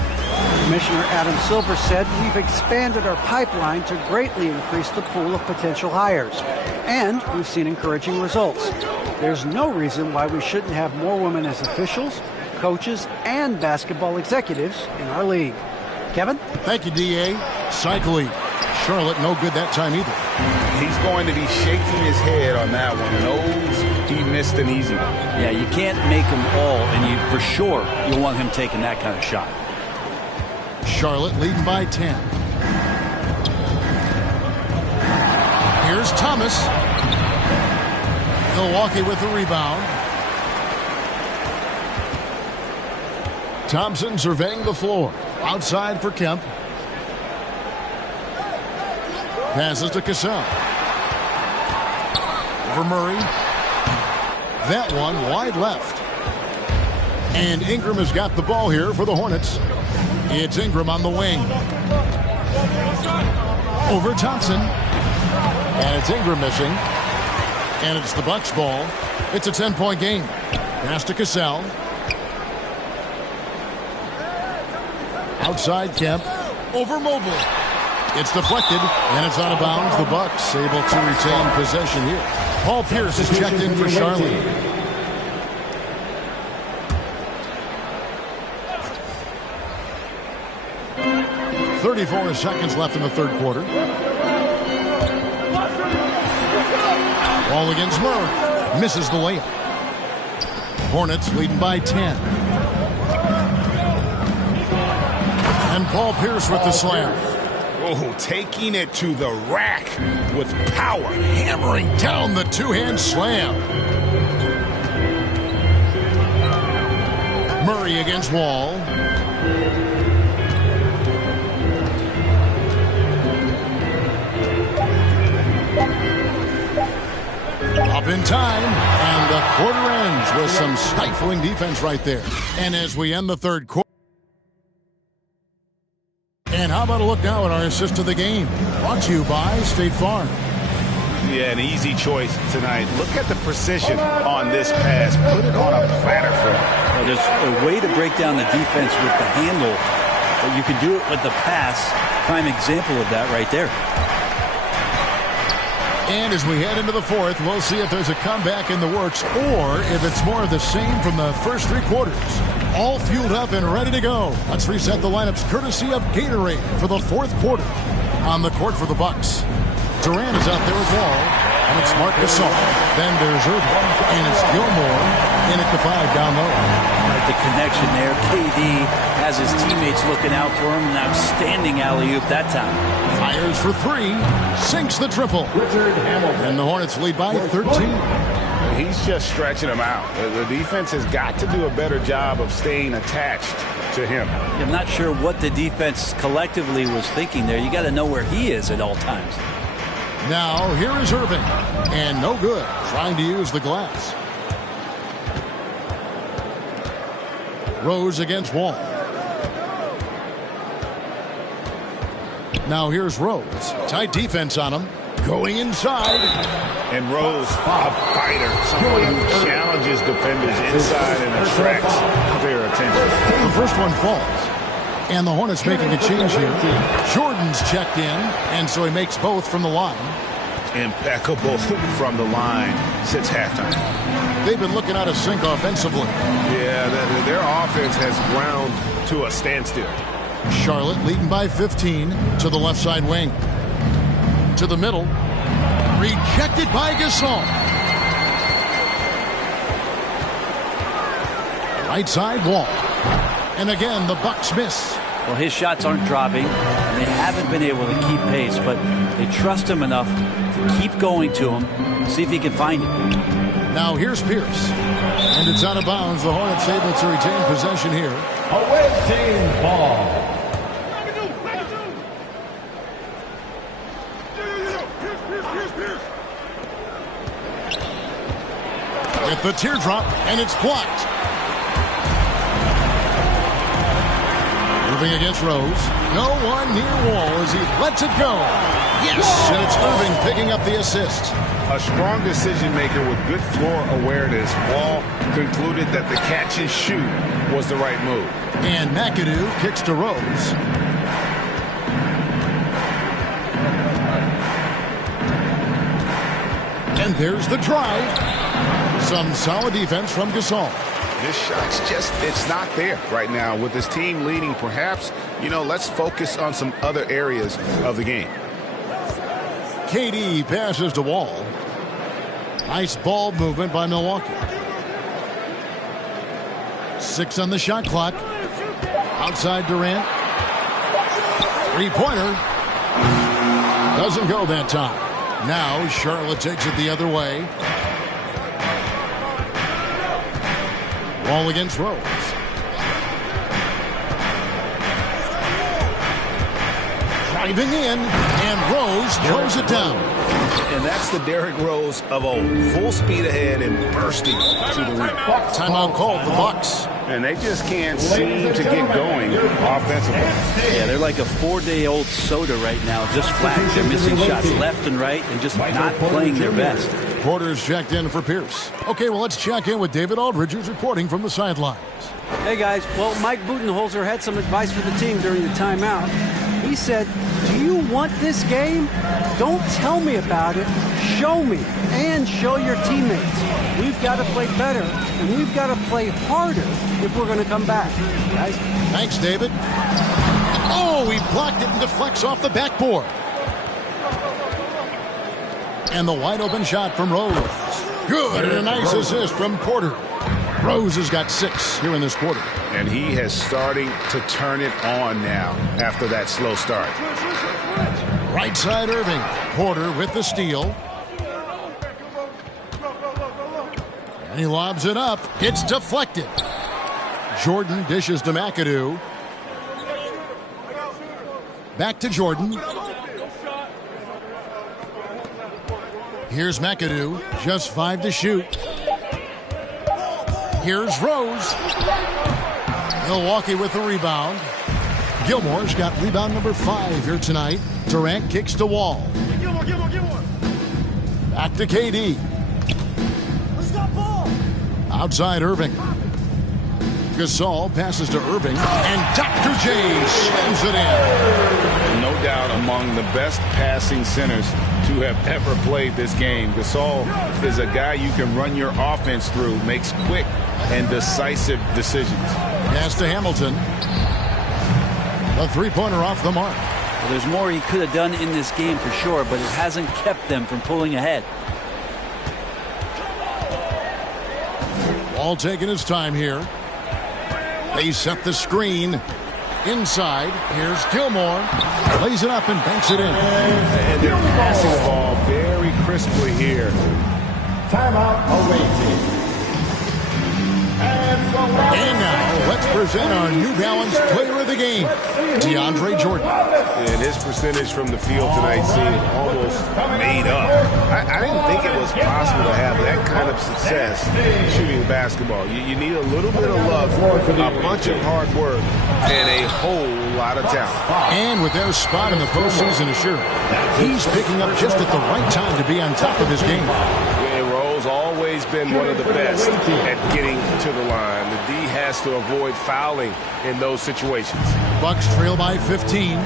Commissioner Adam Silver said, "We've expanded our pipeline to greatly increase the pool of potential hires. And we've seen encouraging results. There's no reason why we shouldn't have more women as officials, coaches, and basketball executives in our league." Kevin? Thank you, D.A. Cycling. Charlotte, no good that time either. He's going to be shaking his head on that one. he missed an easy one. Yeah, you can't make them all, and you for sure you want him taking that kind of shot. Charlotte leading by 10. Here's Thomas. Milwaukee with the rebound. Thompson surveying the floor. Outside for Kemp. Passes to Cassell. For Murray. That one wide left. And Ingram has got the ball here for the Hornets. It's Ingram on the wing. Over Thompson. And it's Ingram missing. And it's the Bucks ball. It's a 10-point game. Pass to Cassell. Outside Kemp. Over Mobley. It's deflected, and it's out of bounds. The Bucks able to retain possession here. Paul Pierce is checked in for Charlotte. .34 seconds left in the third quarter. Ball against Murray. Misses the layup. Hornets leading by 10. And Paul Pierce with the slam. Oh, taking it to the rack with power. Hammering down the two-hand slam. Murray against Wall. Up in time, and the quarter ends with some stifling defense right there. And as we end the third quarter. And how about a look now at our assist to the game? Brought to you by State Farm. Yeah, an easy choice tonight. Look at the precision on this pass. Put it on a platter for him. Well, there's a way to break down the defense with the handle, but you can do it with the pass. Prime example of that right there. And as we head into the fourth, we'll see if there's a comeback in the works or if it's more of the same from the first three quarters. All fueled up and ready to go. Let's reset the lineups courtesy of Gatorade for the fourth quarter. On the court for the Bucks, Durant is out there with Wall, and it's Marc Gasol. Then there's Irving, and it's Gilmore in at the 5 down low. Right, the connection there. KD has his teammates looking out for him. An outstanding alley-oop that time. Fires for 3, sinks the triple. And the Hornets lead by 13. He's just stretching them out. The defense has got to do a better job of staying attached to him. I'm not sure what the defense collectively was thinking there. You got to know where he is at all times. Now, here is Irving. And no good. Trying to use the glass. Rose against Wall. Now here's Rose. Tight defense on him. Going inside. And Rose, a fighter. Someone who challenges defenders inside and attracts their attention. The first one falls. And the Hornets making a change here. Jordan's checked in, and so he makes both from the line. Impeccable from the line since halftime. They've been looking out of sync offensively. Yeah, their offense has ground to a standstill. Charlotte leading by 15 to the left side wing. To the middle. Rejected by Gasol. Right side Wall. And again, the Bucks miss. Well, his shots aren't dropping. They haven't been able to keep pace, but they trust him enough to keep going to him, see if he can find him. Now here's Pierce. And it's out of bounds. The Hornets able to retain possession here. Away team ball. With the teardrop, and it's blocked. Irving against Rose. No one near Wall as he lets it go. Yes! And it's Irving picking up the assist. A strong decision maker with good floor awareness. Wall concluded that the catch and shoot was the right move. And McAdoo kicks to Rose. And there's the drive. Some solid defense from Gasol. This shot's just, it's not there right now. With his team leading, perhaps, let's focus on some other areas of the game. KD passes to Wall. Nice ball movement by Milwaukee. 6 on the shot clock. Outside Durant. Three-pointer. Doesn't go that time. Now Charlotte takes it the other way. Ball against Rose. Driving in, and Rose throws it down. And that's the Derrick Rose of old. Full speed ahead and bursting to the rim. Timeout called the Bucks. And they just can't seem to get going offensively. Yeah, they're like a 4-day-old soda right now, just flat. They're missing shots left and right and just not playing their best. Porter's checked in for Pierce. Okay, well, let's check in with David Aldridge, who's reporting from the sidelines. Hey, guys. Well, Mike Budenholzer had some advice for the team during the timeout. He said, do you want this game? Don't tell me about it. Show me and show your teammates. We've got to play better, and we've got to play harder if we're going to come back, guys. Thanks, David. Oh, he blocked it and deflects off the backboard. And the wide-open shot from Rose. Good, and a nice assist from Porter. Rose has got 6 here in this quarter. And he has starting to turn it on now after that slow start. Right side Irving. Porter with the steal. And he lobs it up. It's deflected. Jordan dishes to McAdoo. Back to Jordan. Here's McAdoo. Just 5 to shoot. Here's Rose. Milwaukee with the rebound. Gilmore's got rebound number 5 here tonight. Durant kicks to Wall. Back to KD. Outside Irving. Gasol passes to Irving, and Dr. J slams it in. No doubt among the best passing centers to have ever played this game. Gasol is a guy you can run your offense through, makes quick and decisive decisions. Pass to Hamilton. A three-pointer off the mark. Well, there's more he could have done in this game for sure, but it hasn't kept them from pulling ahead. Ball taking his time here. They set the screen. Inside, here's Gilmore. Lays it up and banks it in. And they're passing the ball very crisply here. Timeout awaited. And now, let's present our New Balance Player of the Game, DeAndre Jordan. And his percentage from the field tonight seemed almost made up. I didn't think it was possible to have that kind of success shooting basketball. You need a little bit of luck, a bunch of hard work, and a whole lot of talent. And with their spot in the postseason assured, he's picking up just at the right time to be on top of his game. Always been one of the best at getting to the line. The D has to avoid fouling in those situations. Bucks trail by 15.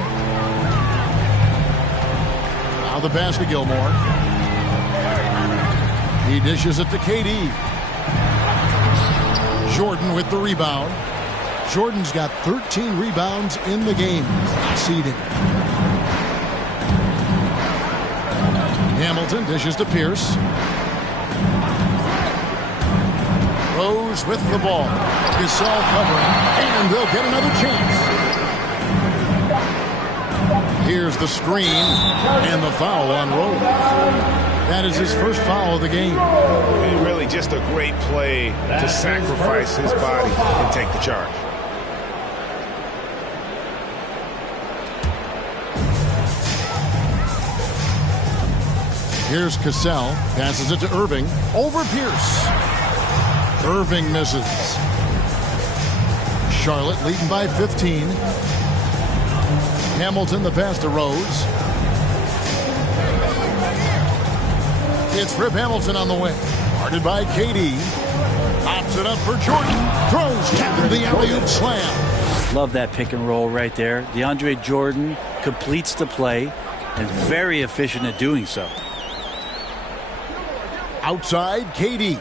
Now the pass to Gilmore. He dishes it to KD. Jordan with the rebound. Jordan's got 13 rebounds in the game. Leading. Hamilton dishes to Pierce. Rose with the ball. Gasol covering, and they'll get another chance. Here's the screen, and the foul on Rose. That is his first foul of the game. And really just a great play to sacrifice his body and take the charge. Here's Cassell, passes it to Irving, over Pierce. Irving misses. Charlotte leading by 15. Hamilton the pass to Rose. It's Rip Hamilton on the way. Guarded by KD. Pops it up for Jordan. Throws down the alley-oop slam. Love that pick and roll right there. DeAndre Jordan completes the play and very efficient at doing so. Outside, KD.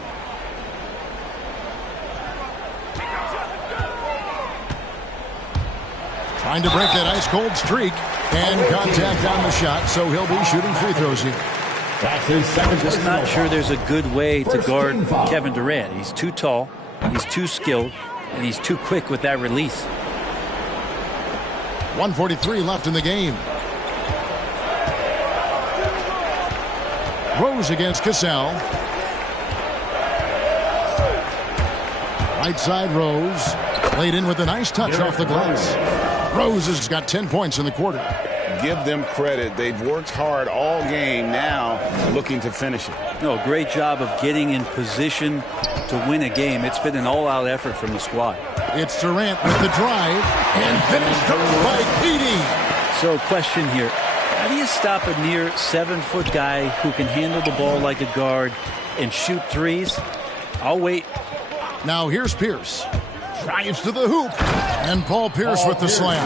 Trying to break that ice-cold streak. And contact on the shot, so he'll be shooting free throws here. That's his second. Just not sure there's a good way to guard Kevin Durant. He's too tall, he's too skilled, and he's too quick with that release. 1:43 left in the game. Rose against Cassell. Right side Rose. Laid in with a nice touch off the glass. Rose has got 10 points in the quarter. Give them credit. They've worked hard all game, now looking to finish it. No, great job of getting in position to win a game. It's been an all-out effort from the squad. It's Durant with the drive and finished by KD. So question here. How do you stop a near 7-foot guy who can handle the ball like a guard and shoot threes? I'll wait. Now here's Pierce. Drives to the hoop. And Paul Pierce with the slam.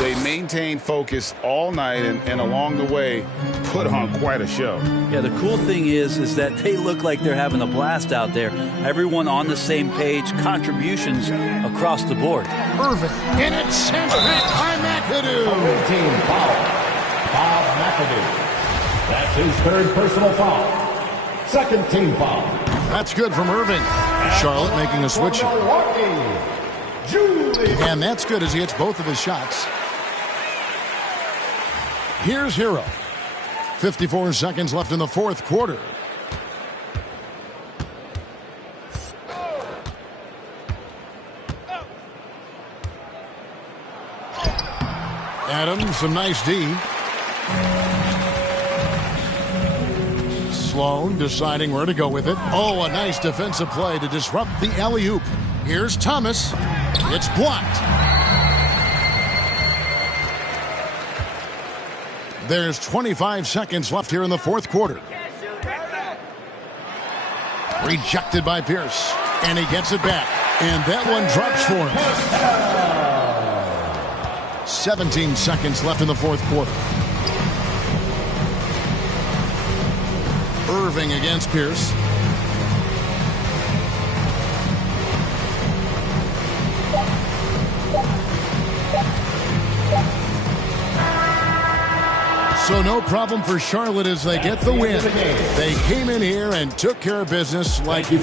They maintained focus all night and along the way put on quite a show. Yeah, the cool thing is that they look like they're having a blast out there. Everyone on the same page, contributions across the board. Irving, and it's sent back by McAdoo. Team foul. Bob McAdoo. That's his third personal foul. Second team foul. That's good from Irving. Charlotte making a switch. And that's good as he hits both of his shots. Here's Hero. 54 seconds left in the fourth quarter. Adams, some nice D. Sloan deciding where to go with it. Oh, a nice defensive play to disrupt the alley-oop. Here's Thomas. It's blocked. There's 25 seconds left here in the fourth quarter. Rejected by Pierce. And he gets it back. And that one drops for him. 17 seconds left in the fourth quarter. Irving against Pierce. So no problem for Charlotte as they get the win. They came in here and took care of business like they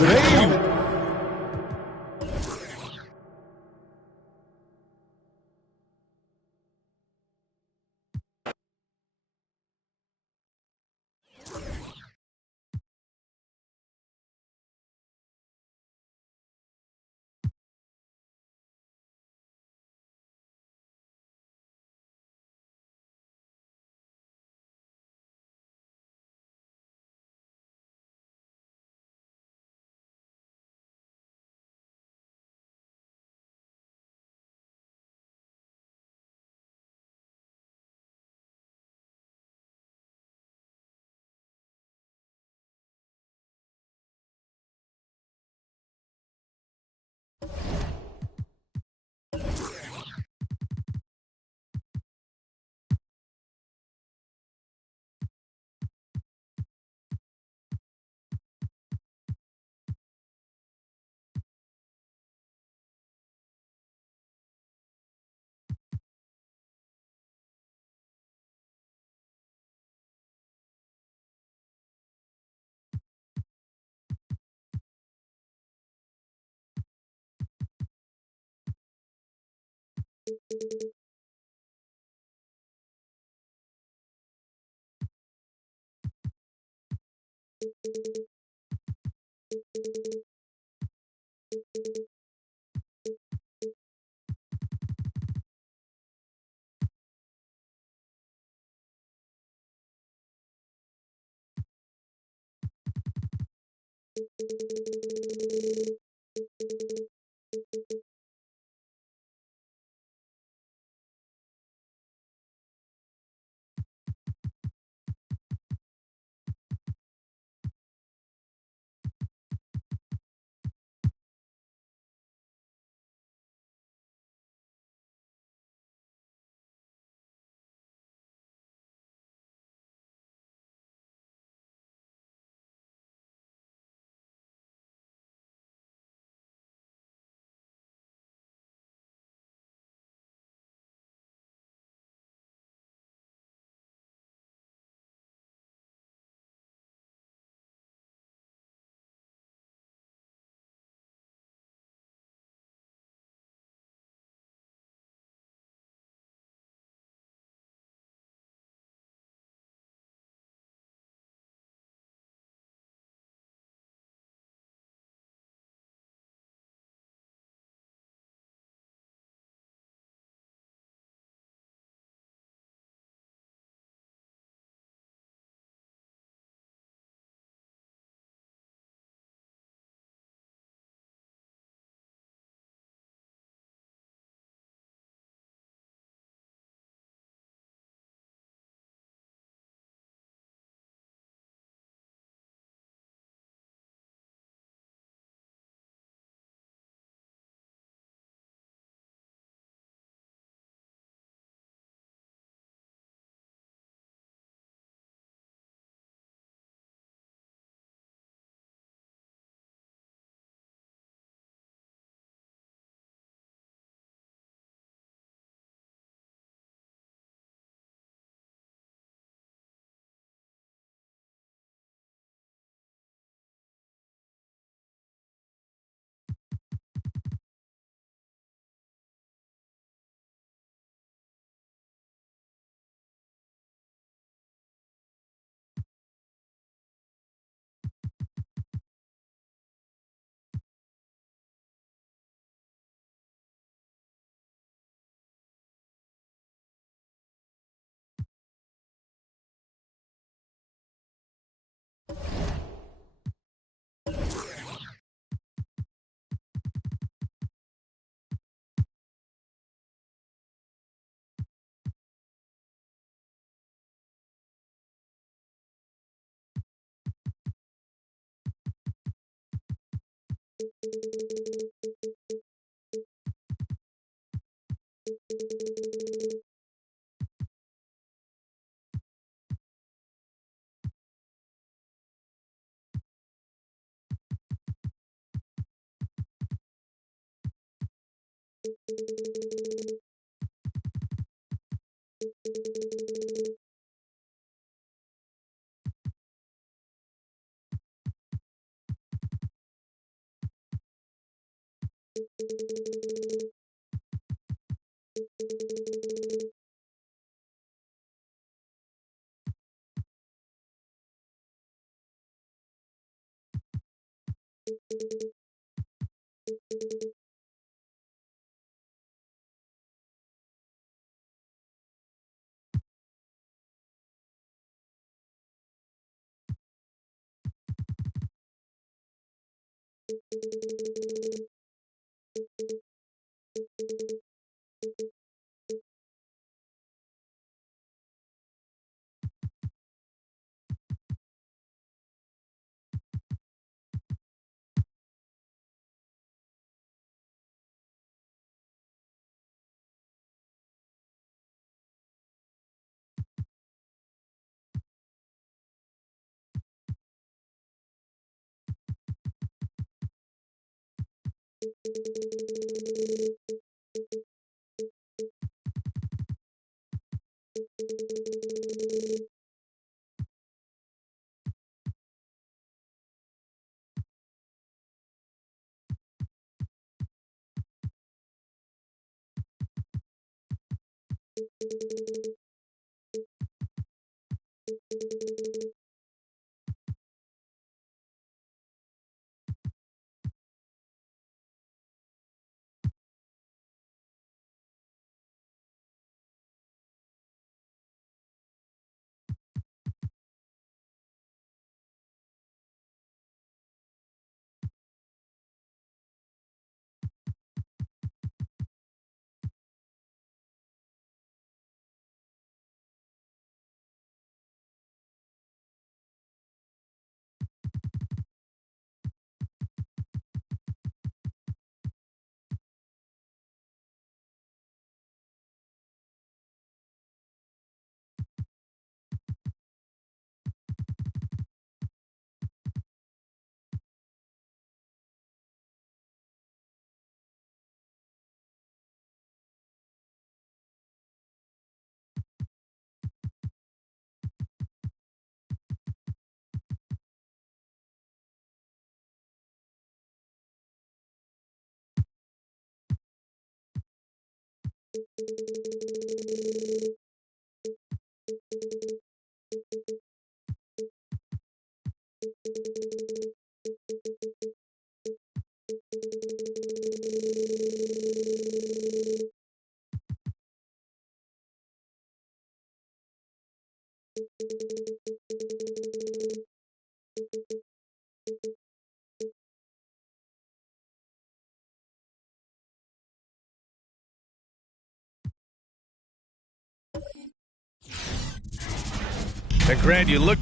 And Grant, you look.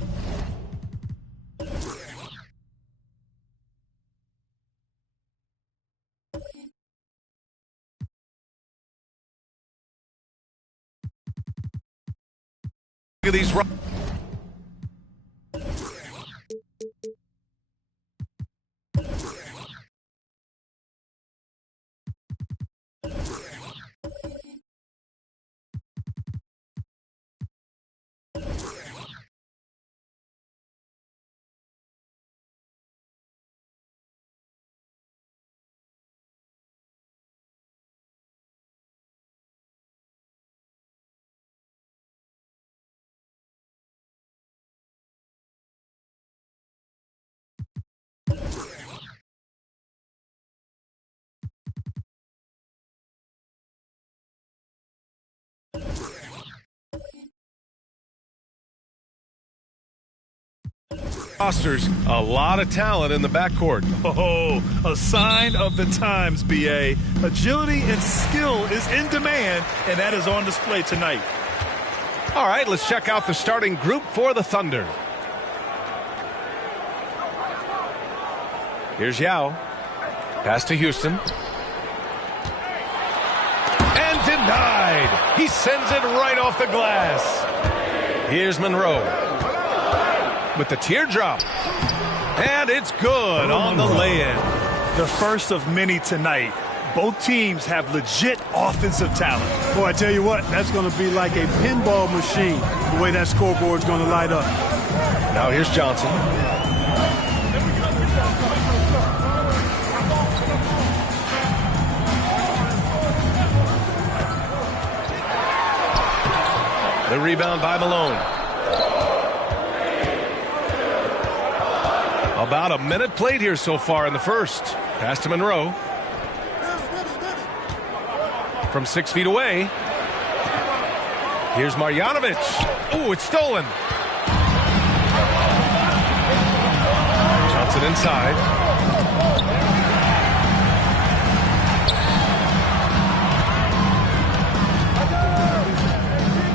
Look at these. Rosters, a lot of talent in the backcourt. Oh, a sign of the times, BA. Agility and skill is in demand, and that is on display tonight. All right, let's check out the starting group for the Thunder. Here's Yao. Pass to Houston. And denied. He sends it right off the glass. Here's Monroe with the teardrop. And it's good on the lay-in. The first of many tonight. Both teams have legit offensive talent. Boy, I tell you what, that's going to be like a pinball machine, the way that scoreboard's going to light up. Now here's Johnson. The rebound by Malone. About a minute played here so far in the first. Pass to Monroe. From 6 feet away. Here's Marjanovic. Ooh, it's stolen. Johnson inside.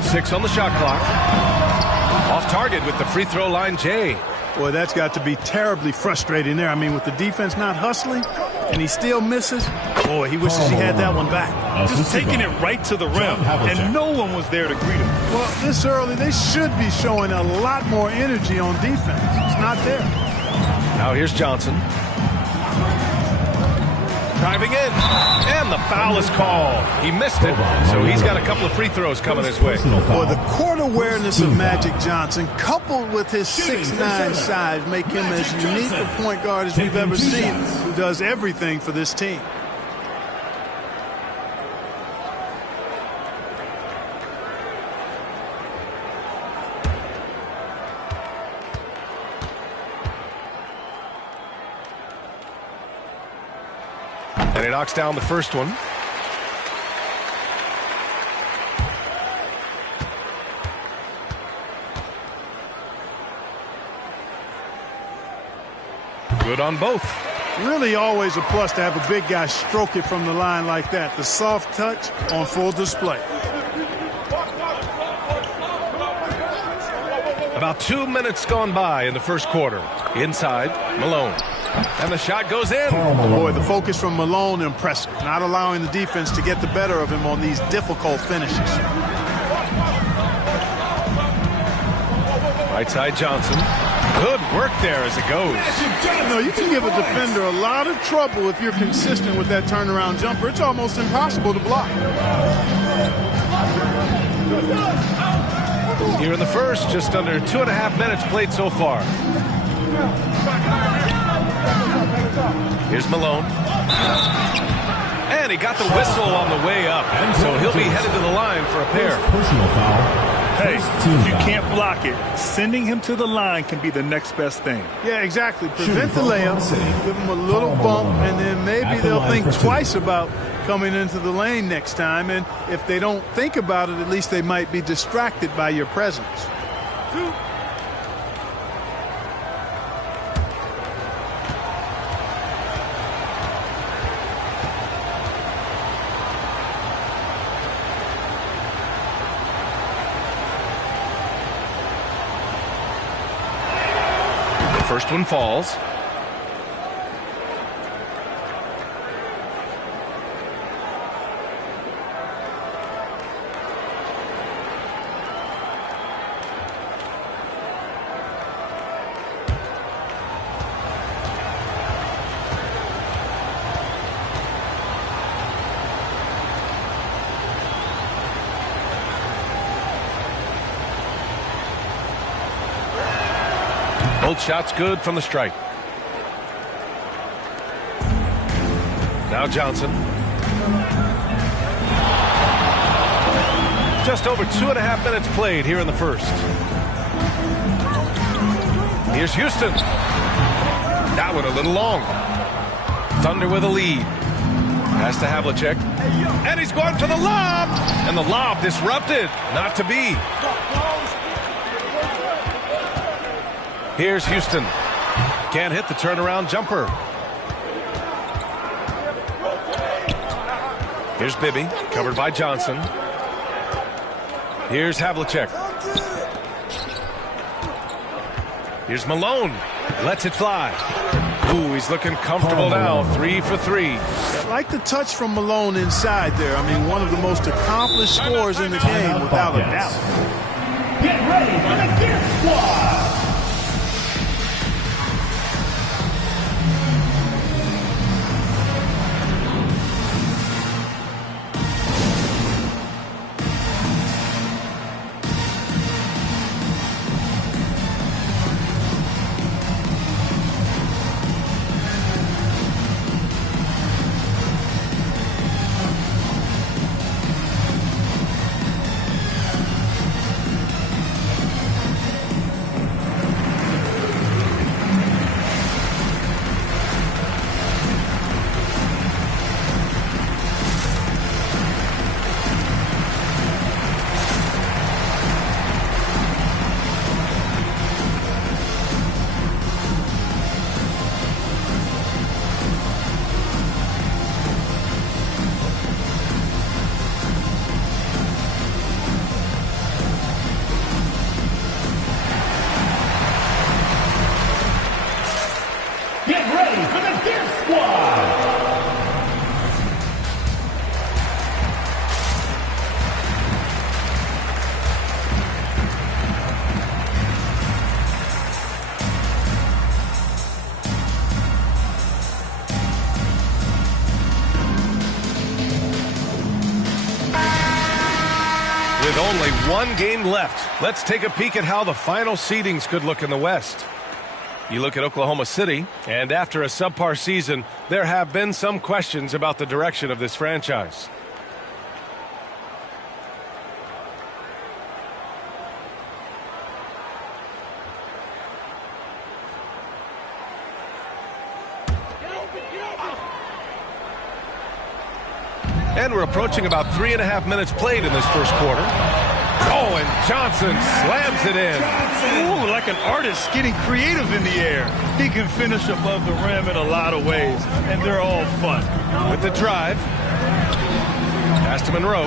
Six on the shot clock. Off target with the free throw line, Jay. Boy, that's got to be terribly frustrating there. I mean, with the defense not hustling, and he still misses. Boy, he wishes he had that one back. Just taking it right to the rim, and no one was there to greet him. Well, this early, they should be showing a lot more energy on defense. It's not there. Now here's Johnson. Driving in, and the foul is called. He missed it, so he's got a couple of free throws coming his way. Boy, the court awareness of Magic Johnson, coupled with his 6'9" size, make him as unique a point guard as we've ever seen, who does everything for this team. And he knocks down the first one. Good on both. Really always a plus to have a big guy stroke it from the line like that. The soft touch on full display. About 2 minutes gone by in the first quarter. Inside, Malone. And the shot goes in. Boy, the focus from Malone impressive. Not allowing the defense to get the better of him on these difficult finishes. Right side Johnson. Good work there as it goes. No, you can give a defender a lot of trouble if you're consistent with that turnaround jumper. It's almost impossible to block. Here in the first, just under 2.5 minutes played so far. Here's Malone. And he got the whistle on the way up. So he'll be headed to the line for a pair. Personal foul. Hey, if you can't block it, sending him to the line can be the next best thing. Yeah, exactly. Prevent the layup, give him a little bump, and then maybe they'll think twice about coming into the lane next time. And if they don't think about it, at least they might be distracted by your presence. First one falls. Both shots good from the stripe. Now Johnson. Just over 2.5 minutes played here in the first. Here's Houston. That one a little long. Thunder with a lead. Pass to Havlicek. And he's going for the lob. And the lob disrupted. Not to be. Here's Houston. Can't hit the turnaround jumper. Here's Bibby, covered by Johnson. Here's Havlicek. Here's Malone. Lets it fly. Ooh, he's looking comfortable now. 3 for 3. I like the touch from Malone inside there. I mean, one of the most accomplished scorers in the game, without a doubt. Get ready for the Gear Squad. Get ready for the Gear Squad. With only one game left, let's take a peek at how the final seedings could look in the West. You look at Oklahoma City, and after a subpar season, there have been some questions about the direction of this franchise. And we're approaching about 3.5 minutes played in this first quarter. Oh, and Johnson slams it in. Ooh, like an artist getting creative in the air. He can finish above the rim in a lot of ways, and they're all fun. With the drive. Pass to Monroe.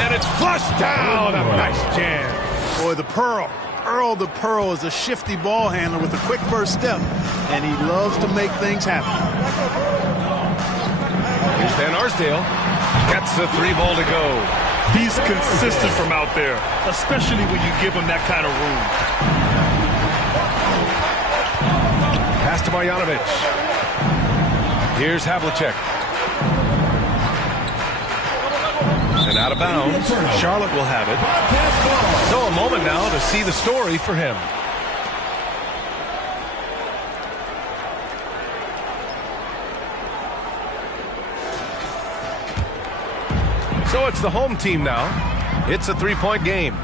And it's flushed down. A nice jam. Boy, the Pearl. Earl the Pearl is a shifty ball handler with a quick first step, and he loves to make things happen. Here's Van Arsdale. Gets the 3-ball to go. He's consistent from out there, especially when you give him that kind of room. Pass to Marjanovic. Here's Havlicek. And out of bounds. Charlotte will have it. So a moment now to see the story for him. So it's the home team now. It's a 3-point game.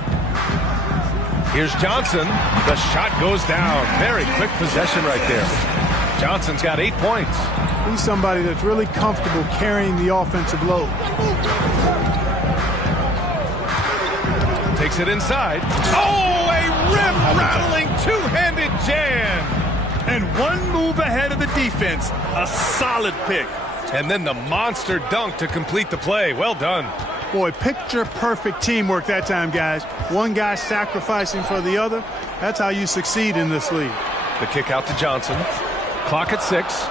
Here's Johnson. The shot goes down. Very quick possession right there. Johnson's got 8 points. He's somebody that's really comfortable carrying the offensive load. Takes it inside. Oh, a rim-rattling two-handed jam. And one move ahead of the defense. A solid pick. And then the monster dunk to complete the play. Well done. Boy, picture-perfect teamwork that time, guys. One guy sacrificing for the other. That's how you succeed in this league. The kick out to Johnson. Clock at 6.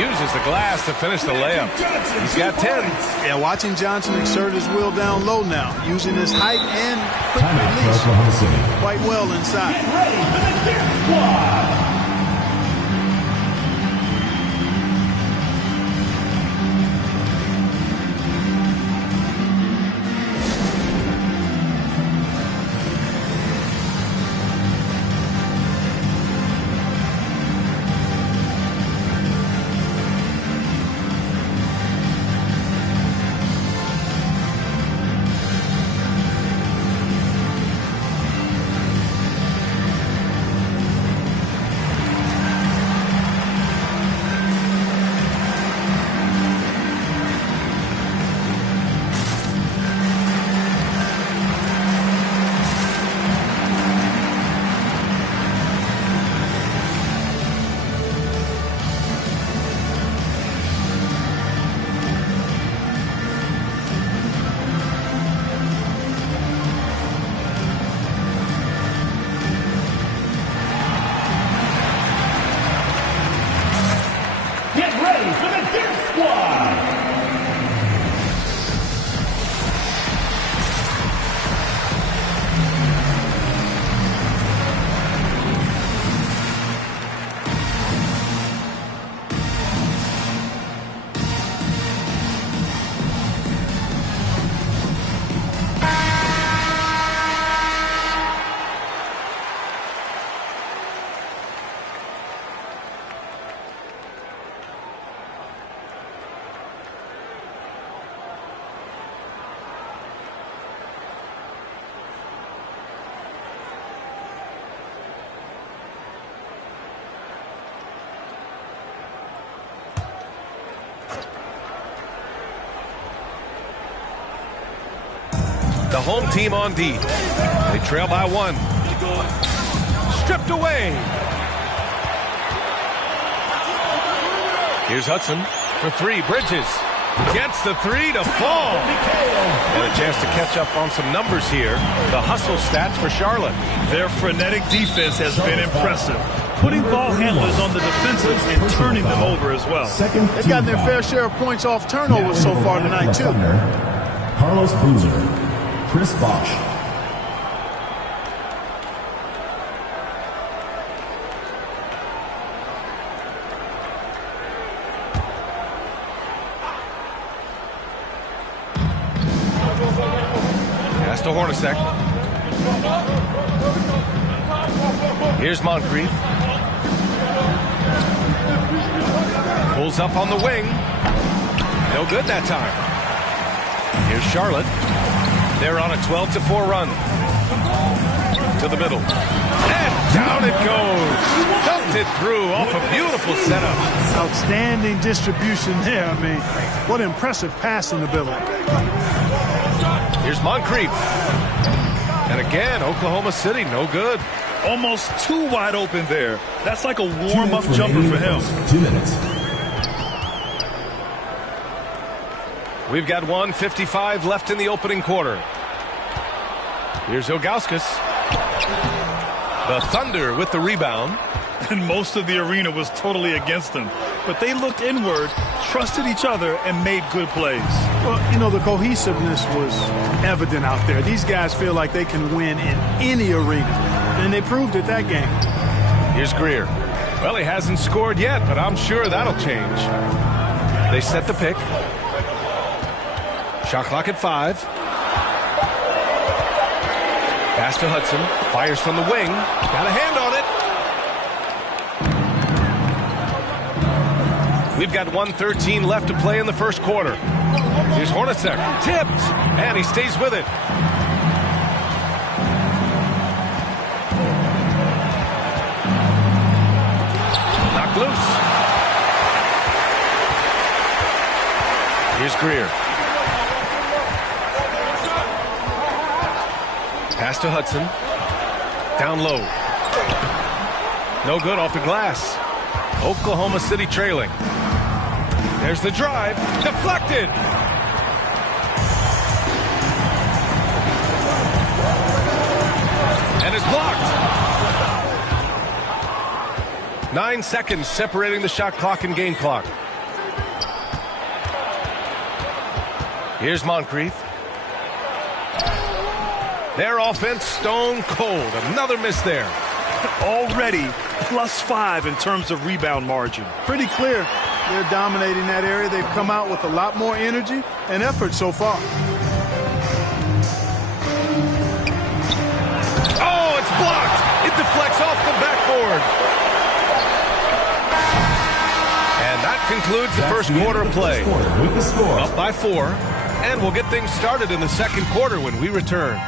Uses the glass to finish the layup. He's got 10. Yeah, watching Johnson exert his will down low now, using his height and quick release quite well inside. Get ready for the Gear Squad. home team on D. They trail by 1. Stripped away. Here's Hudson for 3. Bridges gets the 3 to fall. And a chance to catch up on some numbers here. The hustle stats for Charlotte. Their frenetic defense has been impressive, putting ball handlers on the defensive and turning them over as well. They've gotten their fair share of points off turnovers so far tonight, too. Carlos Boozer, Chris Bosch. Pass to Hornacek. Here's Moncrief. Pulls up on the wing. No good that time. Here's Charlotte. They're on a 12-4 run. To the middle. And down it goes. Dumped it through off a beautiful setup. Outstanding distribution there. I mean, what impressive passing ability. Here's Moncrief. And again, Oklahoma City, no good. Almost too wide open there. That's like a warm-up jumper for him. 2 minutes. We've got 1:55 left in the opening quarter. Here's Ilgauskas. The Thunder with the rebound. And most of the arena was totally against them. But they looked inward, trusted each other, and made good plays. Well, you know, the cohesiveness was evident out there. These guys feel like they can win in any arena. And they proved it that game. Here's Greer. Well, he hasn't scored yet, but I'm sure that'll change. They set the pick. Shot clock at 5. Pass to Hudson. Fires from the wing. Got a hand on it. We've got 1:13 left to play in the first quarter. Here's Hornacek. Tipped. And he stays with it. Knocked loose. Here's Greer. Pass to Hudson. Down low. No good off the glass. Oklahoma City trailing. There's the drive. Deflected. And it's blocked. 9 seconds separating the shot clock and game clock. Here's Moncrief. Their offense stone cold. Another miss there. Already +5 in terms of rebound margin. Pretty clear. They're dominating that area. They've come out with a lot more energy and effort so far. Oh, it's blocked. It deflects off the backboard. And that concludes the first quarter of play. Up by 4. And we'll get things started in the second quarter when we return.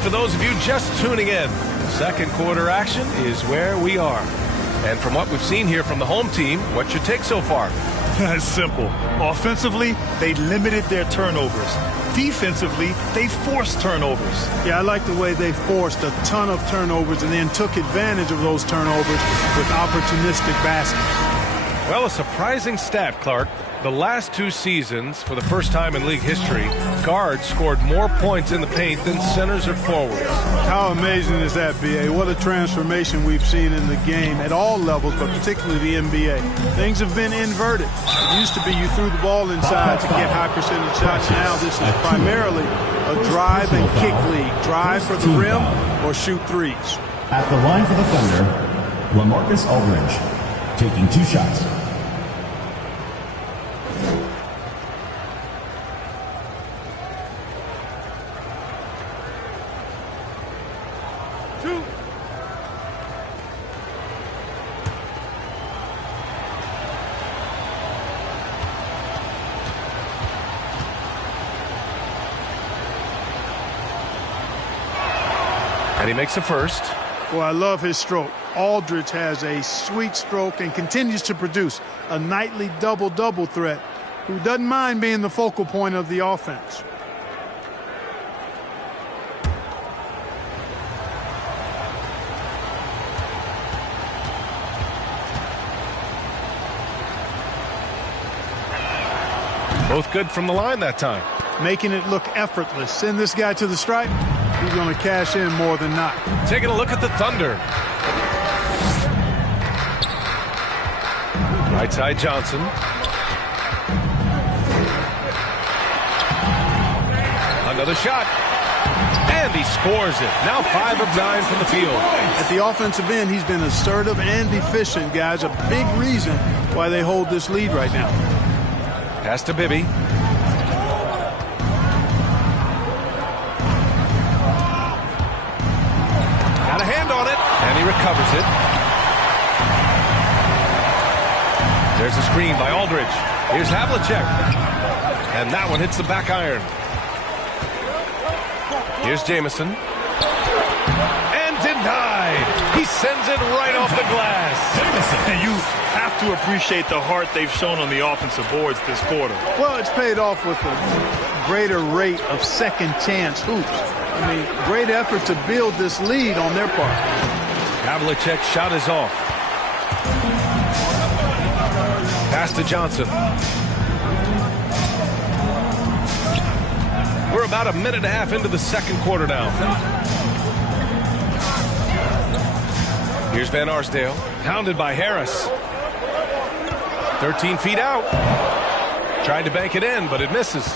For those of you just tuning in, second quarter action is where we are. And from what we've seen here from the home team, what's your take so far? It's simple. Offensively, they limited their turnovers. Defensively, they forced turnovers. Yeah, I like the way they forced a ton of turnovers and then took advantage of those turnovers with opportunistic baskets. Well, a surprising stat, Clark. The last 2 seasons, for the first time in league history, guards scored more points in the paint than centers or forwards. How amazing is that, B.A.? What a transformation we've seen in the game at all levels, but particularly the NBA. Things have been inverted. It used to be you threw the ball inside to get high percentage shots. Now this is primarily a drive and kick league. Drive for the rim or shoot threes. At the line for the Thunder, LaMarcus Aldridge, taking 2 shots. And he makes a first. Well, I love his stroke. Aldridge has a sweet stroke and continues to produce a nightly double-double threat who doesn't mind being the focal point of the offense. Both good from the line that time. Making it look effortless. Send this guy to the stripe. He's going to cash in more than not. Taking a look at the Thunder. Right side Johnson. Another shot. And he scores it. Now 5 of 9 from the field. At the offensive end, he's been assertive and efficient, guys. A big reason why they hold this lead right now. Pass to Bibby. Got a hand on it, and he recovers it. There's a screen by Aldridge. Here's Havlicek. And that one hits the back iron. Here's Jamison. And denied. He sends it right off the glass. And you have to appreciate the heart they've shown on the offensive boards this quarter. Well, it's paid off with a greater rate of second chance hoops. I mean, great effort to build this lead on their part. Havlicek's shot is off. Pass to Johnson. We're about a minute and a half into the second quarter now. Here's Van Arsdale, hounded by Harris. 13 feet out. Tried to bank it in, but it misses.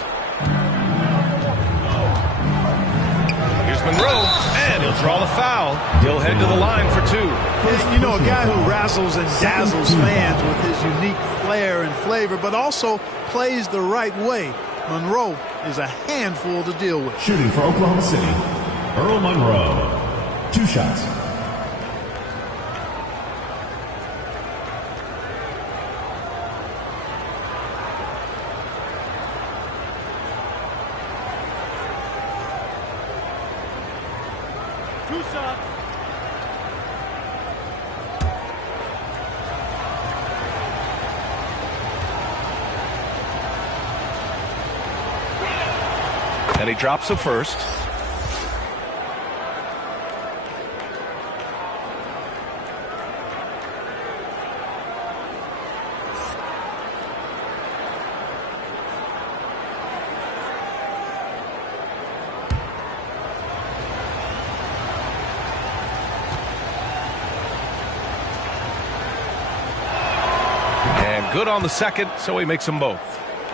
Here's Monroe, and he'll draw the foul. He'll head to the line for 2. You know, a guy who razzles and dazzles fans with his unique flair and flavor, but also plays the right way. Monroe is a handful to deal with. Shooting for Oklahoma City, Earl Monroe. 2 shots. And he drops the first. And good on the second, so he makes them both.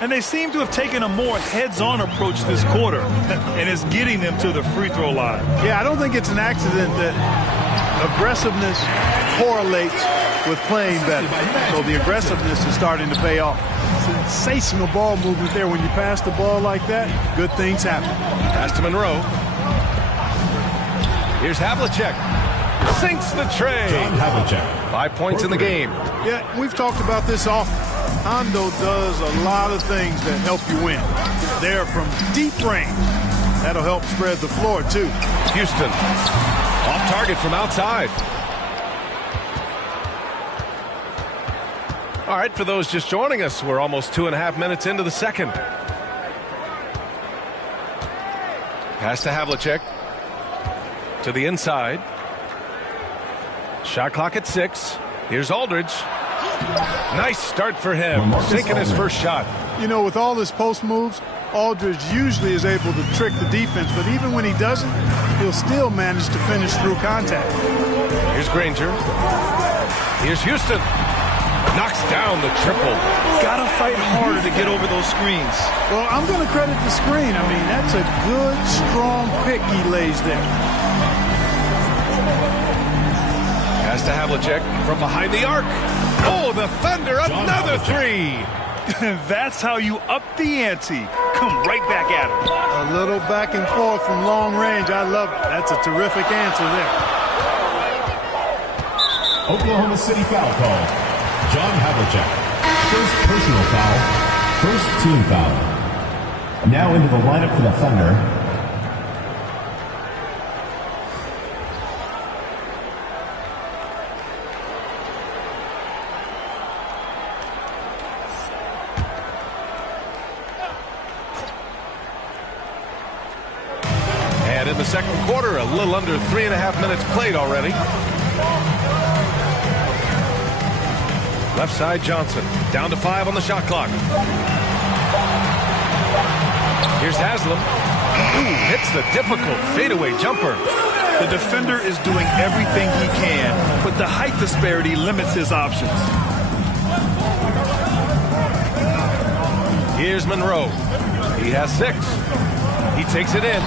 And they seem to have taken a more heads-on approach this quarter, and it's getting them to the free throw line. Yeah, I don't think it's an accident that aggressiveness correlates with playing better. So the aggressiveness is starting to pay off. Sensational ball movement there. When you pass the ball like that, good things happen. Pass to Monroe. Here's Havlicek. Sinks the tray. John Havlicek. 5 points in the game. Yeah, we've talked about this often. Hondo does a lot of things that help you win. They're from deep range. That'll help spread the floor, too. Houston. Off target from outside. All right, for those just joining us, we're almost 2.5 minutes into the second. Pass to Havlicek. To the inside. Shot clock at 6. Here's Aldridge. Nice start for him, sinking his first shot. You know, with all his post moves, Aldridge usually is able to trick the defense, but even when he doesn't, he'll still manage to finish through contact. Here's Granger. Here's Houston. Knocks down the triple. Gotta fight harder to get over those screens. Well, I'm going to credit the screen. I mean, that's a good, strong pick he lays there. Pass to Havlicek from behind the arc. Oh, the Thunder, another 3. That's how you up the ante. Come right back at him. A little back and forth from long range. I love it. That's a terrific answer there. Oklahoma City foul call. John Havlicek. First personal foul. First team foul. Now into the lineup for the Thunder. in the second quarter. A little under 3.5 minutes played already. Left side Johnson. Down to 5 on the shot clock. Here's Haslam. Hits the difficult fadeaway jumper. The defender is doing everything he can, but the height disparity limits his options. Here's Monroe. He has 6. He takes it in.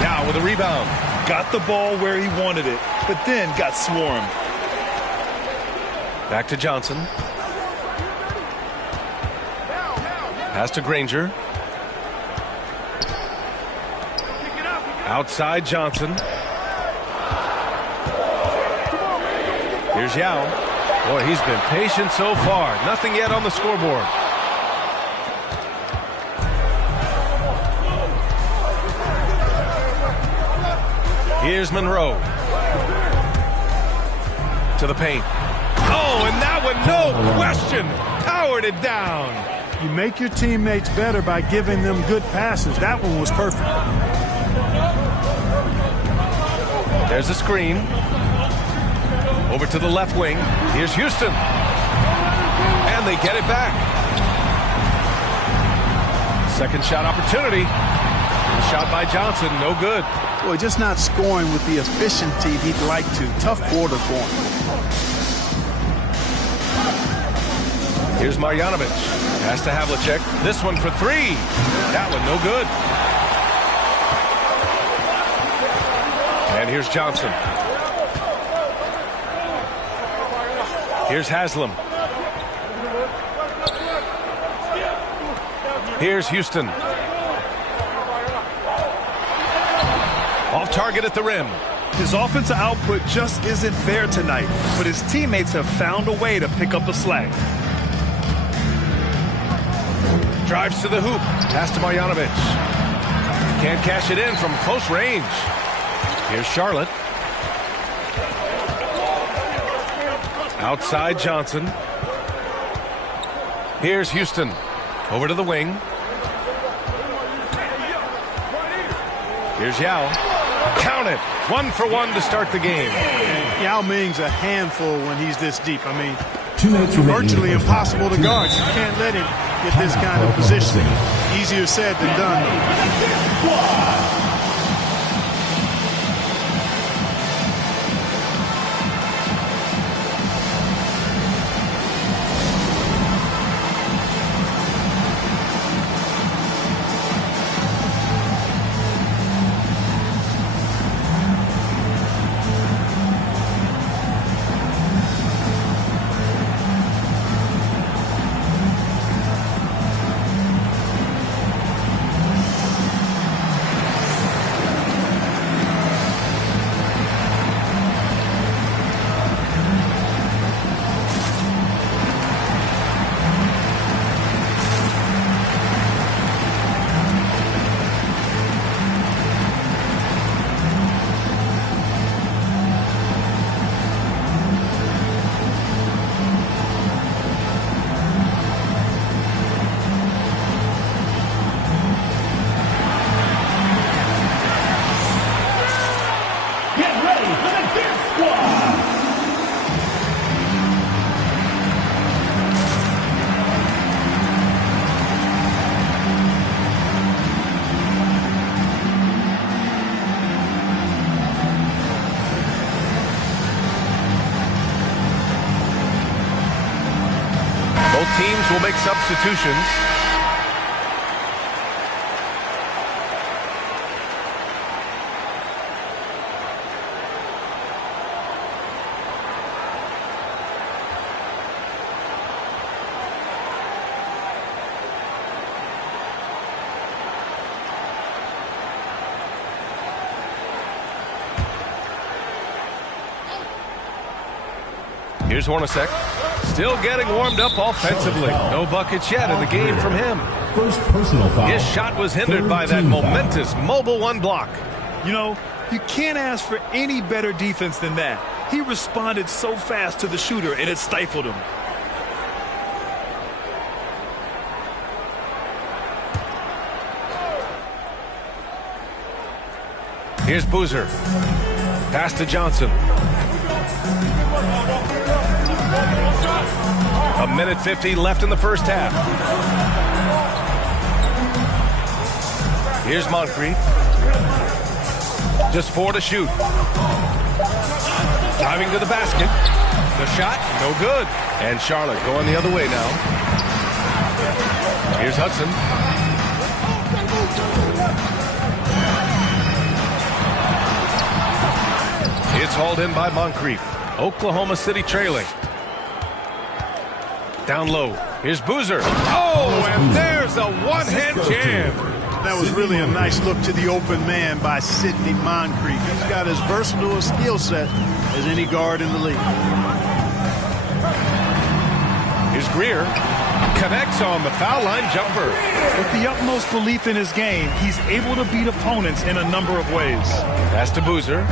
Now with a rebound. Got the ball where he wanted it, but then got swarmed. Back to Johnson. Pass to Granger. Outside Johnson. Here's Yao. Boy, he's been patient so far. Nothing yet on the scoreboard. Here's Monroe. To the paint. Oh, and that one, no question, powered it down. You make your teammates better by giving them good passes. That one was perfect. There's a screen. Over to the left wing. Here's Houston. And they get it back. Second shot opportunity. Shot by Johnson, no good. Boy, just not scoring with the efficiency he'd like to. Tough quarter for him. Here's Marjanovic. Has to Havlicek. This one for 3. That one no good. And here's Johnson. Here's Haslam. Here's Houston. Off target at the rim. His offensive output just isn't there tonight, but his teammates have found a way to pick up the slack. Drives to the hoop. Pass to Marjanovic. Can't cash it in from close range. Here's Charlotte. Outside Johnson. Here's Houston. Over to the wing. Here's Yao. Count it. 1 for 1 to start the game. And Yao Ming's a handful when he's this deep. I mean, virtually impossible to guard. You can't let him get this kind of positioning. Easier said than done, though. Teams will make substitutions. Here's Hornacek. Still getting warmed up offensively. No buckets yet in the game from him. First personal foul. His shot was hindered by that momentous mobile 1 block. You know, you can't ask for any better defense than that. He responded so fast to the shooter, and it stifled him. Here's Boozer. Pass to Johnson. 1:50 left in the first half. Here's Moncrief. Just 4 to shoot. Diving to the basket. The shot, no good. And Charlotte going the other way now. Here's Hudson. It's hauled in by Moncrief. Oklahoma City trailing. Down low. Here's Boozer. Oh, and there's a one-hand jam. That was really a nice look to the open man by Sidney Moncrief. He's got as versatile a skill set as any guard in the league. Here's Greer. Connects on the foul line jumper. With the utmost belief in his game, he's able to beat opponents in a number of ways. Pass to Boozer.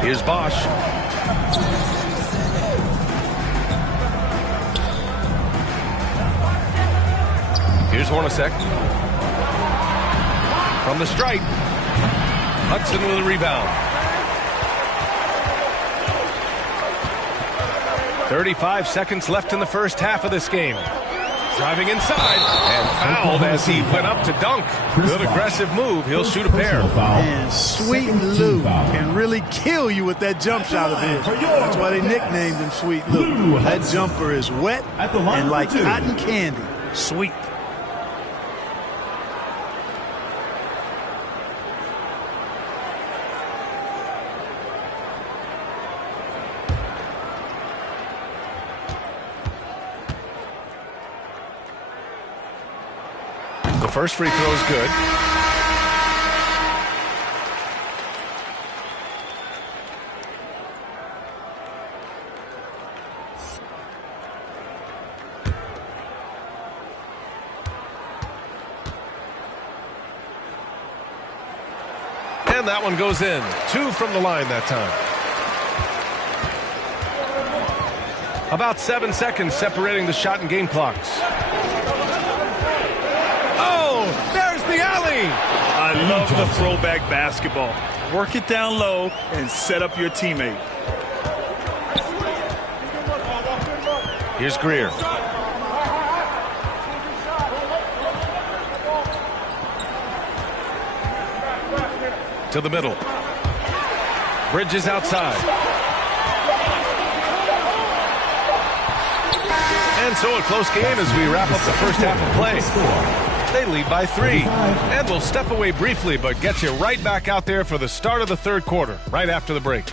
Here's Bosch. Here's Hornacek. From the stripe. Hudson with a rebound. 35 seconds left in the first half of this game. Driving inside and fouled as he went up to dunk. Good aggressive move. He'll shoot a pair. And Sweet Lou can really kill you with that jump shot of his. That's why they nicknamed him Sweet Lou. That jumper is wet and like cotton candy. Sweet. The first free throw is good. And that one goes in. 2 from the line that time. About 7 seconds separating the shot and game clocks. The alley. I love the throwback basketball. Work it down low and set up your teammate. Here's Greer. To the middle. Bridges outside. And so a close game as we wrap up the first half of play. They lead by 3. And we'll step away briefly, but get you right back out there for the start of the third quarter, right after the break.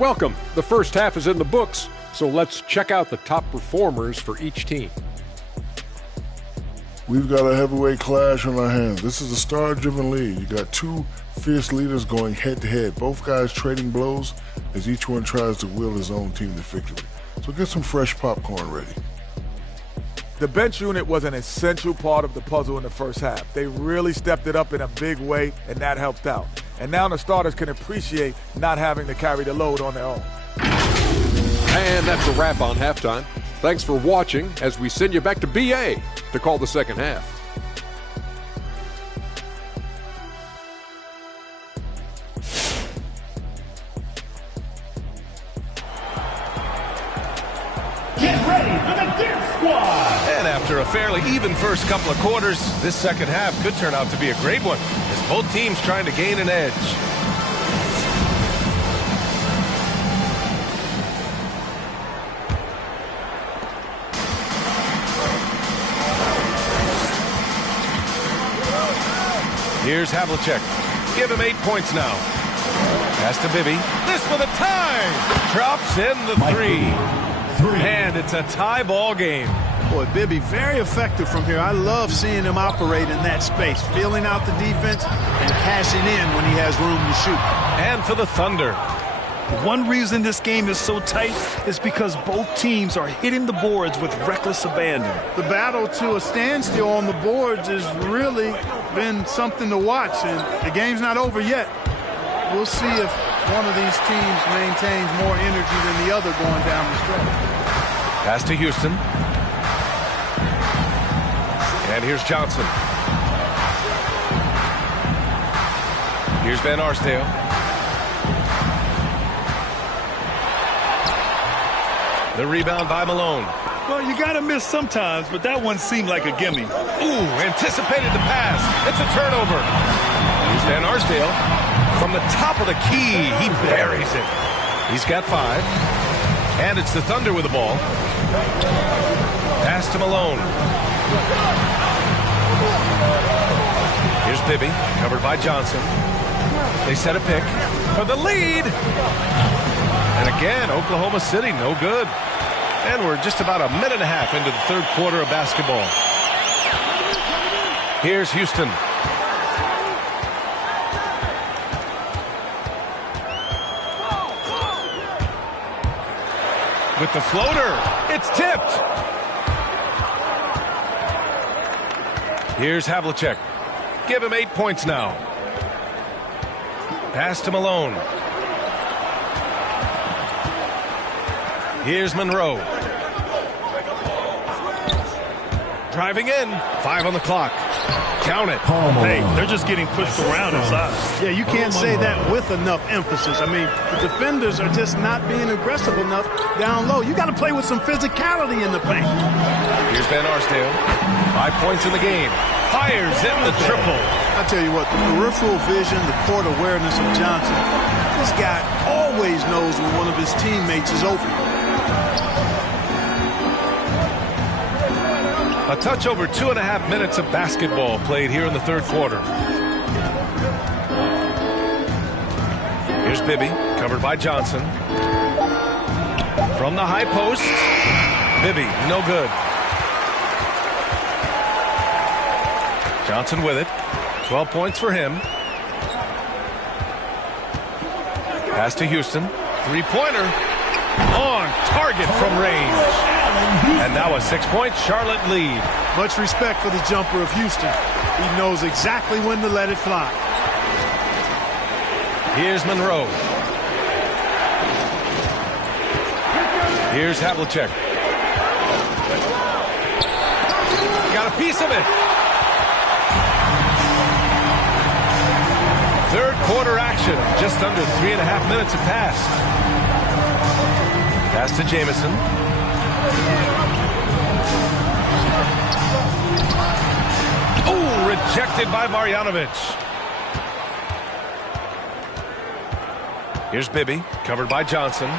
Welcome. The first half is in the books, so let's check out the top performers for each team. We've got a heavyweight clash on our hands. This is a star-driven league. You got 2 fierce leaders going head-to-head. Both guys trading blows as each one tries to will his own team to victory. So get some fresh popcorn ready. The bench unit was an essential part of the puzzle in the first half. They really stepped it up in a big way, and that helped out. And now the starters can appreciate not having to carry the load on their own. And that's a wrap on halftime. Thanks for watching as we send you back to BA to call the second half. Get ready for the Dip Squad. And after a fairly even first couple of quarters, this second half could turn out to be a great one as both teams trying to gain an edge. Here's Havlicek. Give him 8 points now. Pass to Bibby. This for the tie. Drops in the 3. And it's a tie ball game. Boy, Bibby, very effective from here. I love seeing him operate in that space, feeling out the defense and cashing in when he has room to shoot. And for the Thunder. One reason this game is so tight is because both teams are hitting the boards with reckless abandon. The battle to a standstill on the boards has really been something to watch, and the game's not over yet. We'll see if one of these teams maintains more energy than the other going down the stretch. Pass to Houston. And here's Johnson. Here's Van Arsdale. The rebound by Malone. Well, you got to miss sometimes, but that one seemed like a gimme. Ooh, anticipated the pass. It's a turnover. Here's Van Arsdale. From the top of the key, he buries it. He's got 5. And it's the Thunder with the ball. Pass to Malone. Here's Bibby, covered by Johnson. They set a pick for the lead. And again, Oklahoma City, no good. And we're just about a minute and a half into the third quarter of basketball. Here's Houston. With the floater, it's tipped. Here's Havlicek. Give him 8 points now. Pass to Malone. Here's Monroe. Driving in. 5 on the clock. Count it. Hey, they're just getting pushed around inside. Yeah, you can't say that with enough emphasis. I mean, the defenders are just not being aggressive enough down low. You got to play with some physicality in the paint. Here's Van Arsdale. 5 points in the game. Fires in the triple. I tell you what, the peripheral vision, the court awareness of Johnson, this guy always knows when one of his teammates is open. A touch over 2.5 minutes of basketball played here in the third quarter. Here's Bibby, covered by Johnson. From the high post, Bibby, no good. Johnson with it. 12 points for him. Pass to Houston. 3-pointer. On target from range. And now a 6-point Charlotte lead. Much respect for the jumper of Houston. He knows exactly when to let it fly. Here's Monroe. Here's Havlicek. Got a piece of it. Third quarter action. Just under 3.5 minutes have passed. Pass to Jamison. Oh, rejected by Marjanovic. Here's Bibby, covered by Johnson.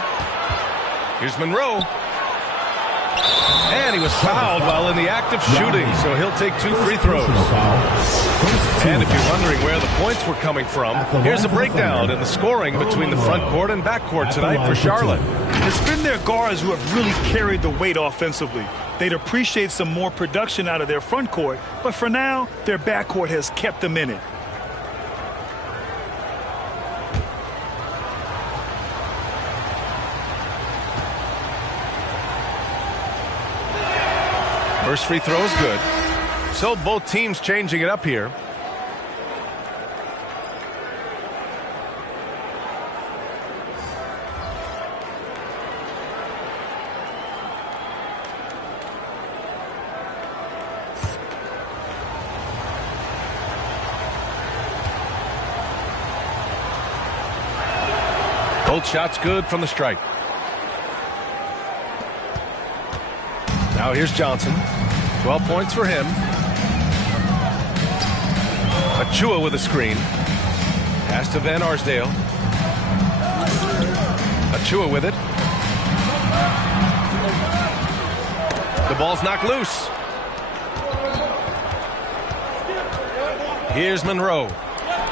Here's Monroe. And he was fouled while in the act of shooting, so he'll take 2 free throws. And if you're wondering where the points were coming from, here's a breakdown in the scoring between the front court and back court tonight for Charlotte. It's been their guards who have really carried the weight offensively. They'd appreciate some more production out of their front court, but for now, their back court has kept them in it. First free throw is good. So both teams changing it up here. Both shots good from the stripe. Now here's Johnson. 12 points for him. Achua with a screen. Pass to Van Arsdale. Achua with it. The ball's knocked loose. Here's Monroe.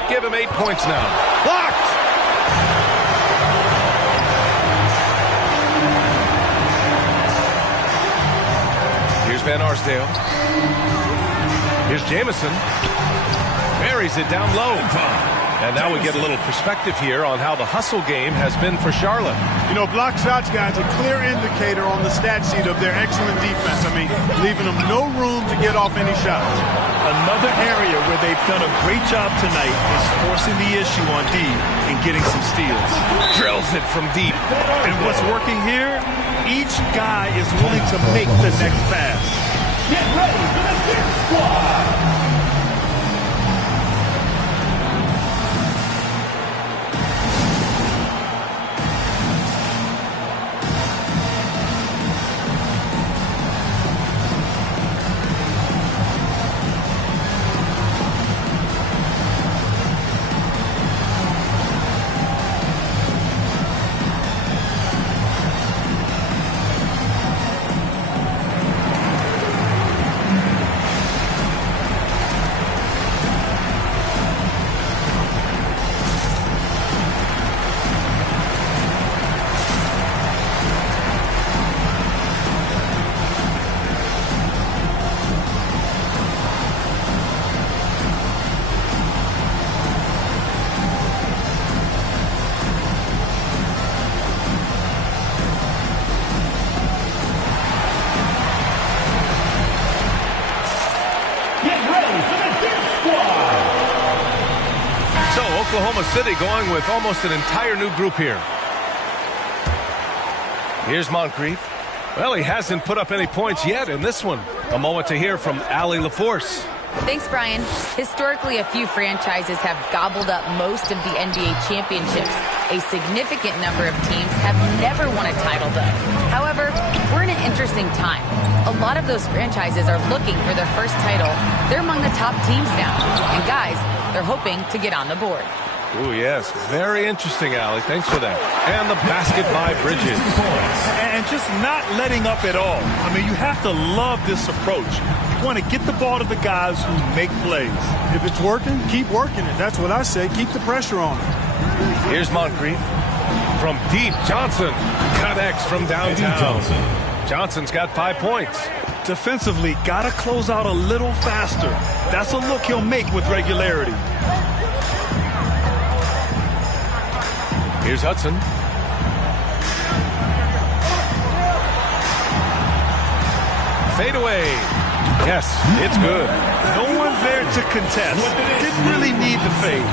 Give him 8 points now. Blocked! Here's Van Arsdale. Here's Jamison. Buries it down low. And now we get a little perspective here on how the hustle game has been for Charlotte. You know, block shots, guys, a clear indicator on the stat sheet of their excellent defense. I mean, leaving them no room to get off any shots. Another area where they've done a great job tonight is forcing the issue on D and getting some steals. Drills it from deep. And what's working here? Each guy is willing to make the next pass. Get ready for the fifth squad. Oklahoma City going with almost an entire new group here. Here's Moncrief. Well, he hasn't put up any points yet in this one. A moment to hear from Allie LaForce. Thanks, Brian. Historically, a few franchises have gobbled up most of the NBA championships. A significant number of teams have never won a title, though. However, we're in an interesting time. A lot of those franchises are looking for their first title. They're among the top teams now. And guys, they're hoping to get on the board. Oh, yes. Very interesting, Allie. Thanks for that. And the basket by Bridges. And just not letting up at all. I mean, you have to love this approach. You want to get the ball to the guys who make plays. If it's working, keep working it. That's what I say. Keep the pressure on it. Here's Moncrief. From deep, Johnson connects from downtown. Johnson's got 5 points. Defensively, got to close out a little faster. That's a look he'll make with regularity. Here's Hudson. Fade away. Yes, it's good. No one there to contest. Didn't really need the fade.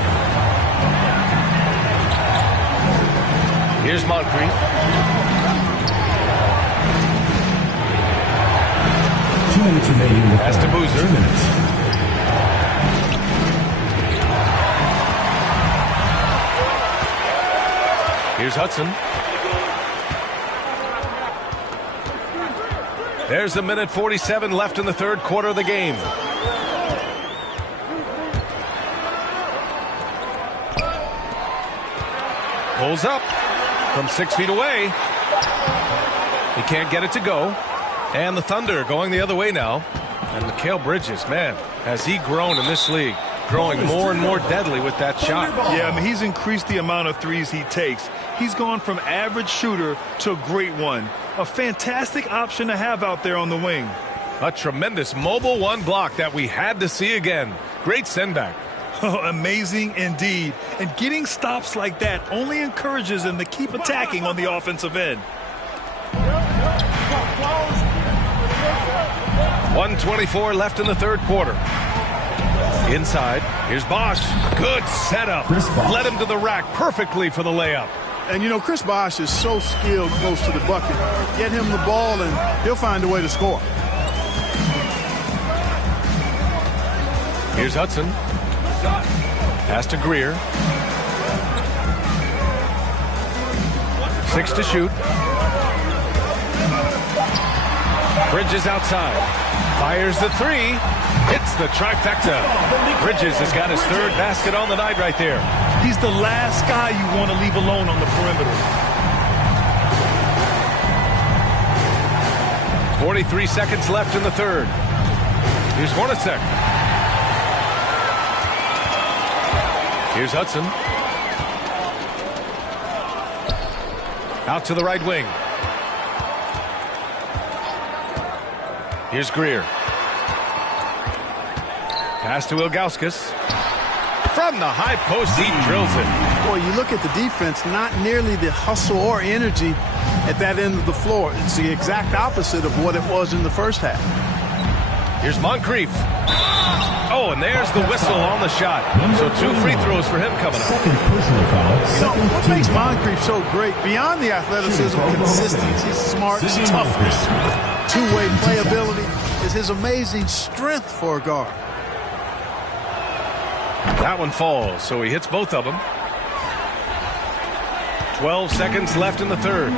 Here's Moncrief. Pass to Boozer. Here's Hudson. There's a minute 47 left in the third quarter of the game. Pulls up from 6 feet away. He can't get it to go. And the Thunder going the other way now. And Mikal Bridges, man, has he grown in this league. Growing more and more deadly with that shot. Yeah, I mean, he's increased the amount of threes he takes. He's gone from average shooter to a great one. A fantastic option to have out there on the wing. A tremendous mobile one block that we had to see again. Great send back. Oh, amazing indeed. And getting stops like that only encourages him to keep attacking on the offensive end. 1:24 left in the third quarter. Inside, here's Bosh. Good setup. Led him to the rack perfectly for the layup. And, you know, Chris Bosh is so skilled close to the bucket. Get him the ball, and he'll find a way to score. Here's Hudson. Pass to Greer. 6 to shoot. Bridges outside. Fires the 3. Hits the trifecta. Bridges has got his third basket on the night right there. He's the last guy you want to leave alone on the perimeter. 43 seconds left in the third. Here's Hornacek. Here's Hudson. Out to the right wing. Here's Greer. Pass to Ilgauskas. From the high post, he drills it. Boy, you look at the defense, not nearly the hustle or energy at that end of the floor. It's the exact opposite of what it was in the first half. Here's Moncrief. Oh, and there's the whistle on the shot. So 2 free throws for him coming up. You know, what makes Moncrief so great, beyond the athleticism, consistency, smarts, toughness, two-way playability, is his amazing strength for a guard. That one falls, so he hits both of them. 12 seconds left in the third.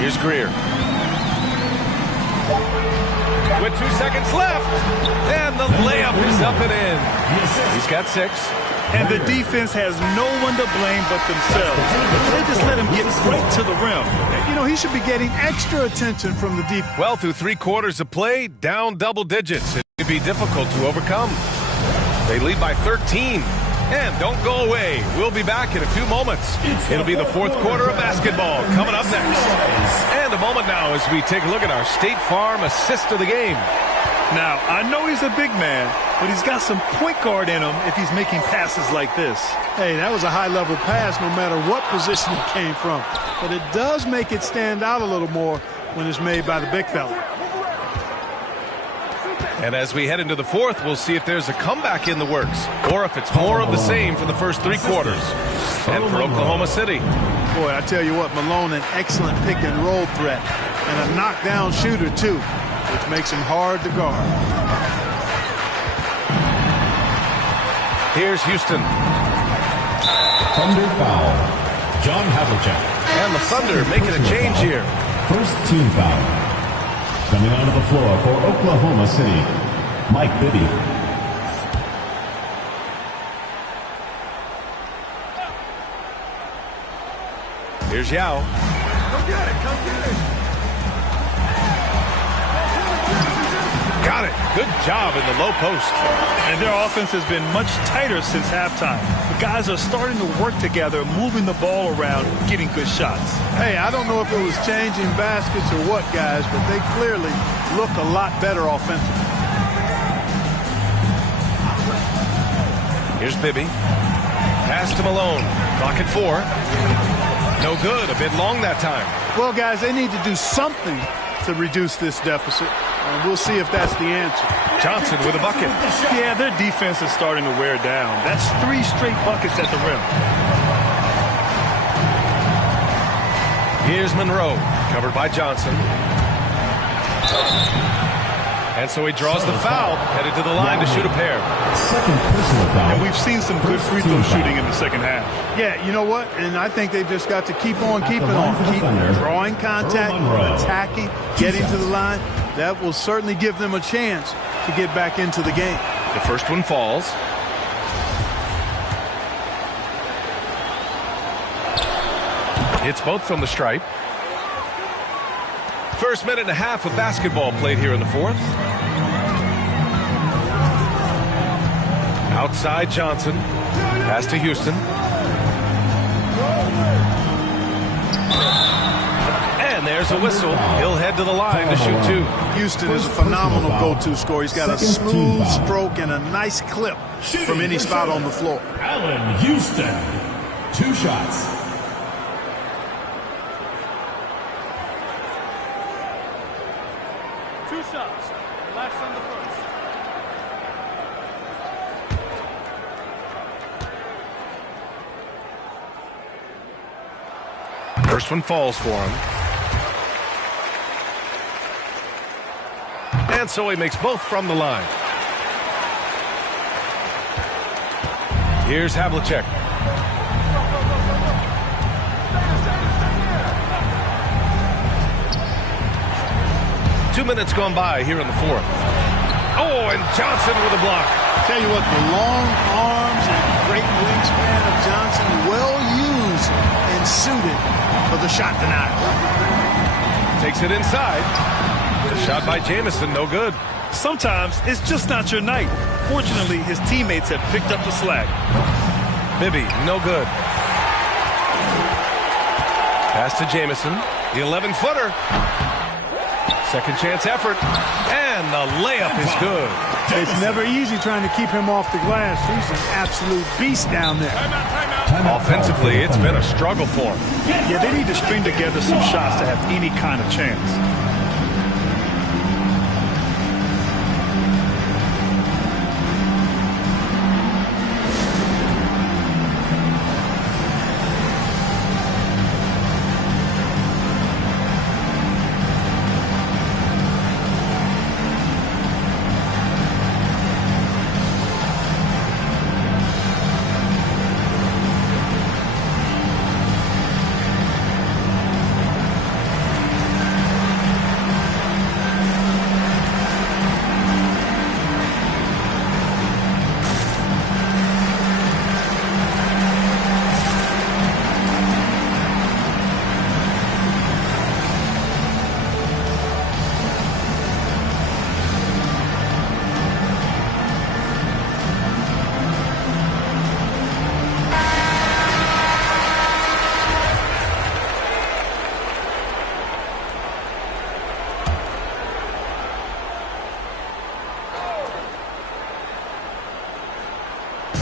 Here's Greer. With 2 seconds left, and the layup is up and in. He's got 6. And the defense has no one to blame but themselves. They just let him get right to the rim. You know, he should be getting extra attention from the defense. Well, through 3 quarters of play, down double digits. It could be difficult to overcome. They lead by 13. And don't go away. We'll be back in a few moments. It'll be the 4th quarter of basketball coming up next. And a moment now as we take a look at our State Farm assist of the game. Now, I know he's a big man, but he's got some point guard in him if he's making passes like this. Hey, that was a high-level pass no matter what position it came from. But it does make it stand out a little more when it's made by the big fella. And as we head into the 4th, we'll see if there's a comeback in the works or if it's more of the same for the first 3 quarters. And for Oklahoma City. Boy, I tell you what, Malone, an excellent pick-and-roll threat. And a knockdown shooter, too, which makes him hard to guard. Here's Houston. Thunder foul. John Havlicek. And the Thunder making a change here. First team foul. Coming onto the floor for Oklahoma City, Mike Bibby. Here's Yao. Come get it, come get it. Got it. Good job in the low post. And their offense has been much tighter since halftime. The guys are starting to work together, moving the ball around, getting good shots. Hey, I don't know if it was changing baskets or what, guys, but they clearly look a lot better offensively. Here's Bibby. Pass to Malone. Clock at 4. No good. A bit long that time. Well, guys, they need to do something to reduce this deficit. And we'll see if that's the answer. Johnson with a bucket. Yeah, their defense is starting to wear down. That's 3 straight buckets at the rim. Here's Monroe, covered by Johnson. And so he draws the foul, headed to the line to shoot a pair. Second personal foul. And we've seen some good free throw shooting in the second half. Yeah, you know what? And I think they've just got to keep on keeping on. Keep drawing contact, attacking, getting to the line. That will certainly give them a chance to get back into the game. The first one falls. Hits both from the stripe. First minute and a half of basketball played here in the 4th. Outside Johnson. Pass to Houston. And there's a whistle. He'll head to the line to shoot 2. Houston is a phenomenal go-to scorer. He's got a smooth stroke and a nice clip from any spot on the floor. Allen Houston. 2 shots. Last on the first. First one falls for him. And so he makes both from the line. Here's Havlicek. Two minutes gone by here in the 4th. Oh, and Johnson with a block. Tell you what, the long arms and great wingspan of Johnson, well used and suited for the shot denial. Takes it inside. The shot by Jamison, no good. Sometimes it's just not your night. Fortunately, his teammates have picked up the slack. Bibby, no good. Pass to Jamison. The 11-footer. Second chance effort. And the layup is good. It's never easy trying to keep him off the glass. He's an absolute beast down there. Offensively, it's been a struggle for him. Yeah, they need to string together some shots to have any kind of chance.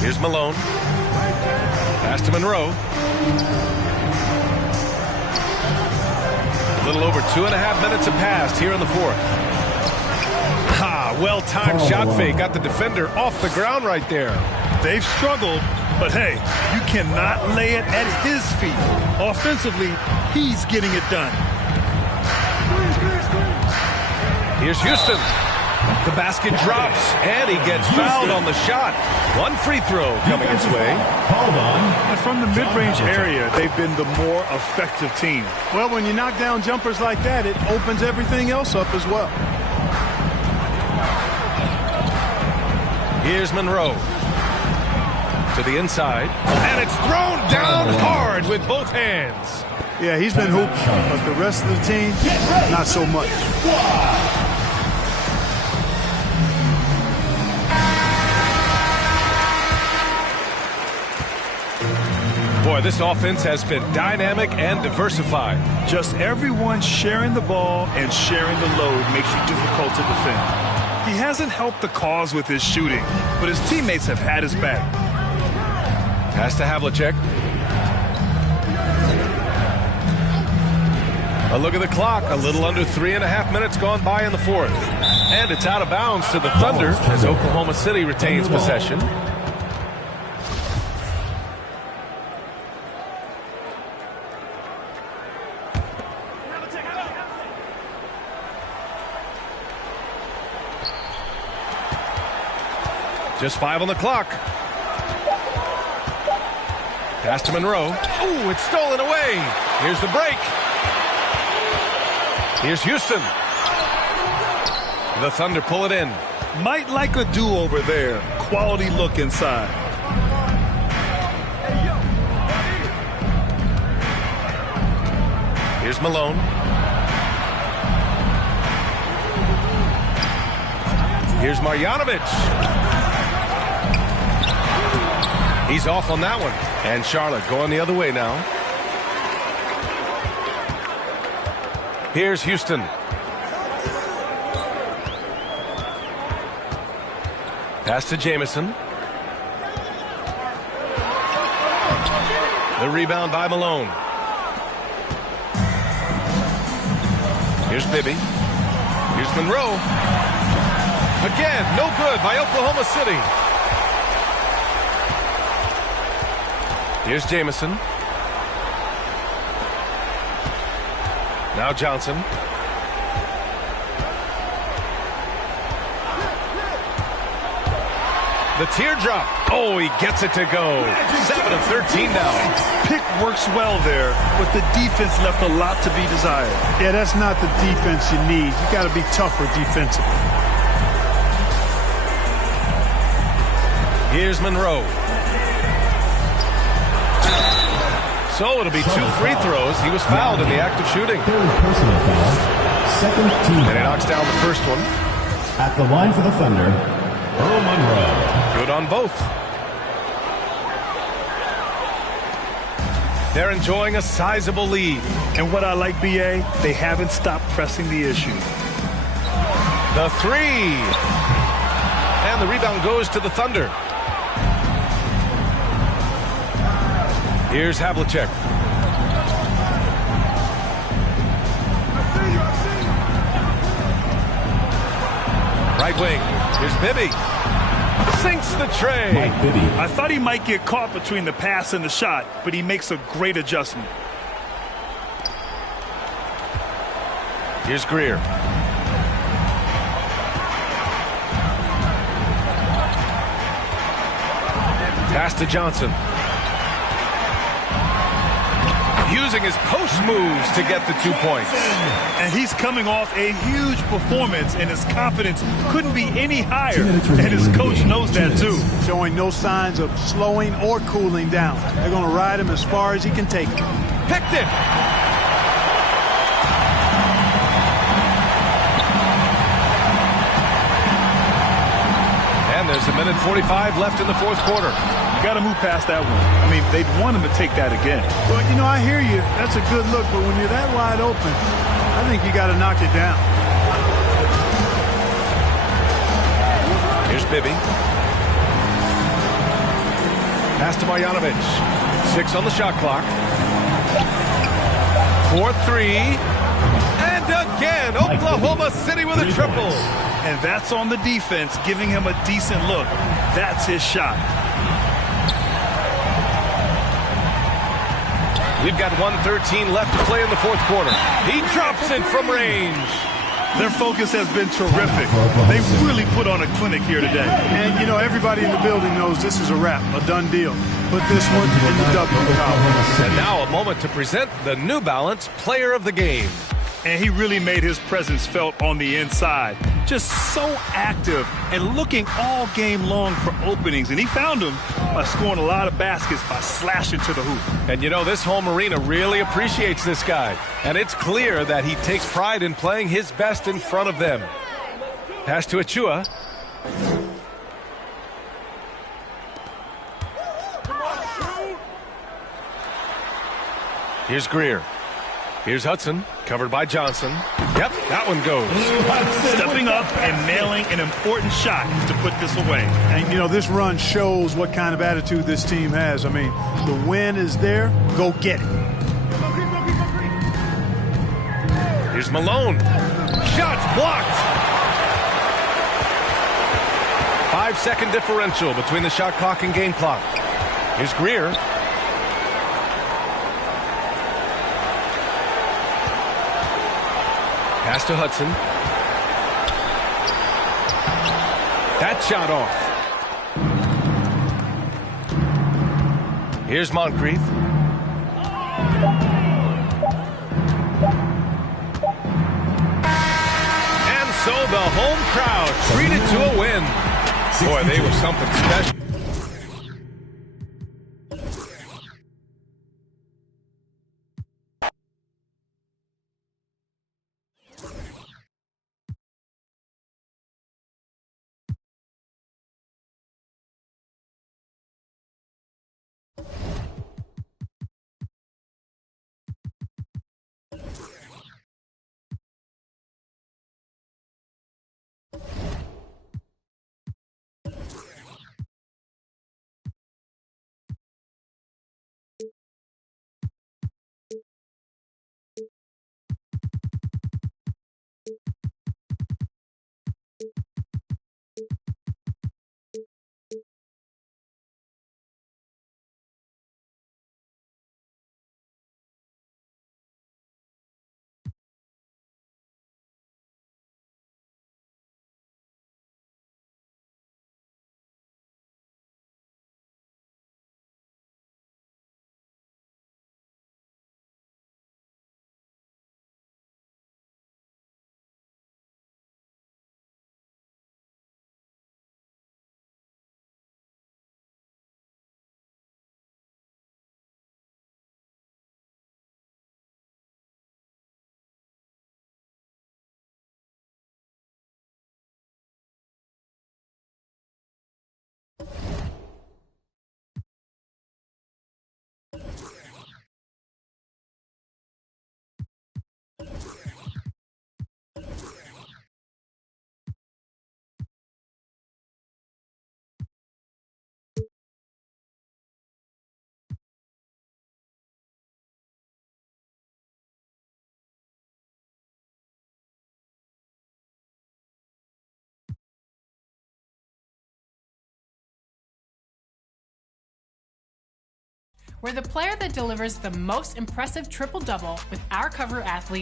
Here's Malone. Pass to Monroe. A little over 2.5 minutes have passed here in the fourth. Well-timed shot fake. Got the defender off the ground right there. They've struggled, but hey, you cannot lay it at his feet. Offensively, he's getting it done. Here's Houston. The basket drops, and he gets fouled on the shot. One free throw coming his way. And from the mid-range area, they've been the more effective team. Well, when you knock down jumpers like that, it opens everything else up as well. Here's Monroe. To the inside. And it's thrown down hard with both hands. Yeah, he's been hooping, but the rest of the team, not so much. Boy, this offense has been dynamic and diversified. Just everyone sharing the ball and sharing the load makes you difficult to defend. He hasn't helped the cause with his shooting, but his teammates have had his back. Pass to Havlicek. A look at the clock. A little under 3.5 minutes gone by in the fourth. And it's out of bounds to the Thunder as Oklahoma City retains possession. Just 5 on the clock. Pass to Monroe. Ooh, it's stolen away. Here's the break. Here's Houston. The Thunder pull it in. Might like a do-over there. Quality look inside. Here's Malone. Here's Marjanovic. He's off on that one. And Charlotte going the other way now. Here's Houston. Pass to Jamison. The rebound by Malone. Here's Bibby. Here's Monroe. Again, no good by Oklahoma City. Here's Jamison. Now Johnson. The teardrop. Oh, he gets it to go. 7 of 13 now. Pick works well there, but the defense left a lot to be desired. Yeah, that's not the defense you need. You got to be tougher defensively. Here's Monroe. So it'll be 2 free throws. He was fouled in the act of shooting. Third personal foul. Second team. And he knocks down the first one. At the line for the Thunder, Earl Monroe. Good on both. They're enjoying a sizable lead. And what I like, BA, they haven't stopped pressing the issue. The three. And the rebound goes to the Thunder. Here's Havlicek. Right wing. Here's Bibby. Sinks the tray. Mike Bibby. I thought he might get caught between the pass and the shot, but he makes a great adjustment. Here's Greer. Pass to Johnson. Using his post moves to get the 2 points. And he's coming off a huge performance, and his confidence couldn't be any higher. And his coach knows that too. Showing no signs of slowing or cooling down. They're going to ride him as far as he can take him. Picked it. And there's 1:45 left in the fourth quarter. Got to move past that one. I mean, they'd want him to take that again. Well, you know, I hear you. That's a good look, but when you're that wide open, I think you got to knock it down. Here's Bibby. Pass to Marjanovic. 6 on the shot clock. 4-3. And again, Oklahoma City with a triple. And that's on the defense, giving him a decent look. That's his shot. We've got 1:13 left to play in the fourth quarter. He drops it from range. Their focus has been terrific. They really put on a clinic here today. And, you know, everybody in the building knows this is a wrap, a done deal. Put this one in the W column. And now a moment to present the New Balance Player of the Game. And he really made his presence felt on the inside. Just so active and looking all game long for openings. And he found them by scoring a lot of baskets by slashing to the hoop. And you know, this home arena really appreciates this guy. And it's clear that he takes pride in playing his best in front of them. Pass to Achua. Here's Greer. Here's Hudson, covered by Johnson. Yep, that one goes. Stepping up and nailing an important shot to put this away. And, you know, this run shows what kind of attitude this team has. I mean, the win is there. Go get it. Here's Malone. Shots blocked. 5-second differential between the shot clock and game clock. Here's Greer. Pass to Hudson. That shot off. Here's Moncrief. And so the home crowd treated to a win. Boy, they were something special. We're the player that delivers the most impressive triple-double with our cover athlete,